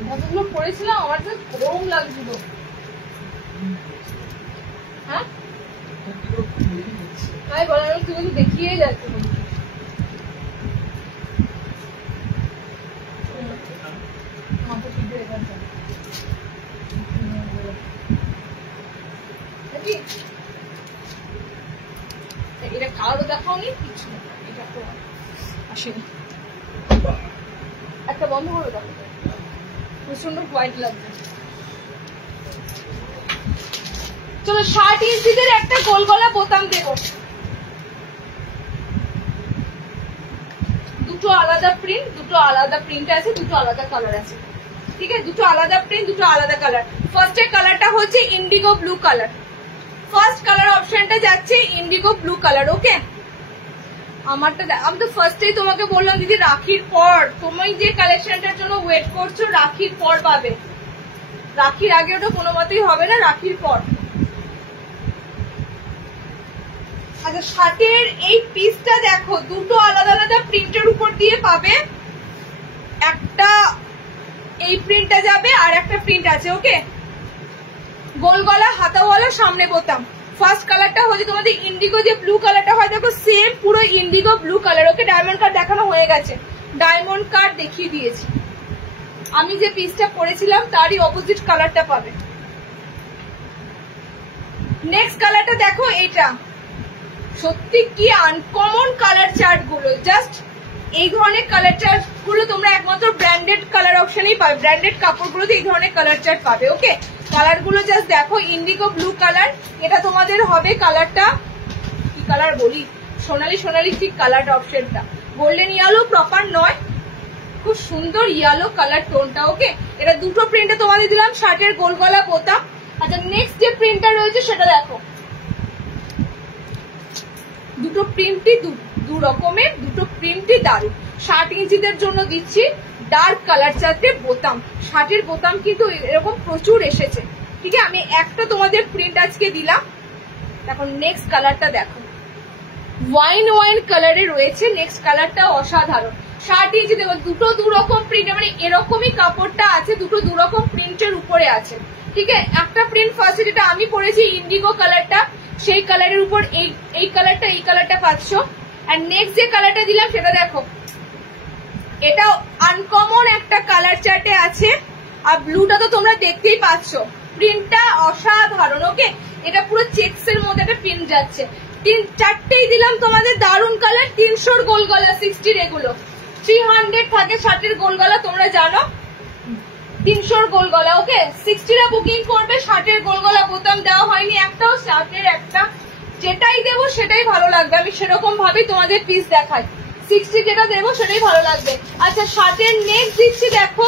কতগুলো পড়েছিলাম, আমার তো গরম লাগছিল। হ্যাঁ তাই বলার তুমি তো দেখিয়ে যাচ্ছে। এটা কালারও দেখাওনি, কিছু এটা তো আসেনি। একটা বন্ধ করে দেখো, প্রচন্ড হোয়াইট লাগবে। চলো 60 ইঞ্চিদের একটা গোল গলা বোতাম দেব। দুটো আলাদা প্রিন্ট আছে, দুটো আলাদা কালার আছে, ঠিক আছে। দুটো আলাদা প্রিন্ট, দুটো আলাদা কালার। ফার্স্টের কালারটা হচ্ছে Indigo blue colour. First colour অপশনটা যাচ্ছে ইন্ডিগো ব্লু কালার। ওকে, আমারটা আমি তো ফার্স্টেই তোমাকে বললাম দিদি রাখির পর, তুমি যে কালেকশনটার জন্য ওয়েট করছো রাখির পর পাবে। রাখির আগে ওটা কোনো মতেই হবে না, রাখির পর। আচ্ছা 60-এর এই পিসটা দেখো, দুটো আলাদা আলাদা প্রিন্টের উপর দিয়ে পাবে। একটা এই প্রিন্টটা যাবে আর একটা প্রিন্ট আছে। ওকে, গোল গলা, হাতাওয়ালা, সামনে বোতাম। ফার্স্ট কালারটা হচ্ছে তোমাদের ইন্ডিগো যে ব্লু কালারটা হয়, দেখো সেম পুরো ইন্ডিগো ব্লু কালার। ওকে, ডায়মন্ড কার্ড দেখানো হয়ে গেছে, ডায়মন্ড কার্ড দেখিয়ে দিয়েছি। আমি যে পিসটা পরেছিলাম তারই অপোজিট কালারটা পাবে। নেক্সট কালারটা দেখো, এইটা সত্যি কি আনকমন কালার চার্ট গুলো। জাস্ট এই ধরনের কালার চার্ট গুলো তোমরা একমাত্র ব্র্যান্ডেড কালার অপশনেই পাবে, ব্র্যান্ডেড কাপড়গুলোতে এই ধরনের কালার চার্ট পাবে। ওকে, কালার গুলো জাস্ট দেখো, ইন্ডিগো ব্লু কালার। এটা তোমাদের হবে কালারটা কি কালার বলি, সোনালি ঠিক কালার অপশনটা। গোল্ডেন ইয়েলো প্রপার নয়, খুব সুন্দর ইয়েলো কালার টোনটা। ওকে, এটা দুটো প্রিন্টে তোমাদের দিলাম, 60-এর গোল গলা বোতাম। আচ্ছা নেক্সট যে প্রিন্টটা রয়েছে সেটা দেখো, দুটো প্রিন্টই দু রকমের, দুটো প্রিন্টই দারুণ। 60 ইঞ্চিদের জন্য দিচ্ছি ডার্ক কালার চার্টে বোতাম। 60-এর বোতাম কিন্তু এরকম প্রচুর এসেছে, ঠিক আছে। আমি একটা তোমাদের প্রিন্ট আজকে দিলাম। এখন নেক্সট কালারটা দেখো, ওয়াইন কালারে রয়েছে। নেক্সট কালারটা অসাধারণ। 60 ইঞ্চি দেখো, দুটো দু রকম প্রিন্ট, মানে এরকমই কাপড়টা আছে, দুটো দু রকম প্রিন্টের উপরে আছে, ঠিক আছে। একটা প্রিন্ট ফার্স্টে যেটা আমি পরেছি ইন্ডিগো কালারটা, সেই কালারের উপর এই কালারটা পাচ্ছ। আর নেক্সট যে কালারটা দিলাম সেটা দেখো, এটা আনকমন একটা কালার চার্টে আছে, আর ব্লুটা তো তোমরা দেখতেই পাচ্ছ, প্রিন্টটা অসাধারণ। ওকে, এটা পুরো চেকস এর মধ্যে একটা প্রিন্ট যাচ্ছে। চারটেই দিলাম তোমাদের দারুন কালার। 300 গোল গলা, 60 এগুলো 300 থাকে শার্টের গোল গলা, তোমরা জানো 300 গোল গলা। ওকে, 60টা বুকিং করবে, শার্টের গোল গলা বোতাম দেওয়া হয়নি একটাও, শার্টের একটা, যেটাই দেবো সেটাই ভালো লাগবে। আমি সেরকম ভাবে তোমাদের পিস দেখাই, 60 যেটা দেবো সেটাই ভালো লাগবে। আচ্ছা, শার্টের নেক্সট দিচ্ছি, দেখো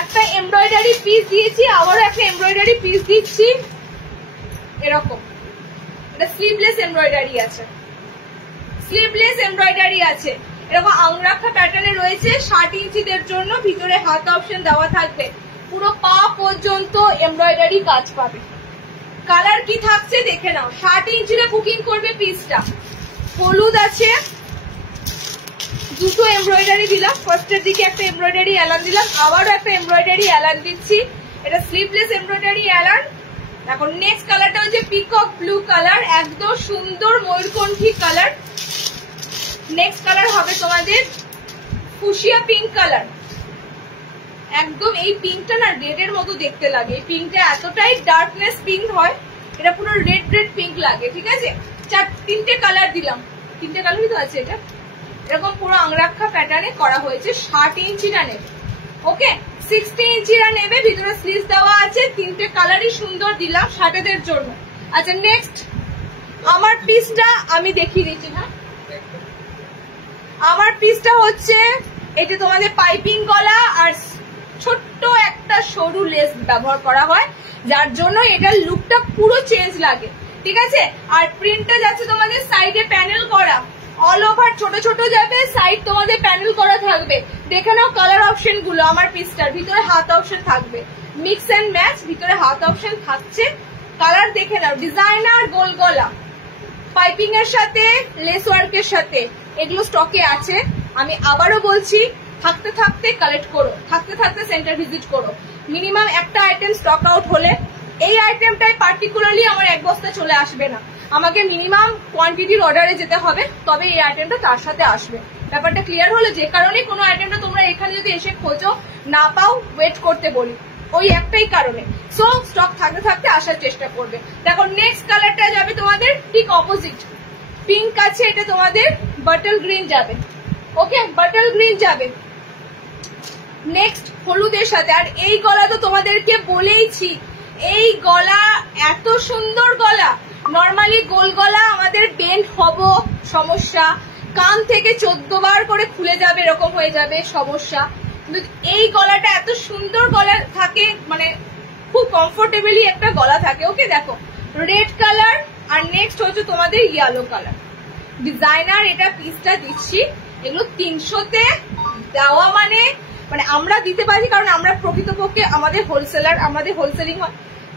একটা এমব্রয়ডারি পিস দিয়েছি, আবারও একটা এমব্রয়ডারি পিস দিচ্ছি এরকম। এটা স্লিভলেস এমব্রয়ডারি আছে, স্লিভলেস এমব্রয়ডারি আছে, এরকম আংরাখা প্যাটার্নে রয়েছে। 60 ইঞ্চিদের জন্য ভিতরে হাত অপশন দেওয়া থাকবে, পুরো পা পর্যন্ত এমব্রয়ডারি কাজ পাবে। কালার কি থাকছে দেখে নাও। 60 ইঞ্চিতে বুকিং করবে পিসটা। হলুদ আছে, দুটো এমব্রয়ডারি দিলাম, ফার্স্টের দিকে একটা এমব্রয়ডারি অ্যালান দিলাম, আবারও একটা এমব্রয়ডারি অ্যালান দিচ্ছি। এটা স্লিভলেস এমব্রয়ডারি অ্যালান। এখন নেক্সট কালারটা হচ্ছে পিকক ব্লু কালার, একদম সুন্দর ময়ূরকণ্ঠী কালার। নেক্সট কালার হবে তোমাদের ফুশিয়া পিঙ্ক কালার। একদম এই পিঙ্কটা না রেড এর মতো দেখতে লাগে, এই পিঙ্কটা এতটাই ডার্কনেস পিঙ্ক হয়, এটা পুরো রেড রেড পিঙ্ক লাগে। ঠিক আছে, তিনটে কালার দিলাম, তিনটে কালারই তো আছে। এটা এরকম পুরো আংরাখা প্যাটার্নে করা হয়েছে। 60 ইঞ্চিটা নেবে। ওকে, 60 ইঞ্চিরা নেবে, ভিতরে স্লিভস দেওয়া আছে, তিনটে কালারই সুন্দর দিলাম শার্টেদের জন্য। আচ্ছা, নেক্সট আমার পিসটা আমি দেখিয়ে দিচ্ছি। হ্যাঁ, আমার পিসটা হচ্ছে এই যে তোমাদের পাইপিং গলা আর ছোট্ট একটা সরু লেস ব্যবহার করা হয়, যার জন্য এটার লুকটা পুরো চেঞ্জ লাগে। ঠিক আছে, আর প্রিন্টটা যাচ্ছে তোমাদের সাইডে প্যানেল করা, অল ওভার ছোট ছোট যাবে, সাইড তোমাদের প্যানেল করা থাকবে। দেখে নাও কালার অপশন গুলো। আমার পিসটার ভিতরে হাত অপশন থাকবে, মিক্স এন্ড ম্যাচ, ভিতরে হাত অপশন থাকছে। কালার দেখে নাও, ডিজাইনার গোল গলা, পাইপিং এর সাথে লেস ওয়ার্কের সাথে, এগুলো স্টকে আছে। আমি আবারও বলছি, থাকতে থাকতে কালেক্ট করো, থাকতে থাকতে সেন্টার ভিজিট করো। মিনিমাম একটা আইটেম স্টক আউট হলে, এই আইটেমটাই পার্টিকুলারলি আমার এক বস্তা চলে আসবে না, আমাকে মিনিমাম কোয়ান্টিটির অর্ডারে যেতে হবে, তবে এই আইটেমটা তার সাথে আসবে। ব্যাপারটা ক্লিয়ার হলো? যে কারণে কোনো আইটেমটা তোমরা এখানে যদি এসে খোঁজো না পাও, ওয়েট করতে বলি, ওই একটাই কারণে। সো স্টক থাকতে থাকতে আসার চেষ্টা করবে। দেখো নেক্সট কালারটা যাবে তোমাদের ঠিক অপোজিট, পিঙ্ক আছে, এটা তোমাদের বাটল গ্রিন যাবে। ওকে, বাটল গ্রিন যাবে নেক্সট হলুদের সাথে। আর এই গলা তো তোমাদেরকে বলেইছি, এই গলা এত সুন্দর গলা। নর্মালি গোল গলা আমাদের বেন্ড হব সমস্যা, কান থেকে 14 বার করে খুলে যাবে, এরকম হয়ে যাবে সমস্যা। কিন্তু এই গলাটা এত সুন্দর গলা থাকে, মানে খুব কমফোর্টেবলি একটা গলা থাকে। ওকে, দেখো রেড কালার, আর নেক্সট হচ্ছে তোমাদের ইয়েলো কালার। ডিজাইনার এটা পিসটা দিচ্ছি, এগুলো 300-তে দেওয়া মানে আমরা দিতে পারি, কারণ আমরা প্রকৃতপক্ষে আমাদের হোলসেলার, আমাদের হোলসেলিং হয়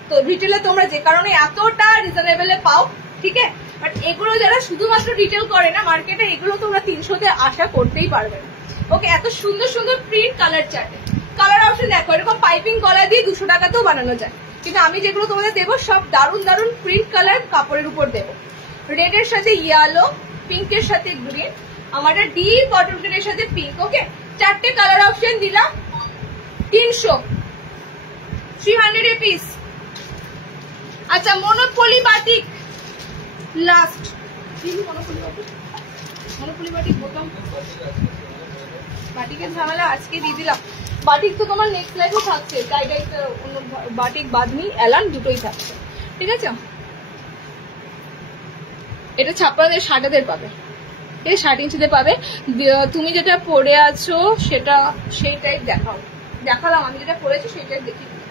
তো রিটেলে তোমরা যে কারণে এতটা রিজনেবলে পাও। ঠিক আছে, বাট এগুলো যারা শুধুমাত্র রিটেল করে না মার্কেটে, এগুলো তোমরা 300-তে আশা করতেই পারবে না। ওকে, এত সুন্দর সুন্দর প্রিন্ট কালার চার্টে। কালার অপশন দেখো, এরকম পাইপিং গলা দিয়ে 200 টাকাতেও বানানো যায়, কিন্তু আমি যেগুলো তোমাদের দেবো সব দারুণ দারুণ প্রিন্ট কালার কাপড়ের উপর দেবো। রেডের সাথে ইয়েলো, পিঙ্কের সাথে গ্রিন, আমাদের ডিপ বটল গ্রিনের সাথে পিঙ্ক। ওকে, চারটে কালার অপশন দিলাম, 300 পিস। আচ্ছা, monopoly batik last, monopoly batik বোতাম, বাটিকের ঝামেলা আজকে দিয়ে দিলাম। বাটিক তো তোমার নেক্সট লাইফে থাকছে, টাইডাইটা অন্য বাটিক বাঁধনি অ্যালান দুটোই থাকছে। ঠিক আছে, এটা 56-60 পাবে, 60 ইঞ্চিতে পাবে। তুমি যেটা পরে আছো সেটা সেইটাই দেখাও, দেখালাম আমি যেটা পরেছি সেইটাই দেখিয়ে দিলাম।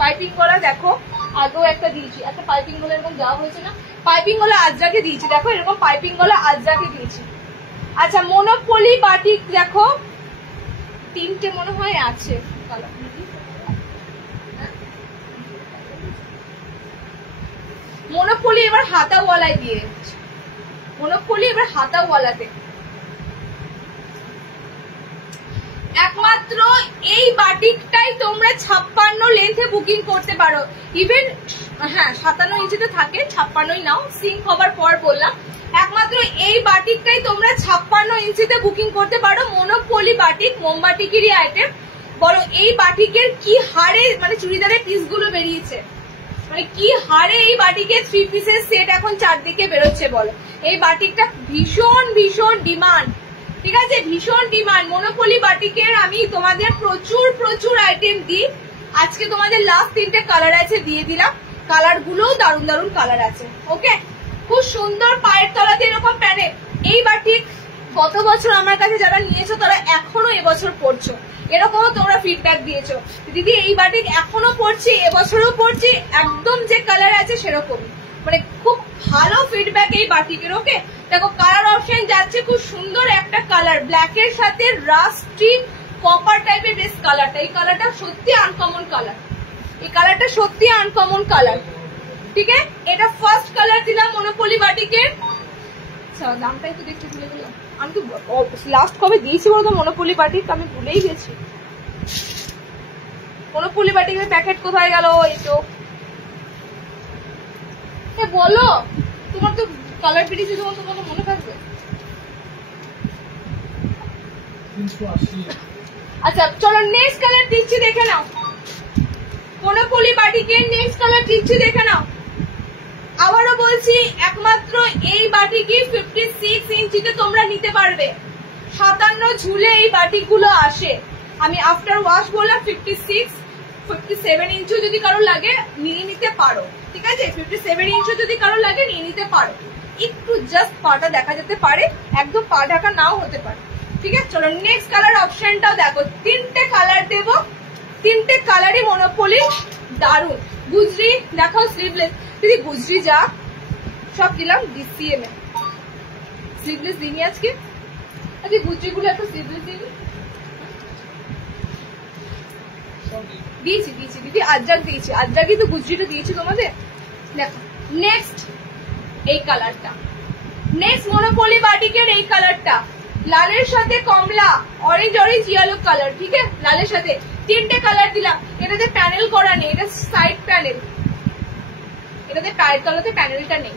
পাইপিং গলা দেখো, আগেও একটা দিয়েছি, একটা পাইপিং গলা এরকম দেওয়া হয়েছে না, পাইপিং গলা আজরাকে দিয়েছি, দেখো এরকম পাইপিং গলা আজরাকে দিয়েছি। আচ্ছা, মনোপলি বাটিক দেখো, 3টে মনে হয় আছে কালার। মনোপলি এবার হাতাওয়ালায় দিয়ে, মনোপলি এবার হাতাওয়ালাতে। একমাত্র এই বাটিকটাই তোমরা 56 লেন্থে বুকিং করতে পারো। ইভেন হ্যাঁ 57 ইঞ্চিতে থাকে, 56ই নাও, সিঙ্ক হবার পর বললাম। একমাত্র এই বাটিকটাই তোমরা 56 ইঞ্চিতে বুকিং করতে পারো। মনোপলি বাটিক, মোমবাটিকেরই আইটেম। বলো এই বাটিকের কি হারে মানে চুড়িদারের পিসগুলো বেরিয়েছে, মানে কি হারে এই বাটিকের 3 পিসের সেট এখন চারদিকে বেরোচ্ছে বলো। এই বাটিকটা ভীষণ ভীষণ ডিমান্ড, ঠিক আছে, ভীষণ ডিমান্ড। মনোপলি বাটিকের আমি তোমাদের প্রচুর প্রচুর আইটেম দিই। আজকে তোমাদের লাস্ট 3টে কালার আছে, দিয়ে দিলাম। কালার গুলোও দারুণ দারুণ কালার আছে। ওকে, খুব সুন্দর পায়ের তলাতে এরকম প্যানেল। এই বাটিক গত বছর আমার কাছে যারা নিয়েছো তারা এখনো এবছর পড়ছো, এরকমও তোমরা ফিডব্যাক দিয়েছো, দিদি এই বাটিক এখনো পড়ছি, এবছরও পড়ছি, একদম যে কালার আছে সেরকমই, মানে খুব ভালো ফিডব্যাক এই বাটিকের। ওকে, দেখো কালার অপশন যাচ্ছে, খুব সুন্দর একটা কালার, ব্ল্যাকের সাথে রাস্টি কপার টাইপের বেশ কালারটা। এই কালারটা সত্যি আনকমন কালার, এই কালারটা সত্যি আনকমন কালার। ঠিক আছে, এটা ফার্স্ট কালার দিলাম মনোপলি বাটিকের। দামটাই তো দেখতে ভুলে গেলাম, আমি তো লাস্ট কবে দিয়েছি বলতো মনোপলি বাটিক, আমি ভুলেই গেছি। মনোপলি বাটিকের প্যাকেট কোথায় গেল? এই তো বলো, তোমার তো কালার বেরিয়েছে, তোমার তো কথা মনে থাকবে। আচ্ছা চলো নেক্সট কালার দিচ্ছি, দেখে নাও। মনোপলি বাটিকের নেক্সট কালার দিচ্ছি, দেখে নাও। আবারও বলছি, একমাত্র এই বাটিকই 56 ইঞ্চিতে তোমরা নিতে পারবে। 57 ঝুলে এই বাটিকগুলো আসে। আমি আফটার ওয়াশ বললাম 56, 57 ইঞ্চি যদি কারো লাগে নিয়ে নিতে পারো, ঠিক আছে। 57 ইঞ্চি যদি কারো লাগে নিয়ে নিতে পারো। একটু জাস্ট পাটা দেখা যেতে পারে, একদম পা ঢাকা নাও হতে পারে, ঠিক আছে। চলো নেক্সট কালার অপশনটাও দেখো, 3টে কালার দেব, 3টে কালারই মনোপলি, দারুন। গুজরি দেখাও, স্লিভলেস দিদি, গুজরি যা সব দিলাম ডিসিএম এ, স্লিভলেস দিইনি আজকে। আজকে গুজরি গুলো একটু স্লিভলেস দিইনি, দিয়েছি দিয়েছি দিদি, আজরাক দিয়েছি, আজরাকই তো গুজরিটা দিয়েছি তোমাদের। দেখো নেক্সট এই কালারটা, নেক্সট মনোপলি বাটিকের এই কালারটা, লালের সাথে কমলা, অরেঞ্জ অরেঞ্জ ইয়েলো কালার, ঠিক আছে। লালের সাথে 3টে কালার দিলাম। এটাতে প্যানেল করা নেই, এটা সাইড প্যানেল, এটাতে পায়ের তলাতে প্যানেলটা নেই।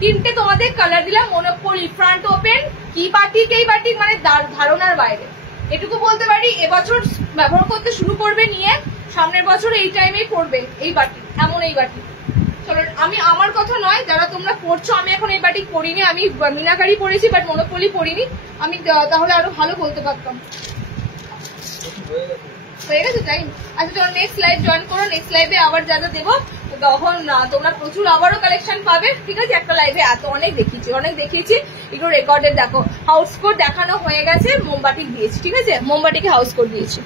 3টে তোমাদের কালার দিলাম মনোপলি, ফ্রন্ট ওপেন। কি বাটিক এই বাটিক, মানে ধারণার বাইরে। এটুকু বলতে পারি, এবছর ব্যবহার করতে শুরু করবে নিয়ে, সামনের বছর এই টাইমেই পড়বে এই বাটিক, এমন এই বাটিক। চলো আমি আমার কথা নয়, যারা তোমরা পড়ছো, আমি এখন এই বাটিক পড়িনি, আমি মিনাকারি পড়েছি, বাট মনোপলি পড়িনি। আমি তাহলে আরো ভালো বলতে পারতাম। হয়ে গেছে টাইম। আচ্ছা চলো নেক্সট লাইভ জয়েন করো, নেক্সট লাইভে আবার যা যা দেবো তখন তোমরা প্রচুর আবারও কালেকশন পাবে, ঠিক আছে। একটা লাইভে এত অনেক দেখিয়েছি, একটু রেকর্ডের দেখো। হাউস কোট দেখানো হয়ে গেছে, মোমবাটিক দিয়েছি, ঠিক আছে, মোমবাটিকে হাউস কোট দিয়েছি।